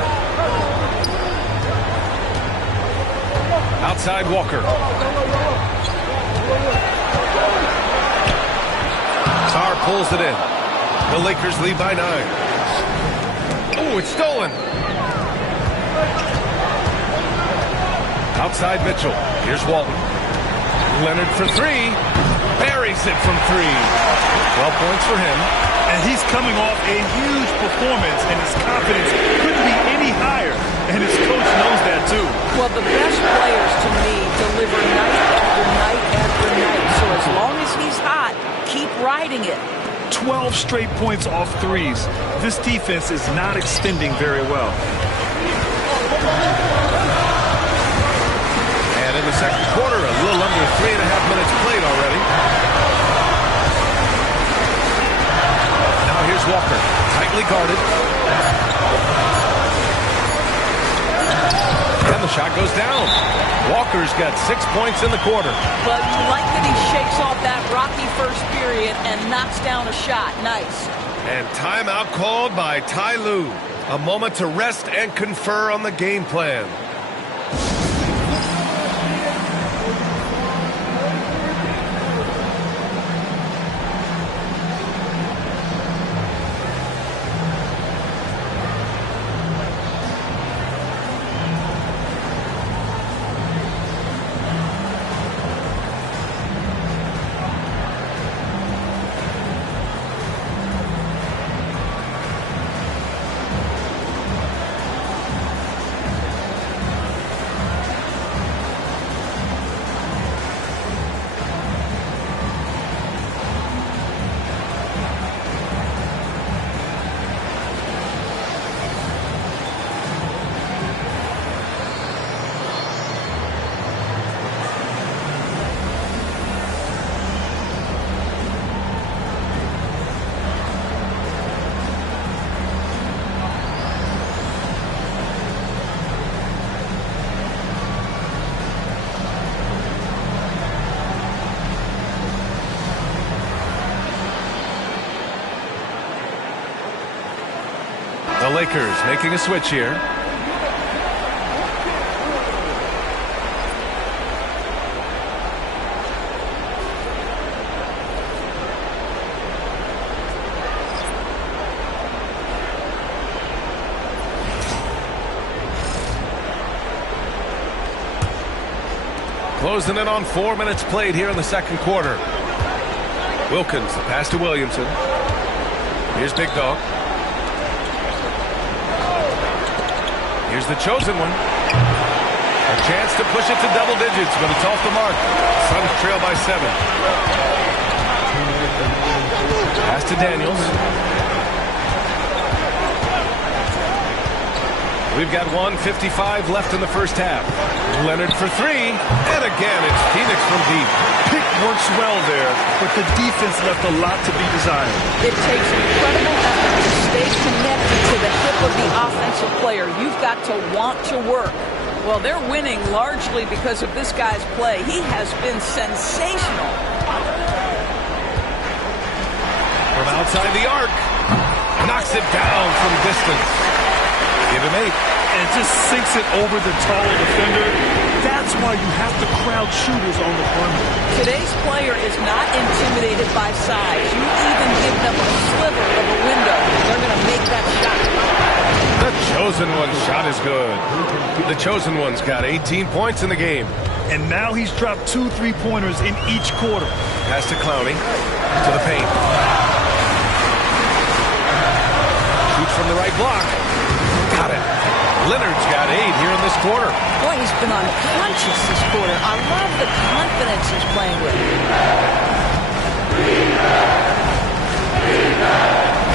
Outside Walker. Sarr pulls it in. The Lakers lead by 9. Oh, it's stolen. Outside Mitchell. Here's Walton. Leonard for 3. Buries it from 3. 12 points for him. And he's coming off a huge performance, and his confidence couldn't be any higher. And his coach knows that, too. Well, the best players, to me, deliver night after night after night. So as long as he's hot, keep riding it. 12 straight points off threes. This defense is not extending very well. And in the second quarter, a little under 3.5 minutes played already. Now here's Walker, tightly guarded. And the shot goes down. Walker's got 6 points in the quarter. But you like that he shakes off that rocky first period and knocks down a shot. Nice. And timeout called by Ty Lue. A moment to rest and confer on the game plan. The Lakers making a switch here. Closing in on 4 minutes played here in the second quarter. Wilkins, the pass to Williamson. Here's Big Dog. Here's the chosen one. A chance to push it to double digits, but it's off the mark. Suns trail by 7. Pass to Daniels. We've got 1:55 left in the first half. Leonard for 3. And again, it's Phoenix from deep. Pick works well there, but the defense left a lot to be desired. It takes incredible effort to stay connected to the hip of the offensive player. You've got to want to work. Well, they're winning largely because of this guy's play. He has been sensational. From outside the arc. Knocks it down from distance. Give him 8. And just sinks it over the taller defender. That's why you have to crowd shooters on the perimeter. Today's player is not intimidated by size. You even give them a sliver of a window. They're going to make that shot. The chosen one's shot is good. The chosen one's got 18 points in the game. And now he's dropped 2 3-pointers in each quarter. Pass to Clowney. To the paint. Shoots from the right block. Got it. Leonard's got 8 here in this quarter. Boy, he's been unconscious this quarter. I love the confidence he's playing with.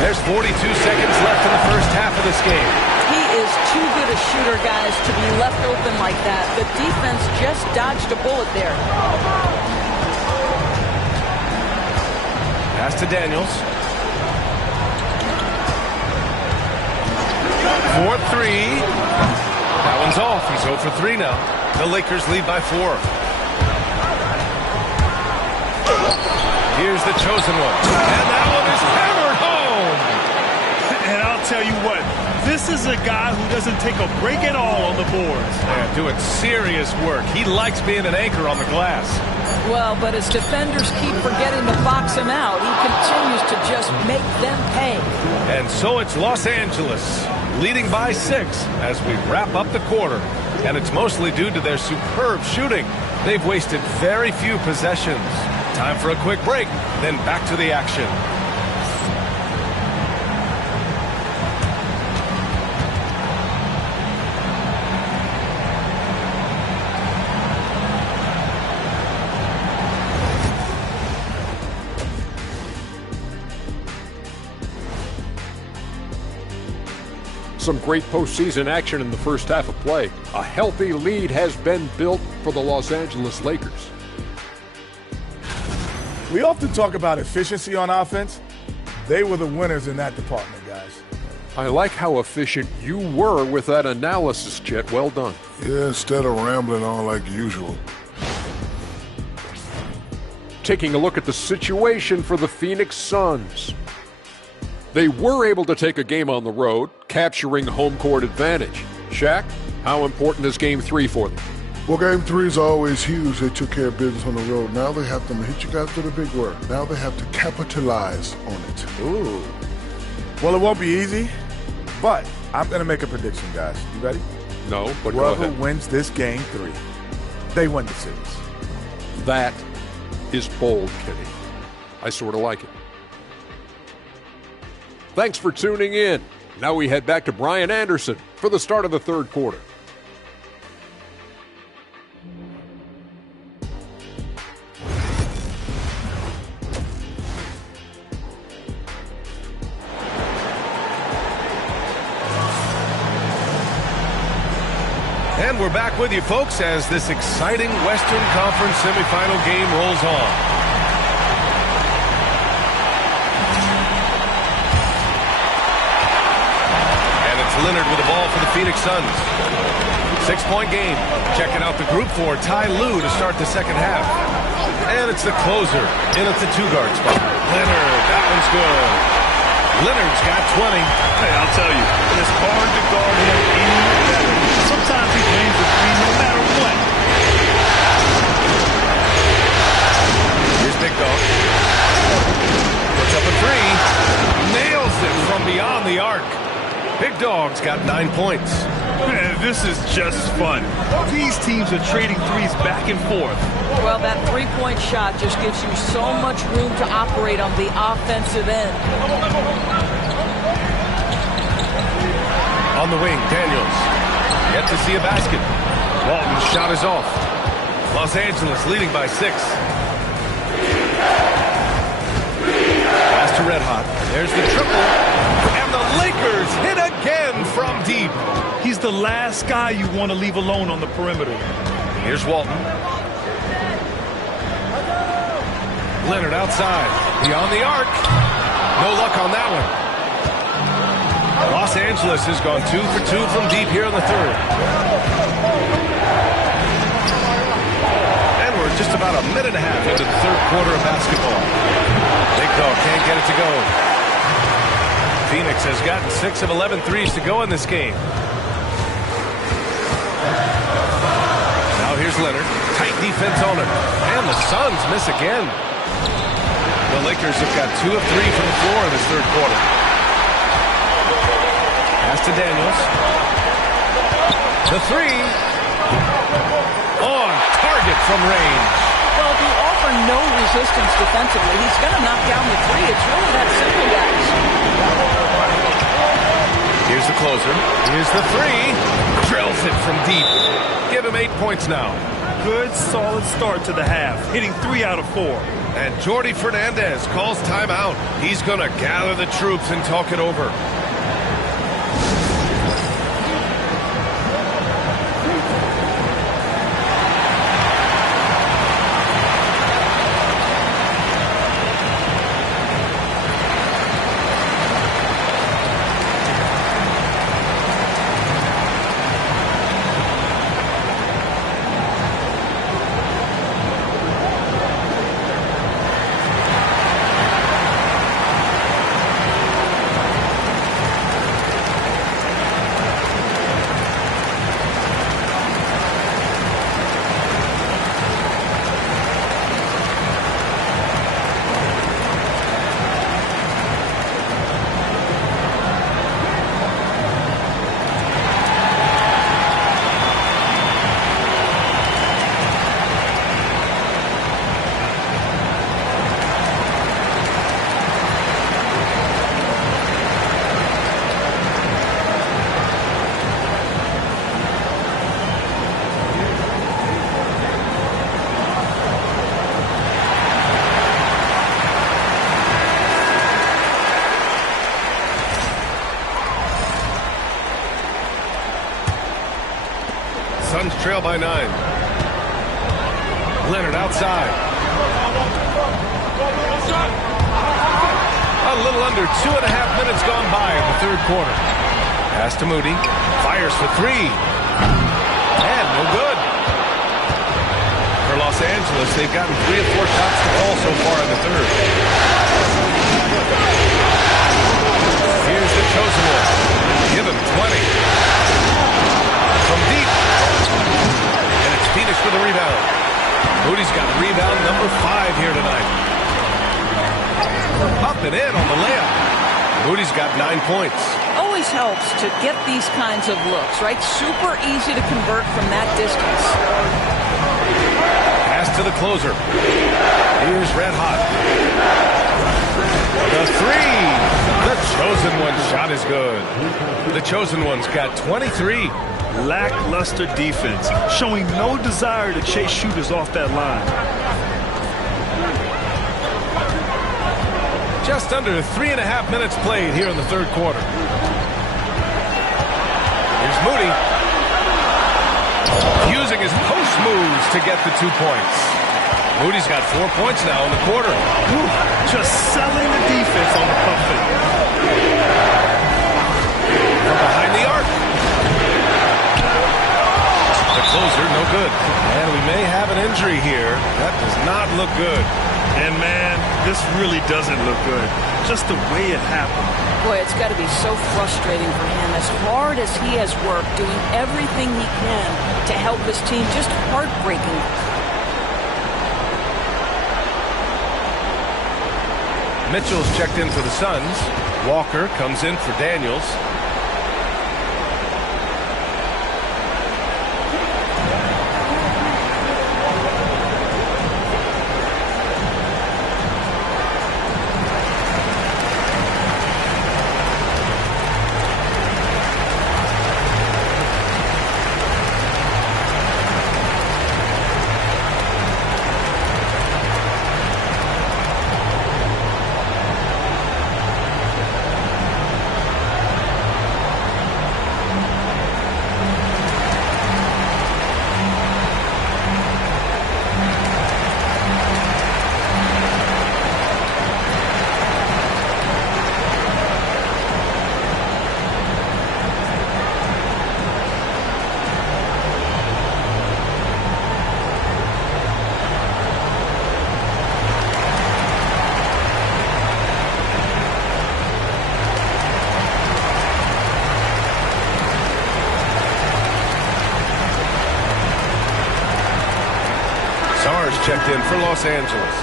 There's 42 seconds left in the first half of this game. He is too good a shooter, guys, to be left open like that. The defense just dodged a bullet there. Pass to Daniels. 4-3. That one's off. He's 0 for 3 now. The Lakers lead by 4. Here's the chosen one. And that one is hammered home. And I'll tell you what, this is a guy who doesn't take a break at all on the boards. Yeah, doing serious work. He likes being an anchor on the glass. Well, but as defenders keep forgetting to box him out, he continues to just make them pay. And so it's Los Angeles leading by 6 as we wrap up the quarter. And it's mostly due to their superb shooting. They've wasted very few possessions. Time for a quick break, then back to the action. Some great postseason action in the first half of play. A healthy lead has been built for the Los Angeles Lakers. We often talk about efficiency on offense. They were the winners in that department, guys. I like how efficient you were with that analysis, Chet. Well done. Yeah, instead of rambling on like usual. Taking a look at the situation for the Phoenix Suns. They were able to take a game on the road, capturing home court advantage. Shaq, how important is Game 3 for them? Well, Game 3 is always huge. They took care of business on the road. Now they have to hit you guys with a big word. Now they have to capitalize on it. Ooh. Well, it won't be easy, but I'm going to make a prediction, guys. You ready? No, but go ahead. Whoever wins this Game 3, they win the series. That is bold, Kenny. I sort of like it. Thanks for tuning in. Now we head back to Brian Anderson for the start of the third quarter. And we're back with you, folks, as this exciting Western Conference semifinal game rolls on. And it's Leonard with the ball for the Phoenix Suns. 6-point game. Checking out the group for Ty Lue to start the second half. And it's the closer in at the two-guard spot. Leonard, that one's good. Leonard's got 20. Hey, I'll tell you, it's hard to guard him any better. Sometimes he gains the three no matter what. Here's Big Dog. Puts up a three. Nails it from beyond the arc. Big Dog's got 9 points. Man, this is just fun. These teams are trading threes back and forth. Well, that three-point shot just gives you so much room to operate on the offensive end. On the wing, Daniels. Yet to see a basket. Walton's shot is off. Los Angeles leading by 6. Pass to Red Hot. There's the triple. And the Lakers hit again from deep. He's the last guy you want to leave alone on the perimeter. Here's Walton. Leonard outside. Beyond the arc. No luck on that one. Los Angeles has gone 2 for 2 from deep here in the third. And we're just about a minute and a half into the third quarter of basketball. Big Dog can't get it to go. Phoenix has gotten 6 of 11 threes to go in this game. Now here's Leonard. Tight defense on him. And the Suns miss again. The Lakers have got 2 of 3 from the floor in this third quarter. Pass to Daniels. The three. On target from range. Well, if you offer no resistance defensively, he's going to knock down the three. It's really that simple, guys. Here's the closer. Here's the three. Drills it from deep. Give him 8 points now. Good, solid start to the half, hitting 3 out of 4. And Jordi Fernandez calls timeout. He's going to gather the troops and talk it over. trail by 9. Leonard outside. A little under 2.5 minutes gone by in the third quarter. Pass to Moody. Fires for 3. And no good. For Los Angeles, they've gotten 3 of 4 shots to fall so far in the third. Here's the chosen one. Give him 20. From deep. And it's Phoenix with a rebound. Moody's got rebound number 5 here tonight. Up and in on the layup. Moody's got 9 points. Always helps to get these kinds of looks, right? Super easy to convert from that distance. Pass to the closer. Here's Red Hot. The 3. The chosen one shot is good. The chosen one's got 23. Lackluster defense, showing no desire to chase shooters off that line. Just under 3.5 minutes played here in the third quarter. Here's Moody. Using his post moves to get the 2 points. Moody's got 4 points now in the quarter. Ooh, just selling the defense on the pump fake. From behind the arc. The closer, no good. And we may have an injury here. That does not look good. And man, this really doesn't look good. Just the way it happened. Boy, it's got to be so frustrating for him. As hard as he has worked, doing everything he can to help his team, just heartbreaking. Mitchell's checked in for the Suns. Walker comes in for Daniels. Checked in for Los Angeles.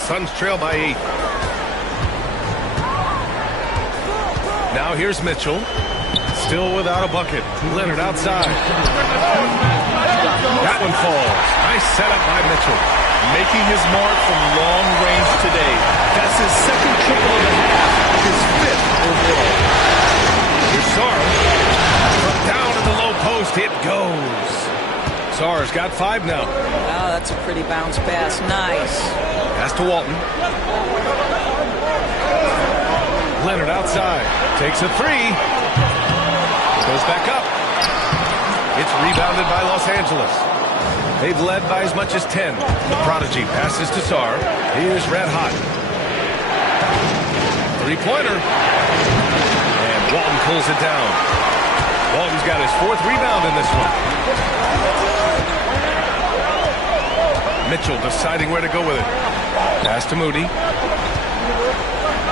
Suns trail by 8. Now here's Mitchell. Still without a bucket. Leonard outside. That one falls. Nice setup by Mitchell. Making his mark from long range today. That's his second triple of the half, his 5th overall. Here's Sarr. From down in the low post, it goes. Sarr's got 5 now. Oh, that's a pretty bounce pass. Nice. Pass to Walton. Leonard outside. Takes a 3. Goes back up. It's rebounded by Los Angeles. They've led by as much as 10. The prodigy passes to Sarr. Here's Red Hot. 3-pointer. And Walton pulls it down. Walton's got his 4th rebound in this one. Mitchell deciding where to go with it. Pass to Moody.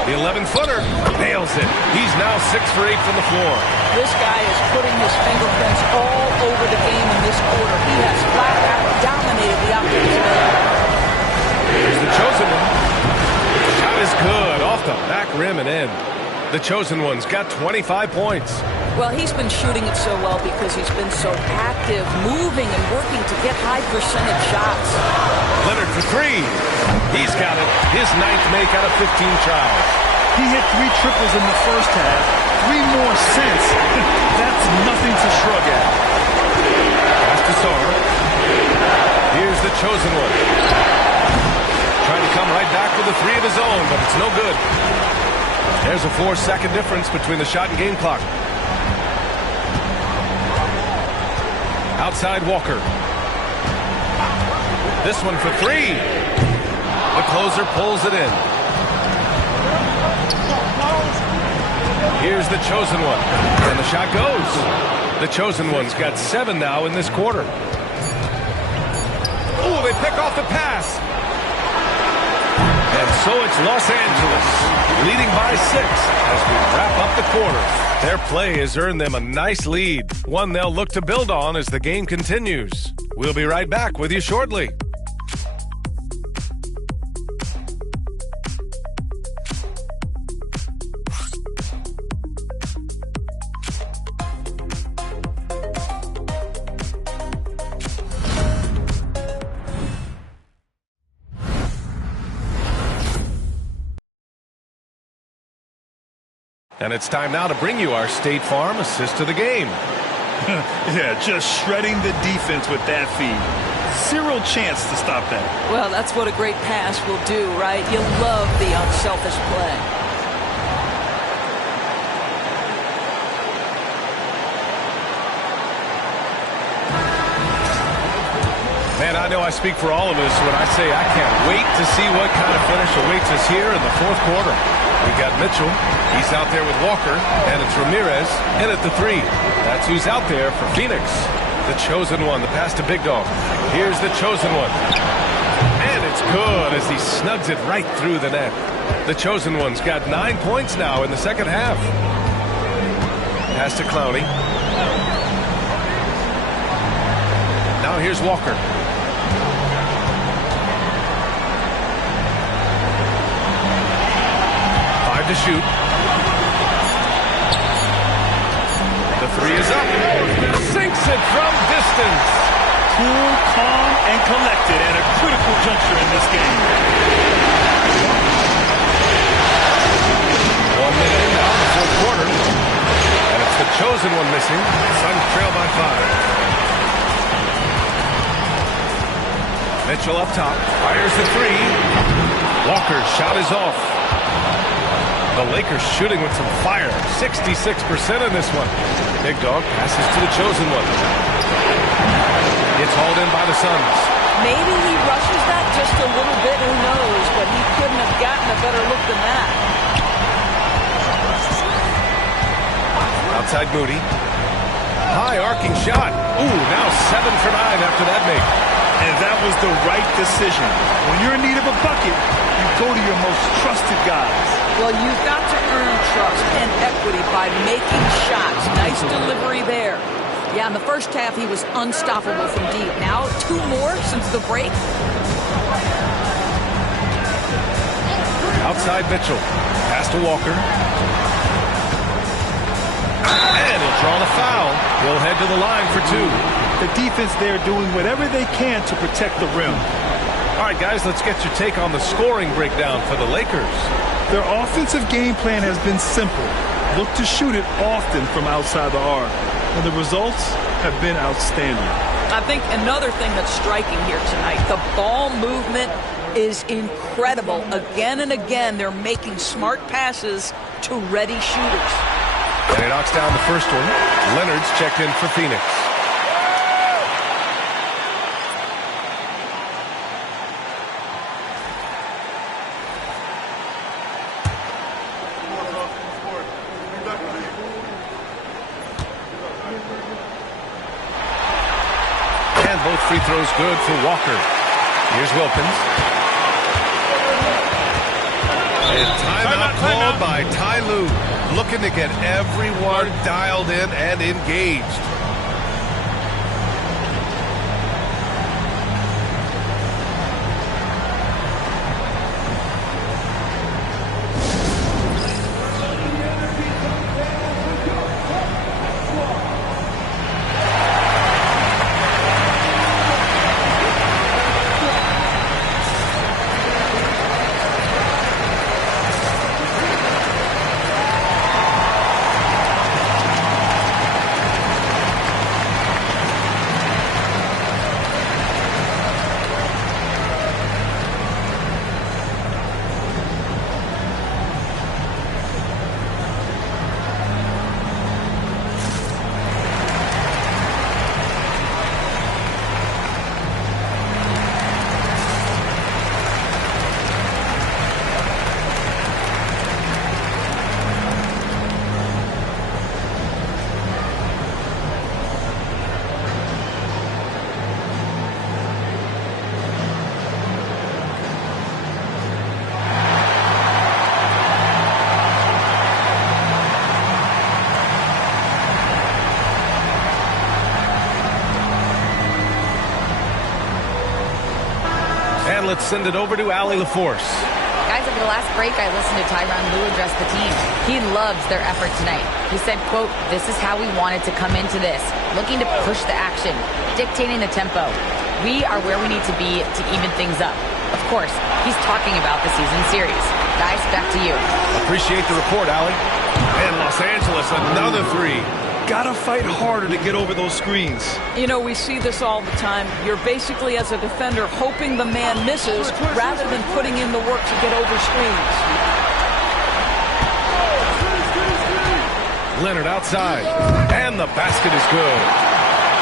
The 11-footer nails it. He's now 6 for 8 from the floor. This guy is putting his fingerprints all over the game in this quarter. He has flat out dominated the offensive end. Here's the chosen one. Shot is good off the back rim and in. The chosen one's got 25 points. Well, he's been shooting it so well because he's been so active, moving and working to get high percentage shots. Leonard for 3. He's got it. His 9th make out of 15 tries. He hit 3 triples in the first half, 3 more since. That's nothing to shrug at. Pass to Sar. Here's the chosen one. Trying to come right back with a 3 of his own, but it's no good. There's a 4-second difference between the shot and game clock. Outside Walker. This one for 3. The closer pulls it in. Here's the chosen one. And the shot goes. The chosen one's got 7 now in this quarter. Oh, they pick off the pass. And so it's Los Angeles leading by 6 as we wrap up the quarter. Their play has earned them a nice lead, one they'll look to build on as the game continues. We'll be right back with you shortly. And it's time now to bring you our State Farm assist to the game. Yeah, just shredding the defense with that feed. Zero chance to stop that. Well, that's what a great pass will do, right? You love the unselfish play. Man, I know I speak for all of us when I say I can't wait to see what kind of finish awaits us here in the fourth quarter. We got Mitchell. He's out there with Walker. And it's Ramirez in at the 3. That's who's out there for Phoenix. The chosen one. The pass to Big Dog. Here's the chosen one. And it's good as he snugs it right through the net. The chosen one's got 9 points now in the second half. Pass to Clowney. Now here's Walker. To shoot. The 3 is up. Sinks it from distance. Cool, calm, and collected at a critical juncture in this game. 1 minute in now in the fourth quarter. And it's the chosen one missing. Suns trail by 5. Mitchell up top. Fires the 3. Walker's shot is off. The Lakers shooting with some fire. 66% in this one. Big Dog passes to the chosen one. It's hauled in by the Suns. Maybe he rushes that just a little bit, who knows, but he couldn't have gotten a better look than that. Outside Moody. High arcing shot. Ooh, now 7 for 9 after that make. And that was the right decision. When you're in need of a bucket, you go to your most trusted guys. Well, you've got to earn trust and equity by making shots. Nice delivery there. Yeah, in the first half, he was unstoppable from deep. Now, 2 more since the break. Outside Mitchell. Pass to Walker. And he'll draw the foul. He'll head to the line for 2. The defense there doing whatever they can to protect the rim. All right, guys, let's get your take on the scoring breakdown for the Lakers. Their offensive game plan has been simple. Look to shoot it often from outside the arc. And the results have been outstanding. I think another thing that's striking here tonight, the ball movement is incredible. Again and again, they're making smart passes to ready shooters. And he knocks down the first one. Leonard's checked in for Phoenix. Both free throws good for Walker. Here's Wilkins. And timeout called by Ty Lue. Looking to get everyone dialed in and engaged. And let's send it over to Allie LaForce. Guys, over the last break, I listened to Tyronn Lue address the team. He loves their effort tonight. He said, quote, "This is how we wanted to come into this, looking to push the action, dictating the tempo. We are where we need to be to even things up." Of course, he's talking about the season series. Guys, back to you. Appreciate the report, Allie. And Los Angeles, another three. Gotta fight harder to get over those screens. You know, we see this all the time. You're basically, as a defender, hoping the man misses rather than putting in the work to get over screens. Leonard outside. And the basket is good.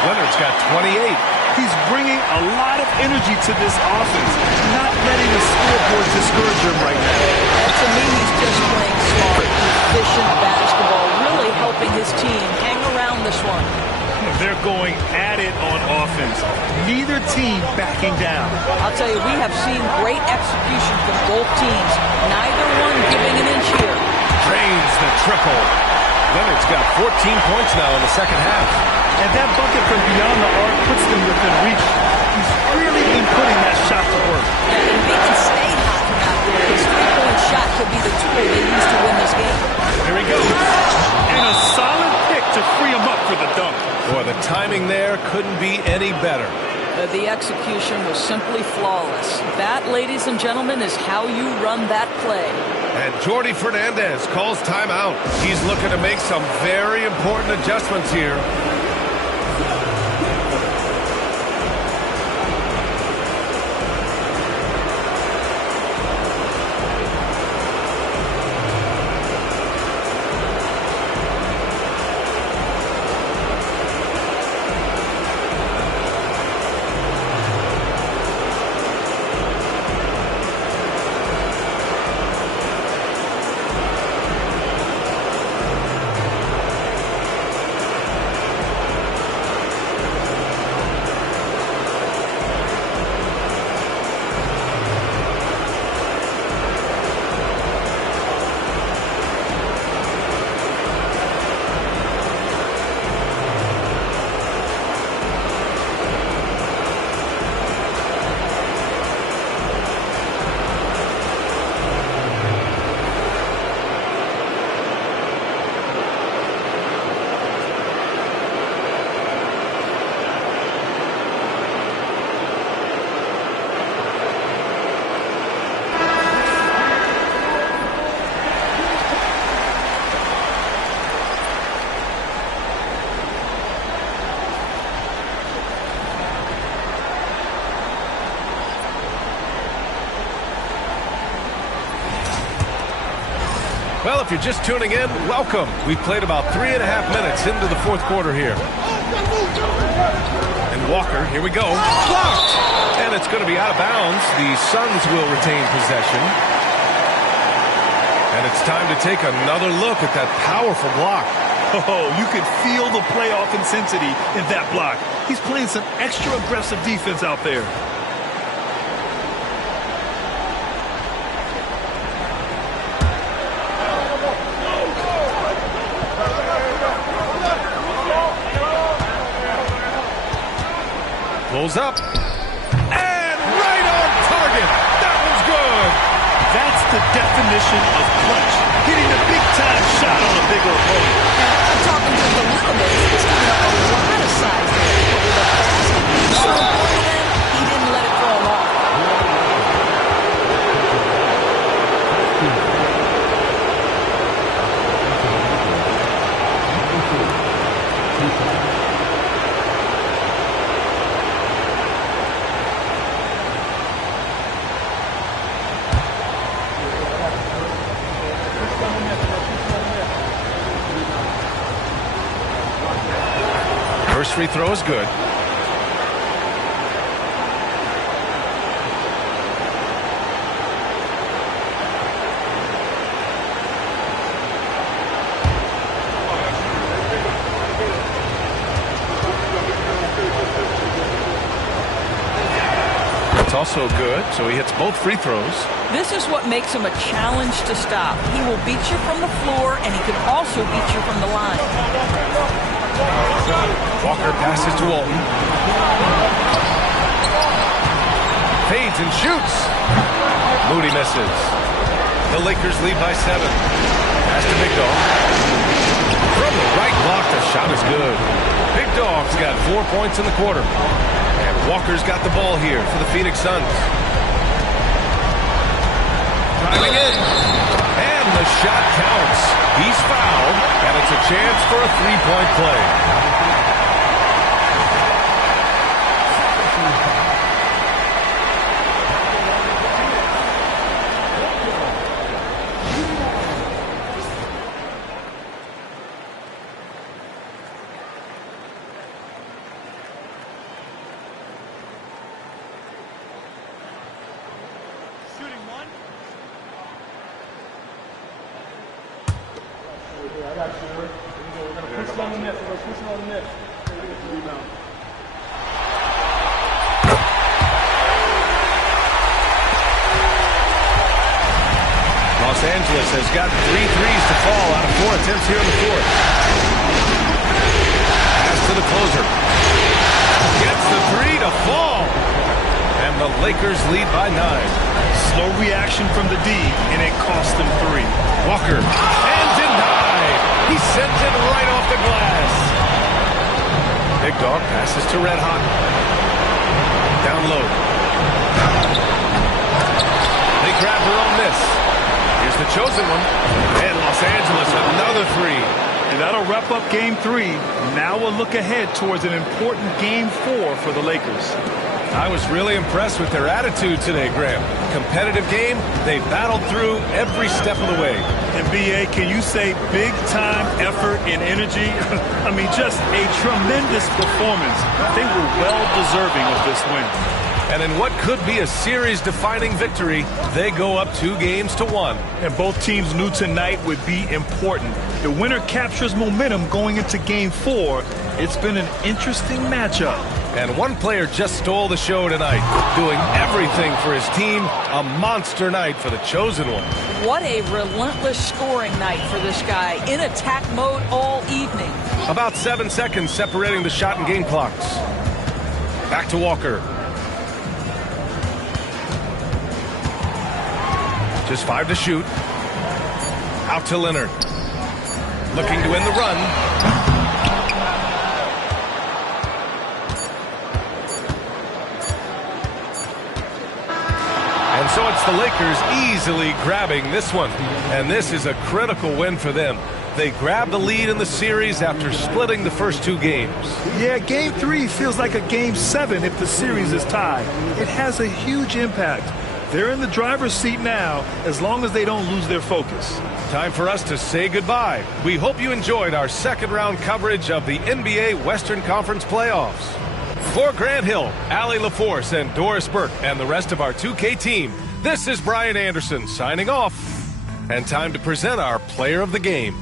Leonard's got 28. He's bringing a lot of energy to this offense, not letting the scoreboard discourage him right now. And to me, he's just playing smart, efficient basketball, really helping his team hang around this one. They're going at it on offense. Neither team backing down. I'll tell you, we have seen great execution from both teams. Neither one giving an inch here. Drains the triple. Leonard's got 14 points now in the second half. And that bucket from beyond the arc puts them within reach. He's really been putting that shot to work. Yeah, and they can stay hot from out there. His three-point shot could be the tool they use to win this game. Here he goes. And a solid pick to free him up for the dunk. Boy, the timing there couldn't be any better. The execution was simply flawless. That, ladies and gentlemen, is how you run that play. And Jordi Fernandez calls timeout. He's looking to make some very important adjustments here. Well, if you're just tuning in, welcome. We've played about 3.5 minutes into the fourth quarter here. And Walker, here we go. Blocked! And it's going to be out of bounds. The Suns will retain possession. And it's time to take another look at that powerful block. Oh, you could feel the playoff intensity in that block. He's playing some extra aggressive defense out there. Pulls up. And right on target. That was good. That's the definition of clutch. Hitting a big-time shot on a bigger opponent. I'm talking just a little bit. He's giving up a lot of size there. But with a basket being so important to them, he didn't let it throw him off. First free throw is good. It's also good, so he hits both free throws. This is what makes him a challenge to stop. He will beat you from the floor, and he can also beat you from the line. Walker passes to Walton. fades and shoots. Moody misses. The Lakers lead by 7. Pass to Big Dog. From the right block, the shot is good. Big Dog's got 4 points in the quarter. And Walker's got the ball here for the Phoenix Suns. Driving in. And the shot counts. He's fouled, and it's a chance for a three-point play. Los Angeles has got 3 threes to fall out of 4 attempts here in the fourth. Pass to the closer. Gets the 3 to fall. And the Lakers lead by 9. Slow reaction from the D, and it cost them 3. Walker. And denied. He sends it right off the glass. Big Dog passes to Red Hot. Down low. They grab their own miss. Here's the chosen one. And Los Angeles, another 3. And that'll wrap up Game 3. Now we'll look ahead towards an important Game 4 for the Lakers. I was really impressed with their attitude today, Graham. Competitive game. They battled through every step of the way. And B.A., can you say big-time effort and energy? I mean, just a tremendous performance. They were well-deserving of this win. And in what could be a series-defining victory, they go up 2 games to 1. And both teams knew tonight would be important. The winner captures momentum going into Game 4. It's been an interesting matchup. And one player just stole the show tonight, doing everything for his team. A monster night for the chosen one. What a relentless scoring night for this guy. In attack mode all evening. About 7 seconds separating the shot and game clocks. Back to Walker. Just 5 to shoot. Out to Leonard. Looking to end the run. And so it's the Lakers easily grabbing this one. And this is a critical win for them. They grab the lead in the series after splitting the first 2 games. Yeah, Game 3 feels like a Game 7 if the series is tied. It has a huge impact. They're in the driver's seat now, as long as they don't lose their focus. Time for us to say goodbye. We hope you enjoyed our second round coverage of the NBA Western Conference Playoffs. For Grant Hill, Allie LaForce, and Doris Burke, and the rest of our 2K team, this is Brian Anderson signing off. And time to present our player of the game.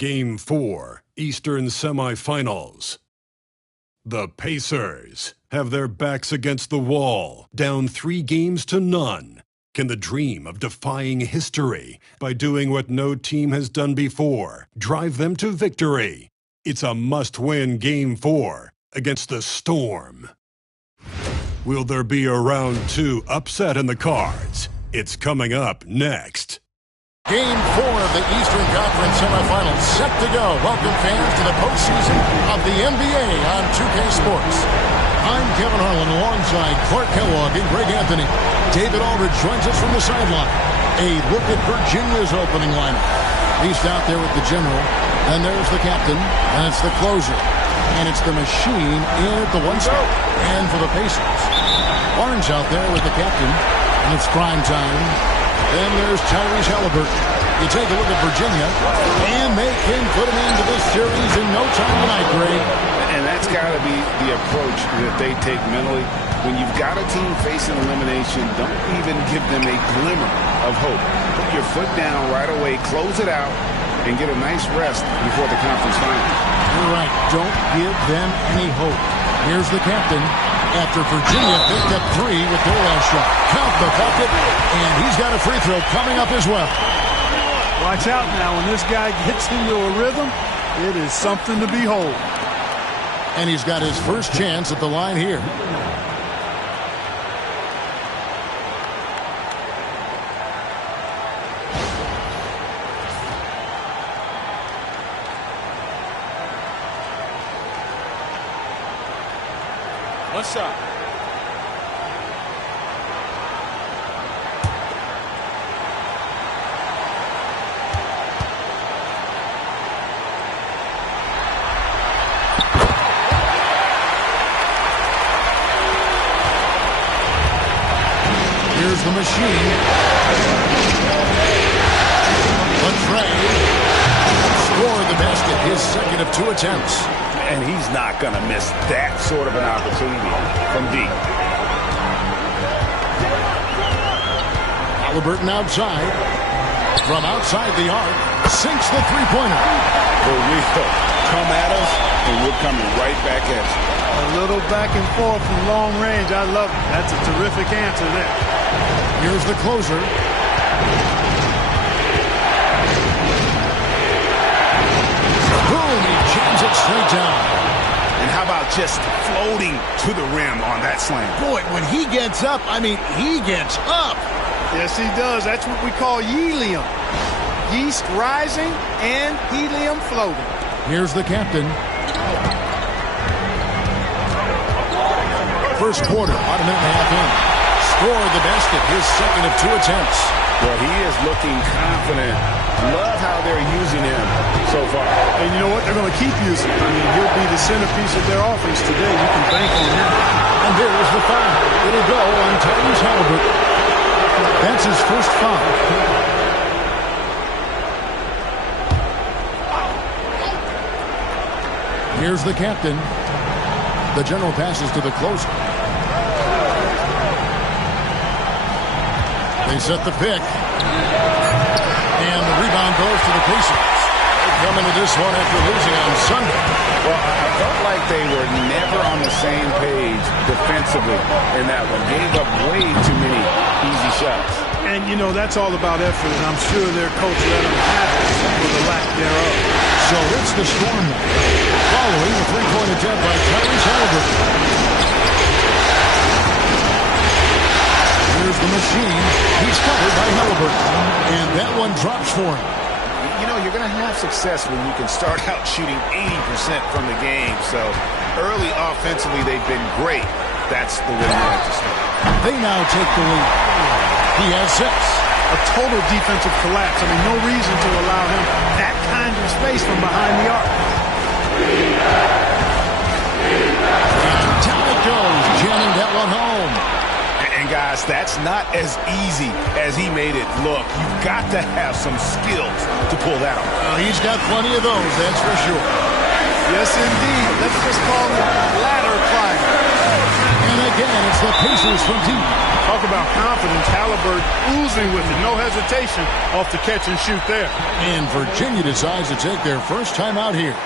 Game 4, Eastern Semifinals. The Pacers have their backs against the wall, down 3 games to none. Can the dream of defying history by doing what no team has done before drive them to victory? It's a must-win Game 4 against the Storm. Will there be a round 2 upset in the cards? It's coming up next. Game 4 of the Eastern Conference semifinals set to go. Welcome fans to the postseason of the NBA on 2K Sports. I'm Kevin Harlan alongside Clark Kellogg and Greg Anthony. David Aldridge joins us from the sideline. A look at Virginia's opening lineup. He's out there with the general. And there's the captain. And it's the closer. And it's the machine in at the 1 spot. And for the Pacers, Barnes out there with the captain. And it's prime time. Then there's Tyrese Halliburton. You take a look at Virginia, and they can put him into this series in no time tonight, Greg. And that's got to be the approach that they take mentally. When you've got a team facing elimination, don't even give them a glimmer of hope. Put your foot down right away, close it out, and get a nice rest before the conference finals. You're right. Don't give them any hope. Here's the captain. After Virginia picked up 3 with their last shot. Count the bucket, and he's got a free throw coming up as well. Watch out now. When this guy gets into a rhythm, it is something to behold. And he's got his first chance at the line here. What's up? Here's the machine. Latrey scored the basket, his second of 2 attempts. And he's not going to miss that sort of an opportunity from deep. Halliburton outside. From outside the arc, sinks the three-pointer. For real. Come at us, and we're coming right back at you. A little back and forth from long range. I love it. That's a terrific answer there. Here's the closer. Boom, he jams it straight down. And how about just floating to the rim on that slam? Boy, when he gets up, I mean, he gets up. Yes, he does. That's what we call helium. Yeast rising and helium floating. Here's the captain. First quarter, about a minute and a half in. Scored the basket, his second of 2 attempts. Well, he is looking confident. Love how they're using him so far. And you know what? They're going to keep using him. I mean, he'll be the centerpiece of their offense today. You can bank on him. And here's the foul. It'll go on Tyrese Halliburton. That's his first foul. Here's the captain. The general passes to the closer. They set the pick. And the rebound goes to the Pacers. They come into this one after losing on Sunday. Well, I felt like they were never on the same page defensively in that one. Gave up way too many easy shots. And, you know, that's all about effort, and I'm sure their coach let them have it with the lack thereof. So it's the Storm following the three-point attempt by Tyrese Halliburton. Here's the machine. He's covered by Halliburton. And that one drops for him. You know, you're going to have success when you can start out shooting 80% from the game. So early offensively, they've been great. That's the way you like to start. They now take the lead. He has 6. A total defensive collapse. I mean, no reason to allow him that kind of space from behind the arc. And down it goes, jamming that one home. And guys, that's not as easy as he made it look. You've got to have some skills to pull that off. He's got plenty of those, that's for sure. Yes, indeed. Let's just call it ladder climbing. And again. It's the Pacers from deep. Talk about confidence. Halliburton oozing with it. No hesitation off the catch and shoot there. And Virginia decides to take their first time out here.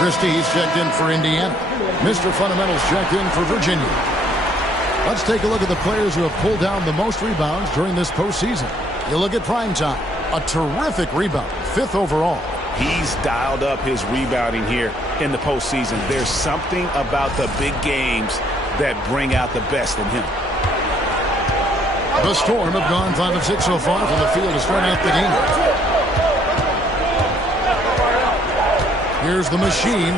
Christie's checked in for Indiana. Mr. Fundamentals checked in for Virginia. Let's take a look at the players who have pulled down the most rebounds during this postseason. You look at Primetime, a terrific rebound, 5th overall. He's dialed up his rebounding here in the postseason. There's something about the big games that bring out the best in him. The Storm have gone 5 of 6 so far from the field to start out the game. Here's the Machine.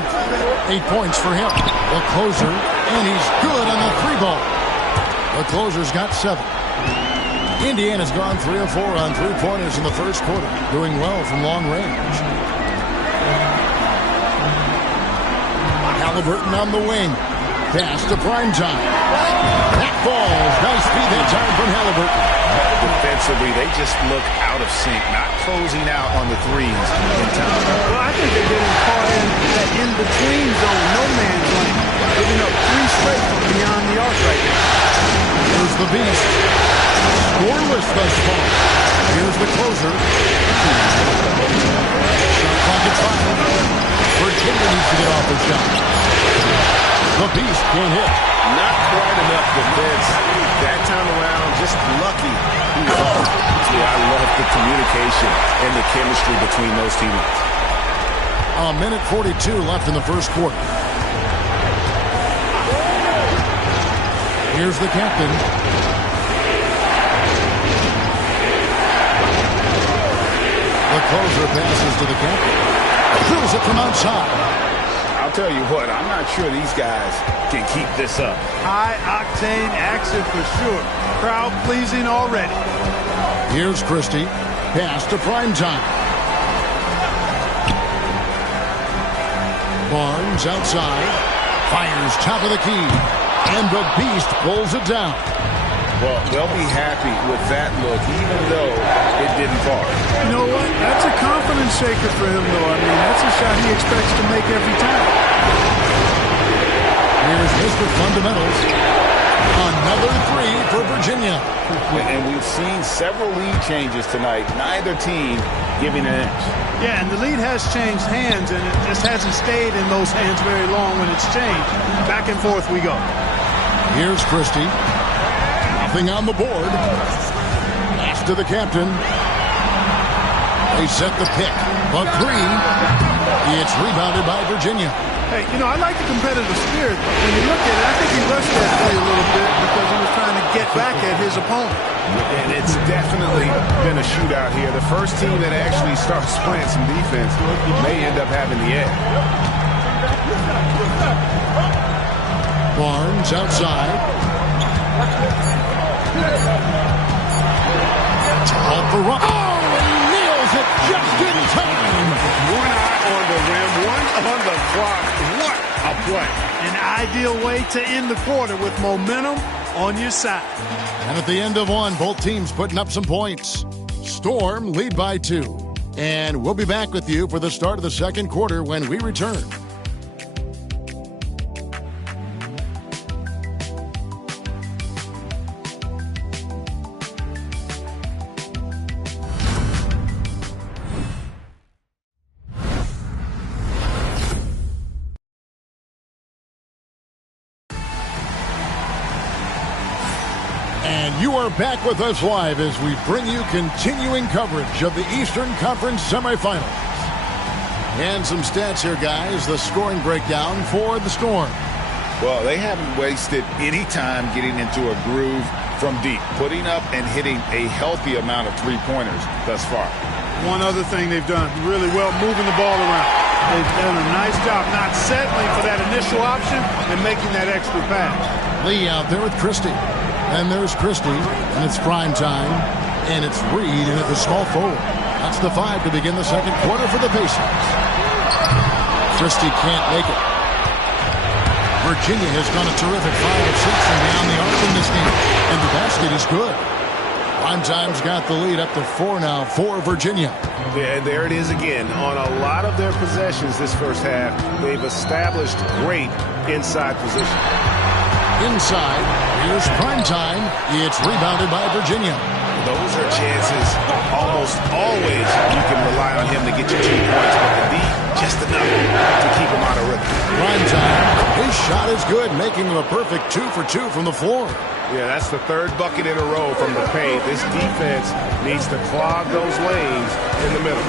8 points for him. The closer, and he's good on the 3-ball. The closer's got 7. Indiana's gone 3 of 4 on 3-pointers in the first quarter, doing well from long range. Halliburton on the wing. Pass to Primetime. That falls. Nice speed that time from Halliburton. Defensively, they just look out of sync, not closing out on the threes in time. Well, I think they're getting caught in that in-between zone, no man's land, giving up 3 straight from beyond the arc right now. Here's the Beast. Scoreless thus far. Here's the closer. Shot clock at 5. Virginia needs to get off the shot. The Beast can't hit. Not quite enough defense. That time around, just lucky. He was off. Yeah, I love the communication and the chemistry between those teammates. A minute 42 left in the first quarter. Here's the captain. The closer passes to the captain. Fills it from outside. I'll tell you what, I'm not sure these guys can keep this up. High-octane action for sure. Crowd-pleasing already. Here's Christie. Pass to Primetime. Barnes outside. Fires top of the key. And the Beast pulls it down. Well, they'll be happy with that look, even though it didn't fall. You know what? That's a confidence shaker for him, though. I mean, that's a shot he expects to make every time. Here's Mr. Fundamentals. Another 3 for Virginia. And we've seen several lead changes tonight. Neither team giving an inch. Yeah, and the lead has changed hands, and it just hasn't stayed in those hands very long when it's changed. Back and forth we go. Here's Christie. Nothing on the board. Pass to the captain. They set the pick. A 3. It's rebounded by Virginia. Hey, you know, I like the competitive spirit. When you look at it, I think he rushed that 3 a little bit because he was trying to get back at his opponent. And it's definitely been a shootout here. The first team that actually starts playing some defense may end up having the edge. Barnes outside. Off the run. Oh, he nails it just in time. One eye on the rim, one on the clock. What a play. An ideal way to end the quarter with momentum on your side. And at the end of one, both teams putting up some points. Storm lead by 2. And we'll be back with you for the start of the second quarter when we return. You are back with us live as we bring you continuing coverage of the Eastern Conference semifinals. And some stats here, guys. The scoring breakdown for the Storm. Well, they haven't wasted any time getting into a groove from deep, putting up and hitting a healthy amount of three-pointers thus far. One other thing they've done really well, moving the ball around. They've done a nice job not settling for that initial option and making that extra pass. Lee out there with Christie. And there's Christie, and it's prime time, and it's Reed in at the small forward. That's the 5 to begin the second quarter for the Pacers. Christie can't make it. Virginia has done a terrific 5 of 6 from beyond the arc in this game, and the basket is good. Prime time's got the lead up to 4 now for Virginia. Yeah, and there it is again. On a lot of their possessions this first half, they've established great inside position. Inside, here's prime time. It's rebounded by Virginia. Those are chances almost always you can rely on him to get you 2 points, but the D, just enough to keep him out of rhythm. Prime time. His shot is good, making him a perfect 2 for 2 from the floor. Yeah, that's the 3rd bucket in a row from the paint. This defense needs to clog those lanes in the middle.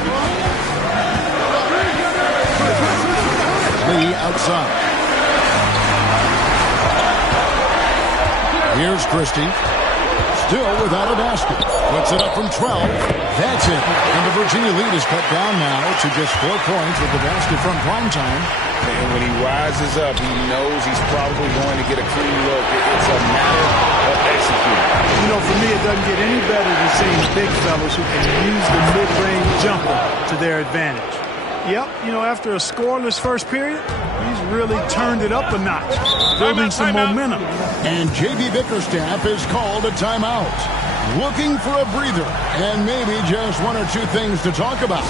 Lee outside. Here's Christie. Still without a basket. Puts it up from 12. That's it. And the Virginia lead is cut down now to just 4 points with the basket from primetime. And when he rises up, he knows he's probably going to get a clean look. It's a matter of executing. You know, for me, it doesn't get any better than seeing big fellas who can use the mid-range jumper to their advantage. Yep, you know, after a scoreless first period, he's really turned it up a notch, building some momentum. And J.B. Bickerstaff is called a timeout. Looking for a breather and maybe just 1 or 2 things to talk about.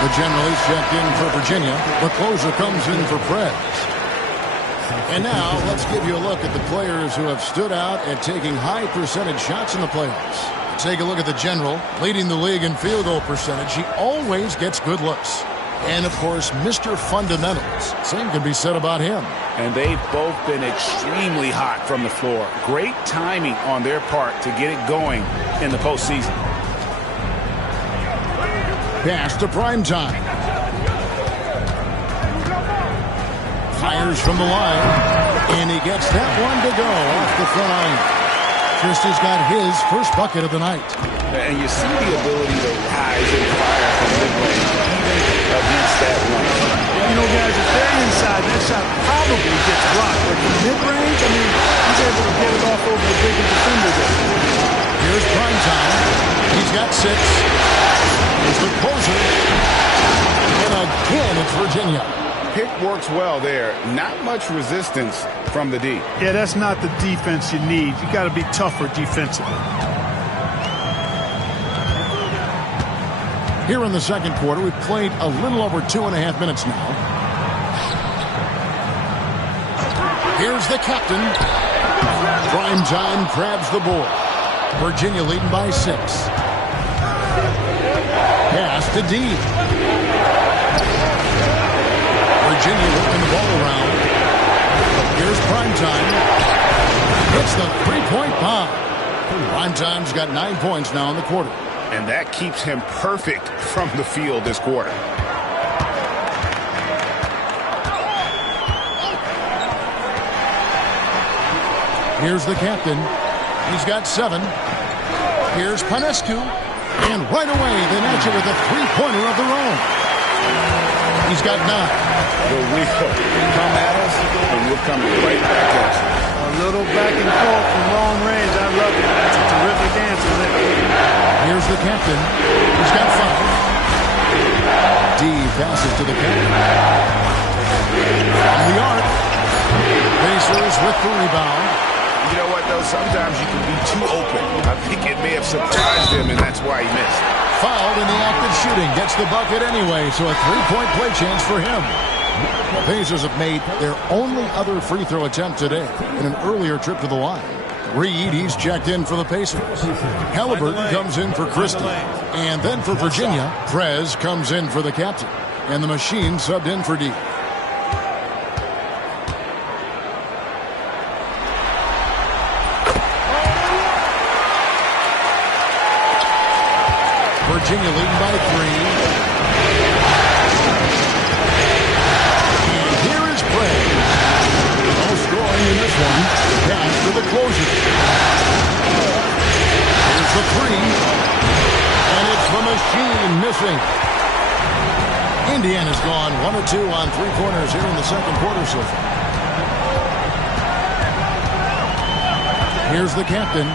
The general is checked in for Virginia. The closer comes in for Prez. And now let's give you a look at the players who have stood out at taking high percentage shots in the playoffs. Take a look at the general, leading the league in field goal percentage. He always gets good looks. And, of course, Mr. Fundamentals. Same can be said about him. And they've both been extremely hot from the floor. Great timing on their part to get it going in the postseason. Pass to primetime. Fires from the line. And he gets that one to go off the front iron. Christie's got his first bucket of the night. And you see the ability to rise and fire from mid-range, even against that one. You know, guys, if they're inside, that shot probably gets blocked. But from mid-range, I mean, he's able to get it off over the bigger defender there. Here's primetime. He's got 6. Here's the closer. And again, it's Virginia. Pick works well there. Not much resistance from the D. Yeah, that's not the defense you need. You got to be tougher defensively. Here in the second quarter, we've played a little over 2.5 minutes now. Here's the captain. Primetime grabs the board. Virginia leading by 6. Pass to D. Virginia working the ball around. Here's Primetime. Hits the three-point bomb. Primetime's got 9 points now in the quarter. And that keeps him perfect from the field this quarter. Here's the captain. He's got 7. Here's Panescu. And right away, they match it with a three-pointer of their own. He's got 9. The wheel come at us, and we're coming right back at you. A little back and forth from long range. I love it. That's a terrific answer there. Here's the captain. He's got 5. D passes to the captain. From the arc. Pacers with the rebound. You know what, though? Sometimes you can be too open. I think it may have surprised him, and that's why he missed. Fouled in the act of shooting. Gets the bucket anyway, so a three-point play chance for him. The Pacers have made their only other free throw attempt today in an earlier trip to the line. Reed, he's checked in for the Pacers. Halliburton comes in for Christie. And then for Virginia, Prez comes in for the captain. And the machine subbed in for D. Virginia leading by 3. And here is Prez. No scoring in this one. Pass to the closer. Here's the 3. And it's the machine missing. Indiana's gone 1 or 2 on three-pointers here in the second quarter so far. Here's the captain.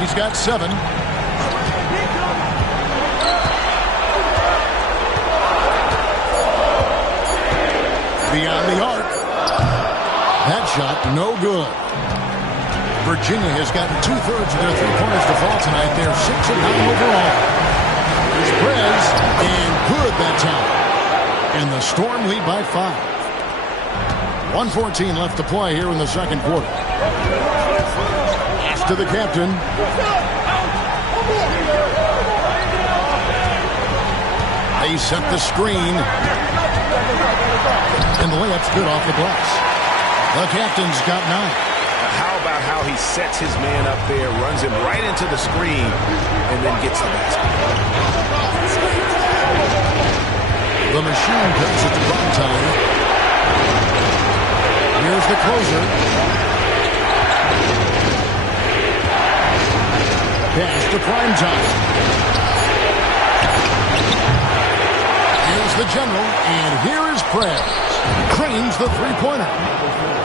He's got 7. Beyond the arc. That shot, no good. Virginia has gotten 2/3 of their three-pointers to fall tonight. They're 6 of 9 overall. Here's Prez, and good that time. And the Storm lead by 5. 1:14 left to play here in the second quarter. Pass to the captain. They set the screen. And the layup's good off the glass. The captain's got 9. How about how he sets his man up there, runs him right into the screen, and then gets the basket. The machine cuts it to Primetime. Here's the closer. Pass to Primetime. Here's the general, and here is Prez. Cranes the three-pointer.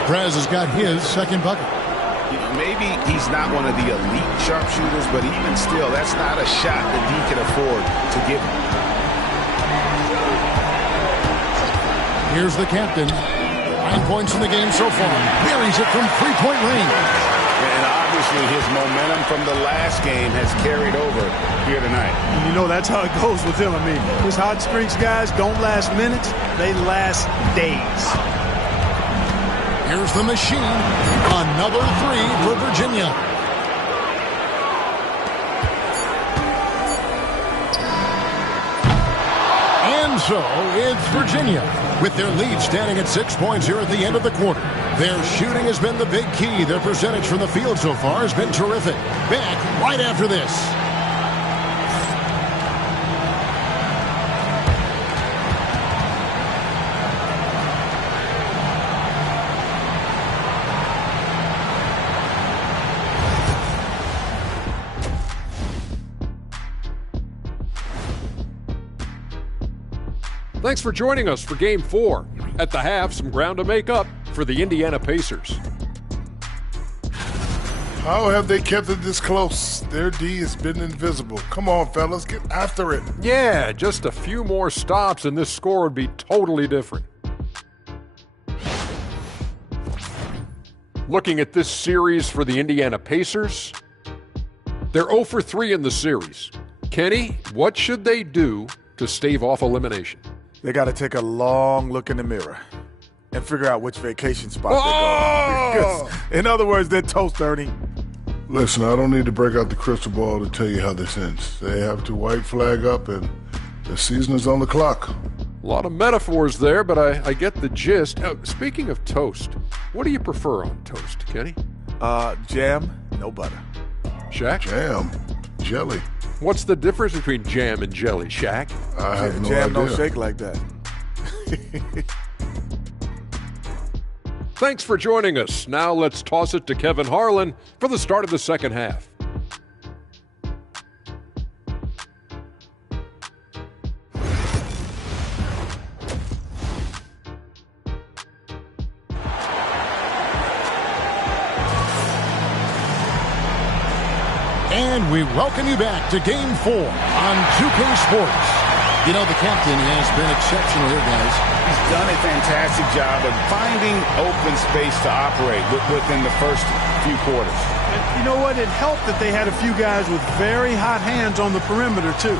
Prez has got his second bucket. Maybe he's not one of the elite sharpshooters, but even still, that's not a shot that he can afford to give him. Here's the captain. 9 points in the game so far. Buries it from three-point range. And obviously his momentum from the last game has carried over here tonight. You know, that's how it goes with him. I mean, his hot streaks, guys, don't last minutes. They last days. Here's the machine. Another 3 for Virginia. And so it's Virginia, with their lead standing at 6 points here at the end of the quarter. Their shooting has been the big key. Their percentage from the field so far has been terrific. Back right after this. Thanks for joining us for Game 4. At the half, some ground to make up for the Indiana Pacers. How have they kept it this close? Their D has been invisible. Come on, fellas, get after it. Yeah, just a few more stops and this score would be totally different. Looking at this series for the Indiana Pacers, they're 0 for 3 in the series. Kenny, what should they do to stave off elimination? They got to take a long look in the mirror. and figure out which vacation spot they're going. In other words, they're toast, Ernie. Listen, I don't need to break out the crystal ball to tell you how this ends. They have to white flag up, and the season is on the clock. A lot of metaphors there, but I get the gist. Speaking of toast, what do you prefer on toast, Kenny? Jam, no butter. Shaq? Jam, jelly. What's the difference between jam and jelly, Shaq? I have no Jam idea. don't shake like that. Thanks for joining us. Now let's toss it to Kevin Harlan for the start of the second half. And we welcome you back to Game 4 on 2K Sports. You know, the captain has been exceptional here, guys. He's done a fantastic job of finding open space to operate within the first few quarters. And you know what? It helped that they had a few guys with very hot hands on the perimeter, too.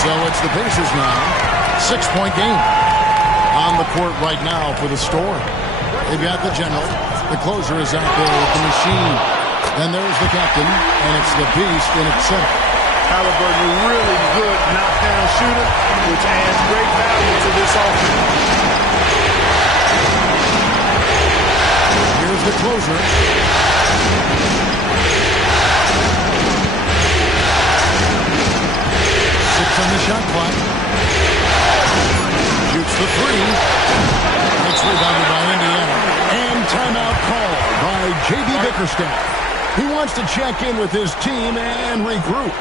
So it's the Pacers now. 6-point game on the court right now for the Storm. They've got the general. The closer is out there with the machine. Then there's the captain, and it's the beast in its center. Halliburton, a really good knockdown shooter, which adds great value to this offense. Here's the closer. On the shot clock. Shoots the three. It's rebounded by Indiana. And timeout called by J.B. Bickerstaff. He wants to check in with his team and regroup.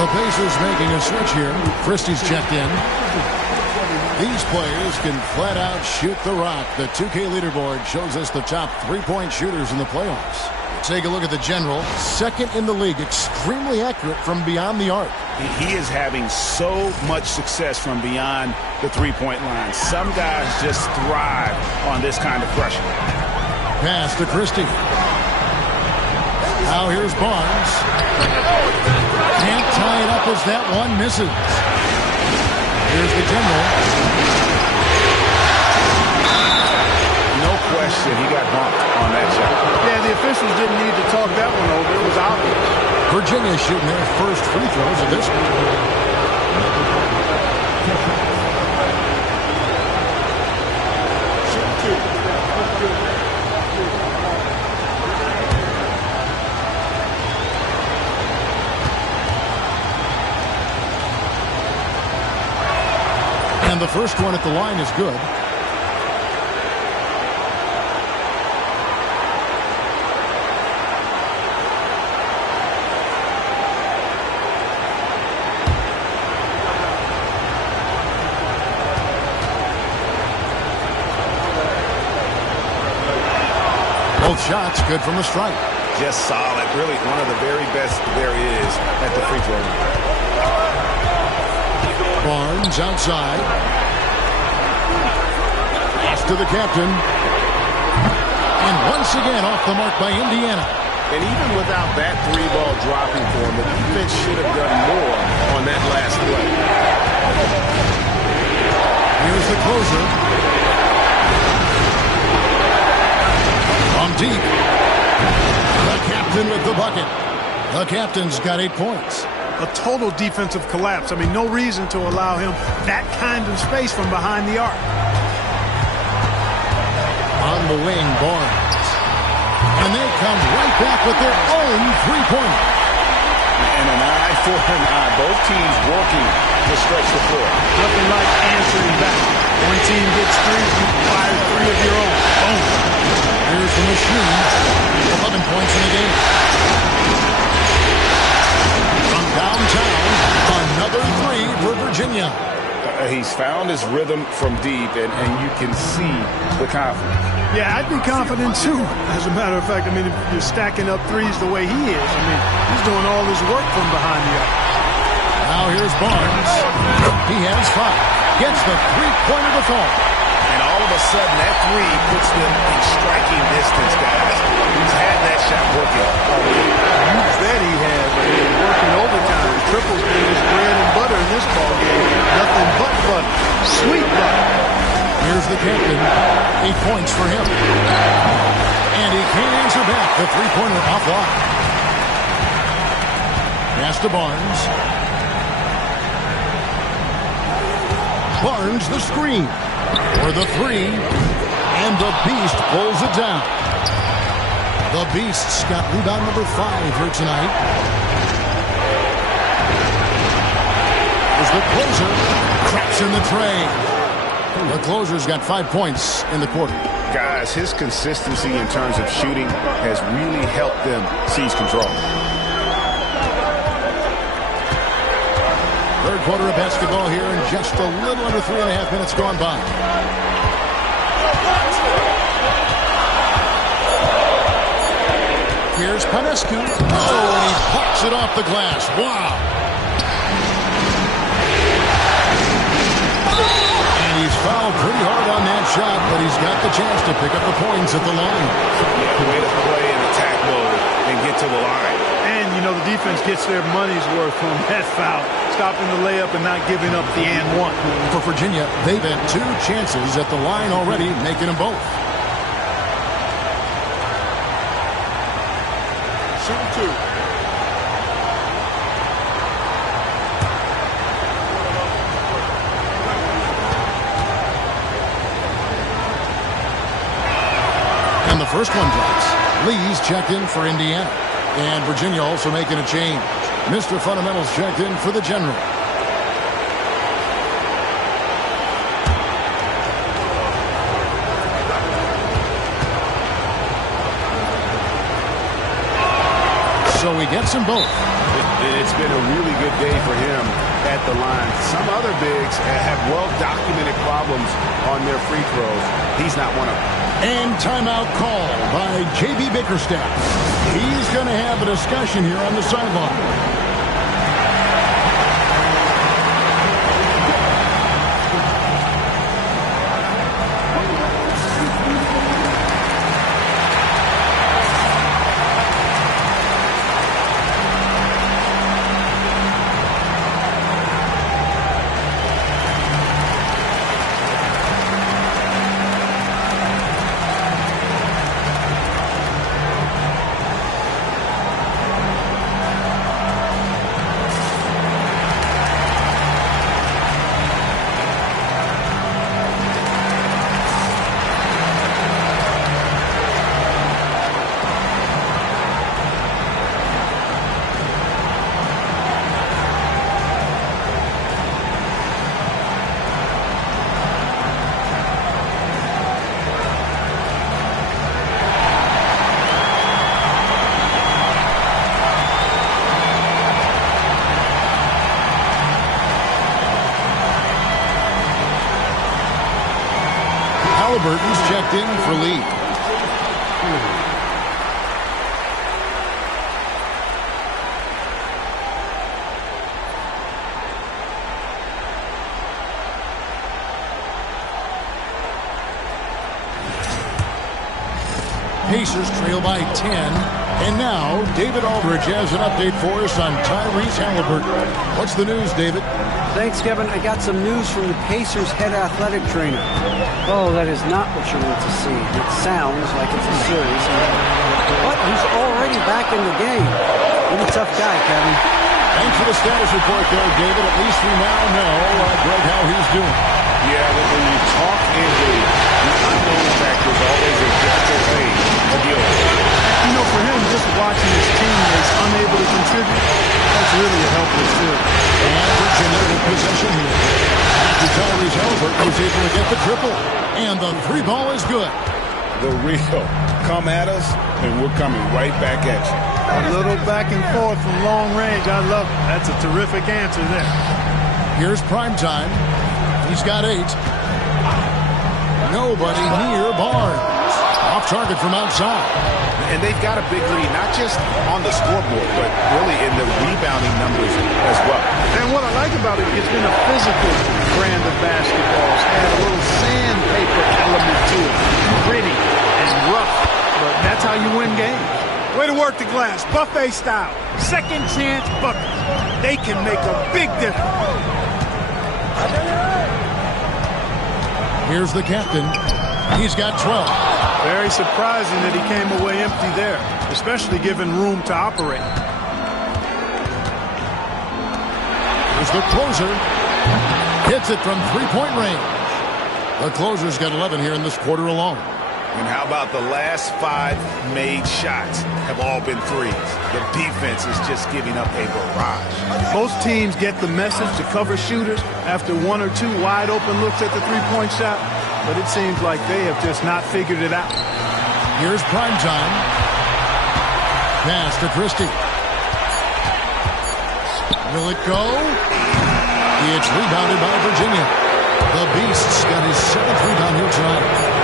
The Pacers making a switch here. Christie's checked in. These players can flat out shoot the rock. The 2K leaderboard shows us the top three-point shooters in the playoffs. Take a look at the general. Second in the league. Extremely accurate from beyond the arc. He is having so much success from beyond the three-point line. Some guys just thrive on this kind of pressure. Pass to Christie. Now here's Barnes. Can't tie it up as that one misses. Here's the general. No question, he got bumped on that shot. Yeah, the officials didn't need to talk that one over. It was obvious. Virginia shooting their first free throws of this one. And the first one at the line is good. Both shots good from the stripe. Just solid. Really one of the very best there is at the free throw line. Barnes outside. Pass to the captain. And once again off the mark by Indiana. And even without that three-ball dropping for him, the defense should have done more on that last play. Here's the closer. On deep. The captain with the bucket. The captain's got 8 points. A total defensive collapse. I mean, no reason to allow him that kind of space from behind the arc. On the wing, Barnes. And they come right back with their own three-pointer. And an eye for an eye. Both teams working to stretch the floor. Nothing like answering back. One team gets 3, you fire 3 of your own. Boom. Here's the machine. 11 points in the game. From downtown, another 3 for Virginia. He's found his rhythm from deep, and you can see the confidence. Yeah, I'd be confident too. As a matter of fact, I mean, if you're stacking up threes the way he is, I mean, he's doing all his work from behind the arc. Now here's Barnes. He has 5. Gets the three-pointer to fall. And all of a sudden, that 3 puts them in striking distance, guys. He's had that shot working already. You bet he has. I mean, working overtime. Triples been his bread and butter in this ball game. Nothing but butter. Sweet butter. Here's the captain. 8 points for him. And he can't answer back. The three-pointer offline. Pass to Barnes. Barnes the screen. For the 3. And the Beast pulls it down. The Beast's got rebound number 5 here tonight. There's the closer. Cracks in the tray. The closer's got 5 points in the quarter. Guys, his consistency in terms of shooting has really helped them seize control. Third quarter of basketball here, and just a little under 3.5 minutes gone by. Here's Panescu. Oh, and he pops it off the glass. Wow. And he's fouled pretty hard on that shot, but he's got the chance to pick up the points at the line. Yeah, way to play in attack mode and get to the line. And, you know, the defense gets their money's worth from that foul. Stopping the layup and not giving up the and one. For Virginia, they've had 2 chances at the line already, making them both. Shoot 2. And the first one drops. Lee's checked in for Indiana. And Virginia also making a change. Mr. Fundamentals checked in for the General. So he gets them both. It's been a really good day for him at the line. Some other bigs have well-documented problems on their free throws. He's not one of them. And timeout call by J.B. Bickerstaff. He's going to have a discussion here on the sideline. Halliburton's checked in for Lee. Pacers trail by 10. And now, David Aldridge has an update for us on Tyrese Halliburton. What's the news, David? Thanks, Kevin. I got some news from the Pacers' head athletic trainer. Oh, that is not what you want to see. It sounds like it's a series. But he's already back in the game. What a tough guy, Kevin. Thanks for the status report there, David. At least we now know, Greg, how he's doing. Yeah, but when you talk injury, the unknown factor is always a difficult thing to deal with. You know, for him, just watching his teammates unable to contribute, that's really a helpless feeling. And Virginia in possession here. After Tyrese Halliburton was able to get the triple. And the three ball is good. The real come at us, and we're coming right back at you. A little back and forth from long range. I love it. That's a terrific answer there. Here's Primetime. He's got 8. Nobody near Barnes. Off target from outside. And they've got a big lead, not just on the scoreboard, but really in the rebounding numbers as well. And what I like about it, it's been a physical brand of basketball. It's had a little sandpaper element to it. Gritty and rough, but that's how you win games. Way to work the glass, buffet style. Second chance buckets. They can make a big difference. Here's the captain. He's got 12. Very surprising that he came away empty there, especially given room to operate. Here's the closer. Hits it from three-point range. The closer's got 11 here in this quarter alone. And how about the last 5 made shots have all been threes? The defense is just giving up a barrage. Most teams get the message to cover shooters after 1 or 2 wide open looks at the three-point shot, but it seems like they have just not figured it out. Here's Primetime. Pass to Christie. Will it go? It's rebounded by Virginia. The Beast's got his 7th rebound here tonight.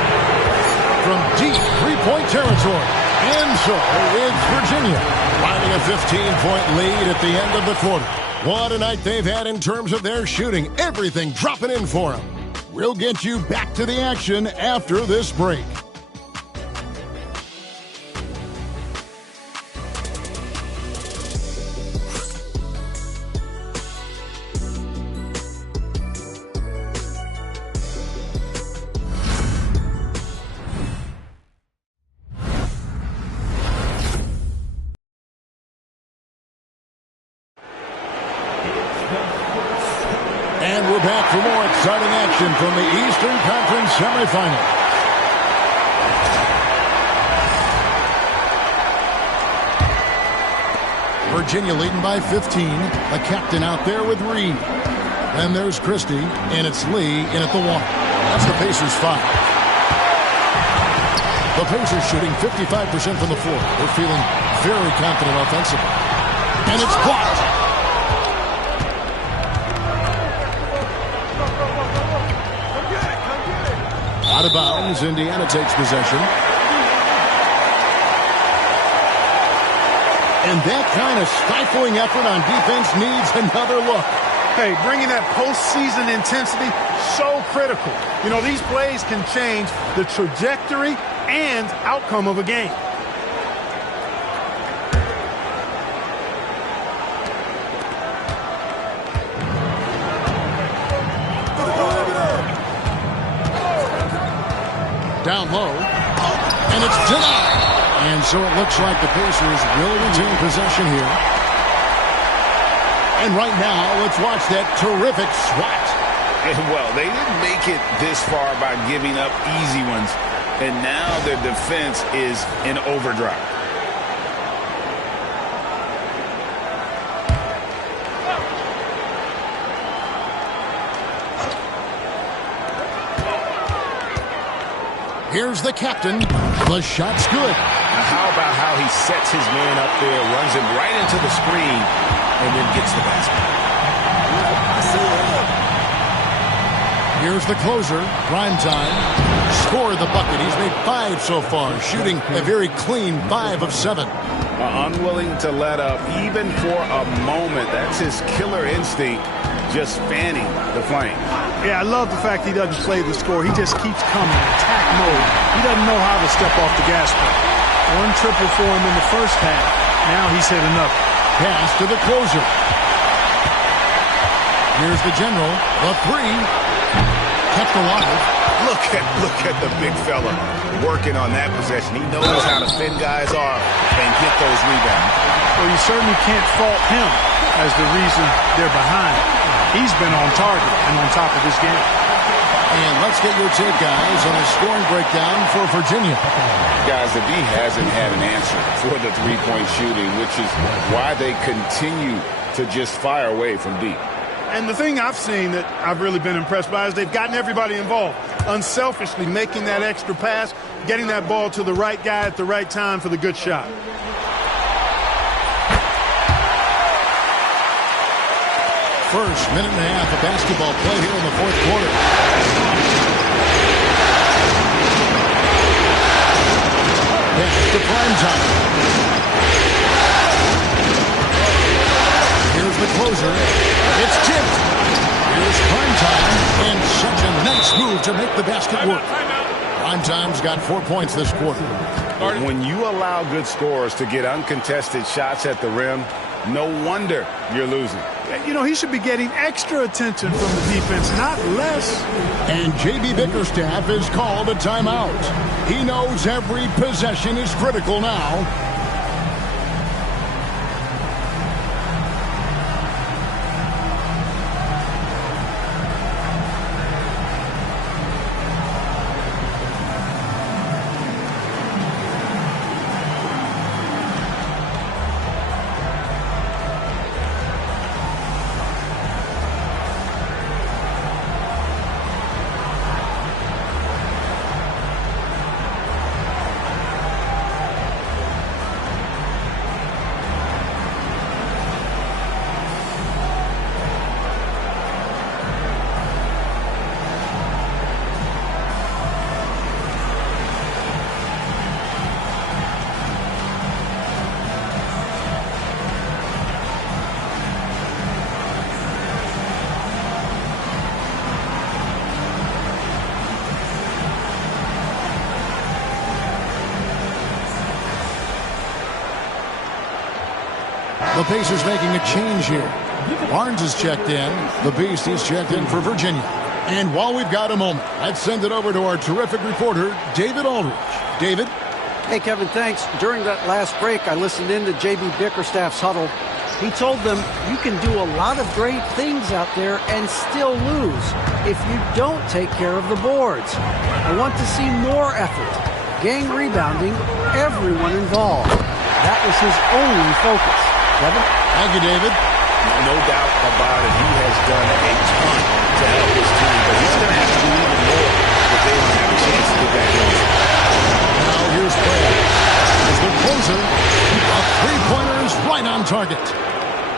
From deep three-point territory. And so it's Virginia, finding a 15-point lead at the end of the quarter. What a night they've had in terms of their shooting. Everything dropping in for them. We'll get you back to the action after this break. And we're back for more exciting action from the Eastern Conference semifinal. Virginia leading by 15. The captain out there with Reed. Then there's Christie, and it's Lee in at the 1. That's the Pacers' 5. The Pacers shooting 55% from the floor. They're feeling very confident offensively. And it's blocked. Out of bounds, Indiana takes possession. And that kind of stifling effort on defense needs another look. Hey, bringing that postseason intensity, so critical. You know, these plays can change the trajectory and outcome of a game. Down low, and it's denied. And so it looks like the Pacers will retain possession here. And right now, let's watch that terrific swat. And well, they didn't make it this far by giving up easy ones. And now their defense is in overdrive. Here's the captain. The shot's good. Now how about how he sets his man up there, runs him right into the screen, and then gets the basket. Here's the closer. Primetime. Scored the bucket. He's made 5 so far, shooting a very clean 5 of 7. Unwilling to let up, even for a moment. That's his killer instinct, just fanning the flame. Yeah, I love the fact he doesn't play the score. He just keeps coming, attack mode. He doesn't know how to step off the gas pedal. One triple for him in the first half. Now he's hit another. Pass to the closer. Here's the general. The three. Kept alive. Look at the big fella working on that possession. He knows how to thin guys off and get those rebounds. Well, you certainly can't fault him as the reason they're behind. He's been on target and on top of this game. And let's get your take, guys, on a scoring breakdown for Virginia. Guys, the D hasn't had an answer for the three-point shooting, which is why they continue to just fire away from deep. And the thing I've seen that I've really been impressed by is they've gotten everybody involved, unselfishly making that extra pass, getting that ball to the right guy at the right time for the good shot. First minute and a half of basketball play here in the fourth quarter. Pass to Primetime. Here's the closer. It's tipped. Here's Primetime, and such a nice move to make the basket work. Primetime's got 4 points this quarter. When you allow good scorers to get uncontested shots at the rim, no wonder you're losing. You know, he should be getting extra attention from the defense, not less. And J.B. Bickerstaff is called a timeout. He knows every possession is critical now. The Pacers making a change here. Barnes is checked in. The Beast is checked in for Virginia. And while we've got a moment, let's send it over to our terrific reporter, David Aldridge. David? Hey, Kevin, thanks. During that last break, I listened in to J.B. Bickerstaff's huddle. He told them you can do a lot of great things out there and still lose if you don't take care of the boards. I want to see more effort, gang rebounding, everyone involved. That was his only focus. Kevin? Thank you, David. No doubt about it. He has done a ton to help his team, but he's going to have to do even more if they want to have a chance to get back in. Now here's Fred. As the closer, a three-pointer is right on target.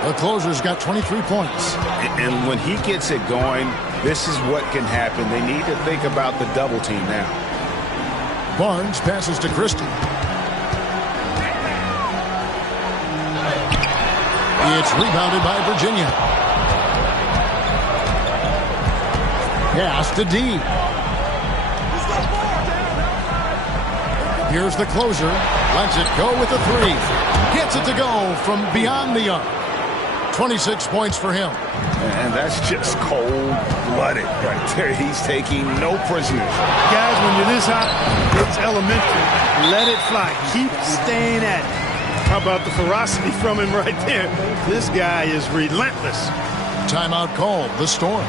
The closer's got 23 points. And when he gets it going, this is what can happen. They need to think about the double team now. Barnes passes to Christie. It's rebounded by Virginia. Pass to D. Here's the closer. Lets it go with the three. Gets it to go from beyond the arc. 26 points for him. And that's just cold-blooded right there. He's taking no prisoners. Guys, when you're this hot, it's elementary. Let it fly. Keep staying at it. How about the ferocity from him right there? This guy is relentless. Timeout called, the Storm.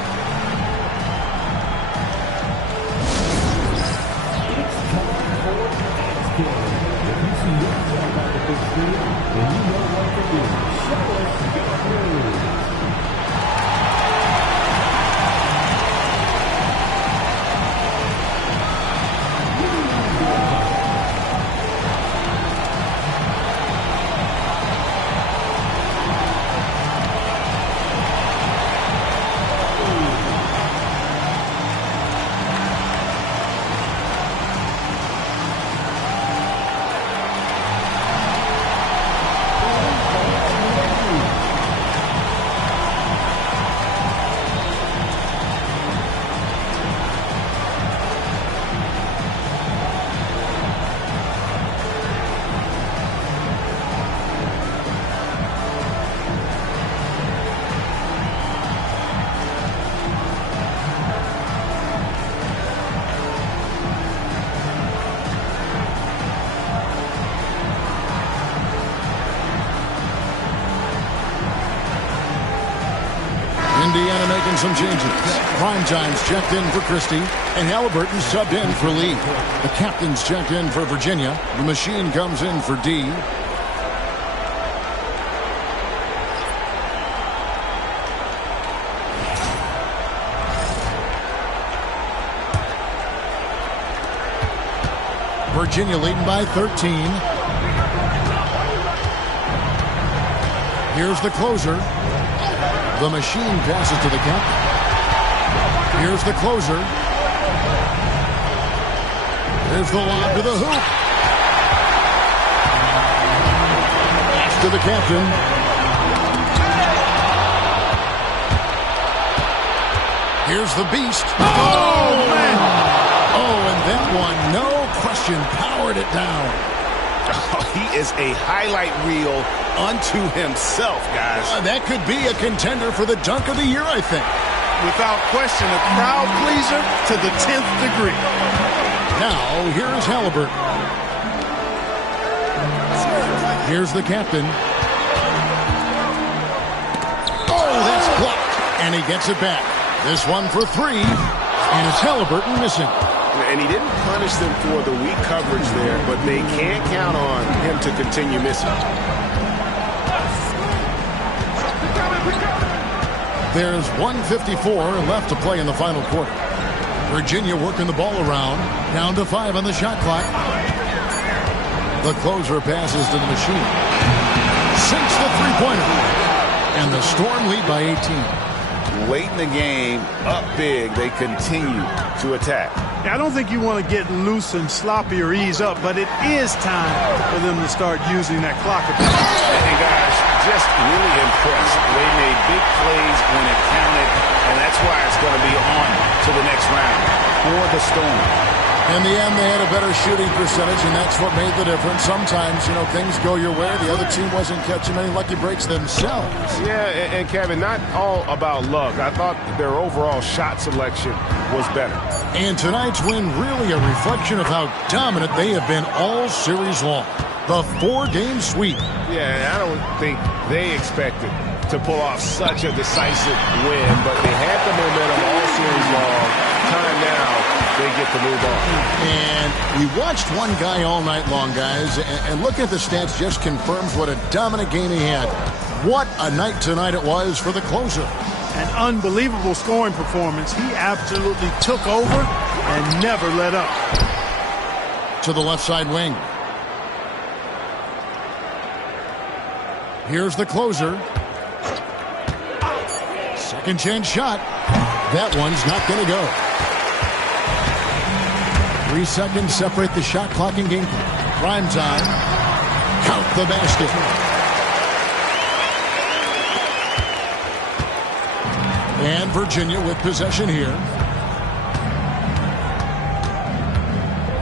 some changes. Primetime's checked in for Christie, and Halliburton subbed in for Lee. The captain's checked in for Virginia. The machine comes in for D. Virginia leading by 13. Here's the closer. The machine passes to the captain. Here's the closer. Here's the lob to the hoop. Pass to the captain. Here's the beast. Oh, man. Oh, and that one, no question, powered it down. Oh, he is a highlight reel unto himself, guys. That could be a contender for the dunk of the year, I think. Without question, a crowd pleaser to the 10th degree. Now, here's Halliburton. Here's the captain. Oh, that's blocked. And he gets it back. This one for three. And it's Halliburton missing. And he didn't punish them for the weak coverage there, but they can't count on him to continue missing. There's 1:54 left to play in the final quarter. Virginia working the ball around. Down to 5 on the shot clock. The closer passes to the machine. Sinks the three-pointer. And the Storm lead by 18. Late in the game, up big, they continue to attack. I don't think you want to get loose and sloppy or ease up, but it is time for them to start using that clock. And guys, just really impressed. They made big plays when it counted, and that's why it's going to be on to the next round for the Storm. In the end, they had a better shooting percentage, and that's what made the difference. Sometimes, things go your way. The other team wasn't catching many lucky breaks themselves. Yeah, and Kevin, not all about luck. I thought their overall shot selection was better. And tonight's win really a reflection of how dominant they have been all series long. The 4-game sweep. Yeah, I don't think they expected to pull off such a decisive win, but they had the momentum all series long. Time now, they get to move on. And we watched one guy all night long, guys, and looking at the stats just confirms what a dominant game he had. What a night tonight it was for the closer. An unbelievable scoring performance. He absolutely took over and never let up. To the left side wing. Here's the closer. Second chance shot. That one's not going to go. 3 seconds separate the shot clock and game clock. Prime time. Count the basket. And Virginia with possession here.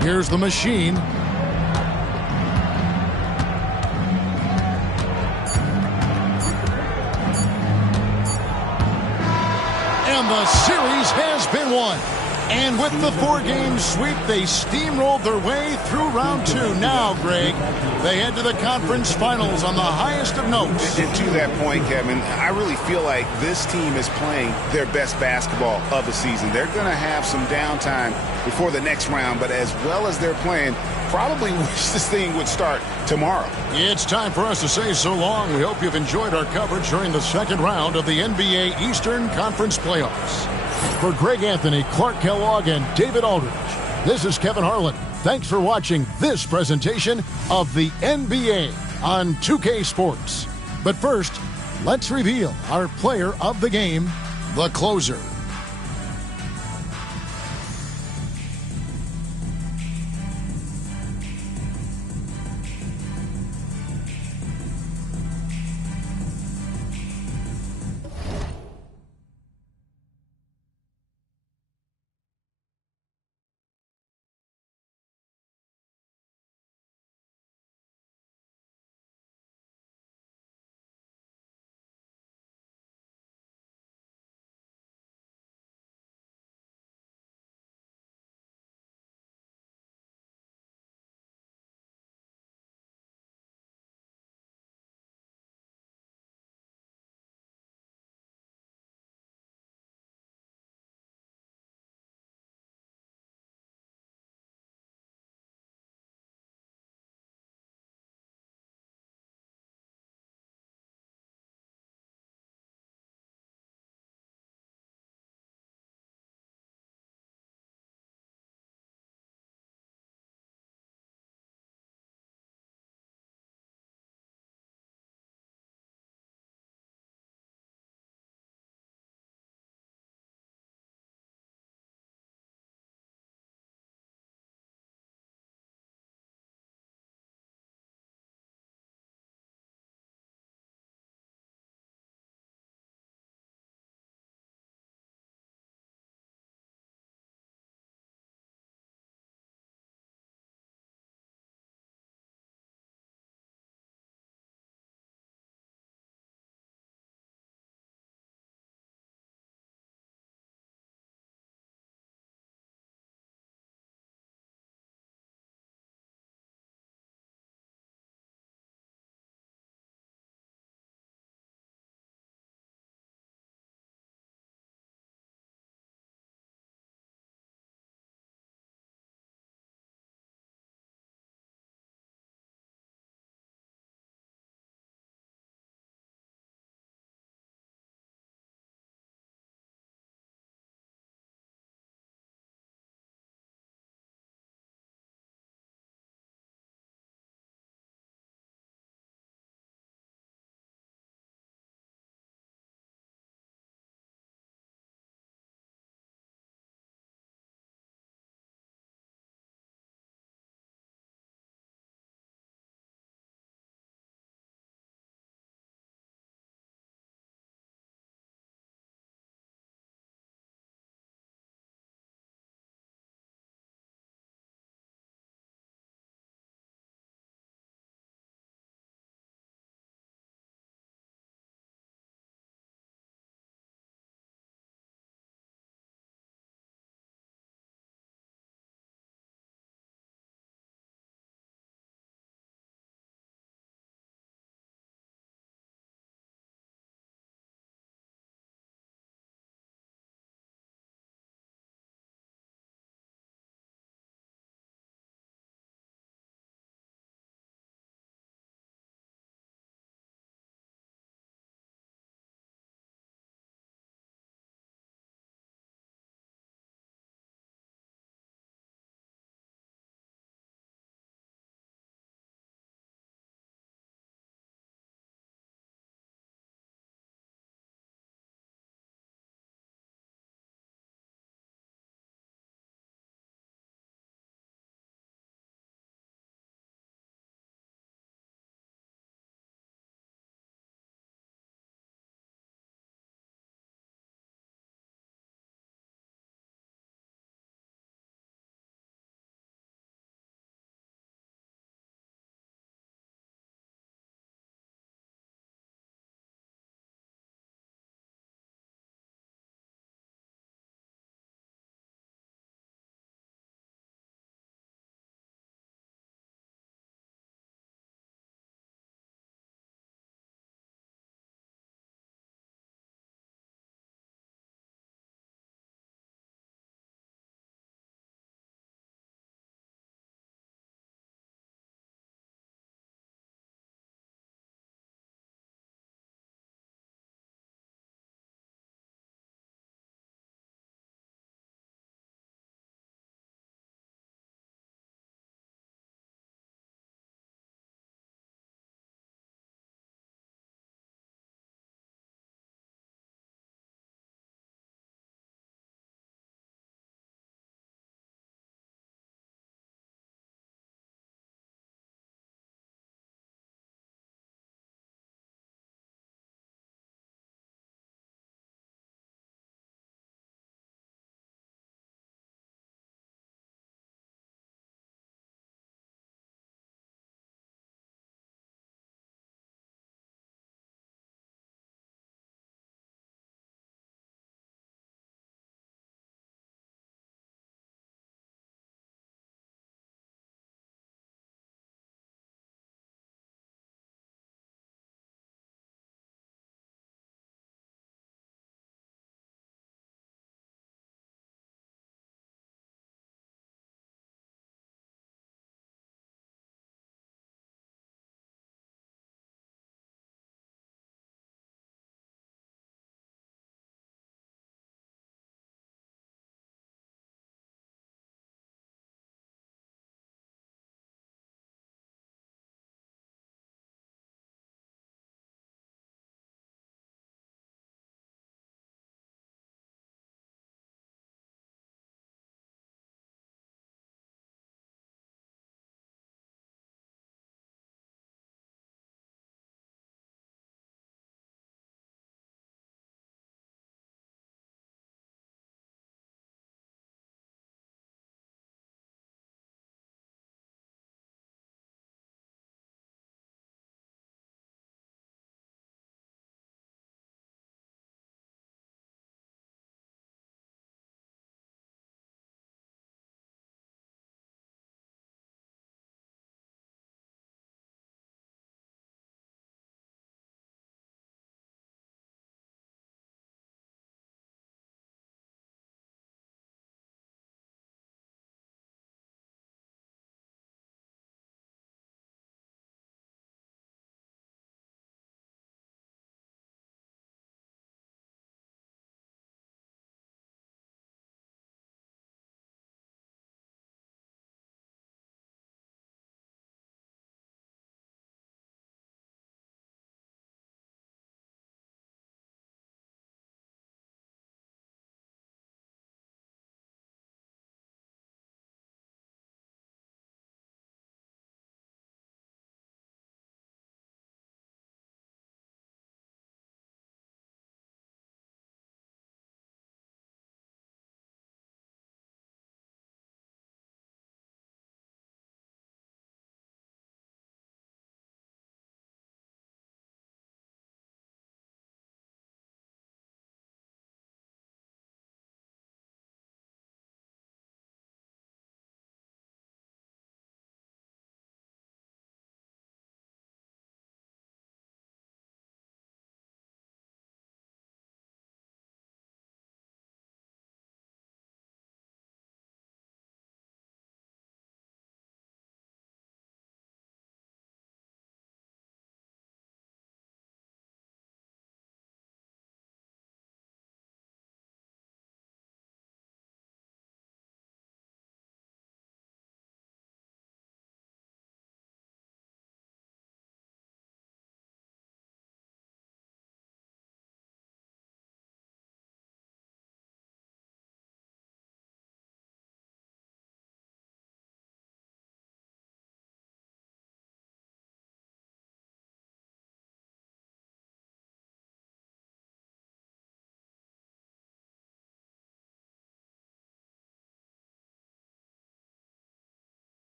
Here's the machine. And the series has been won. And with the 4-game sweep, they steamrolled their way through round 2. Now, Greg, they head to the conference finals on the highest of notes. And to that point, Kevin, I really feel like this team is playing their best basketball of the season. They're going to have some downtime before the next round, but as well as they're playing, probably wish this thing would start tomorrow. It's time for us to say so long. We hope you've enjoyed our coverage during the second round of the NBA Eastern Conference Playoffs. For Greg Anthony, Clark Kellogg, and David Aldridge, this is Kevin Harlan. Thanks for watching this presentation of the NBA on 2K Sports. But first, let's reveal our player of the game, the closer.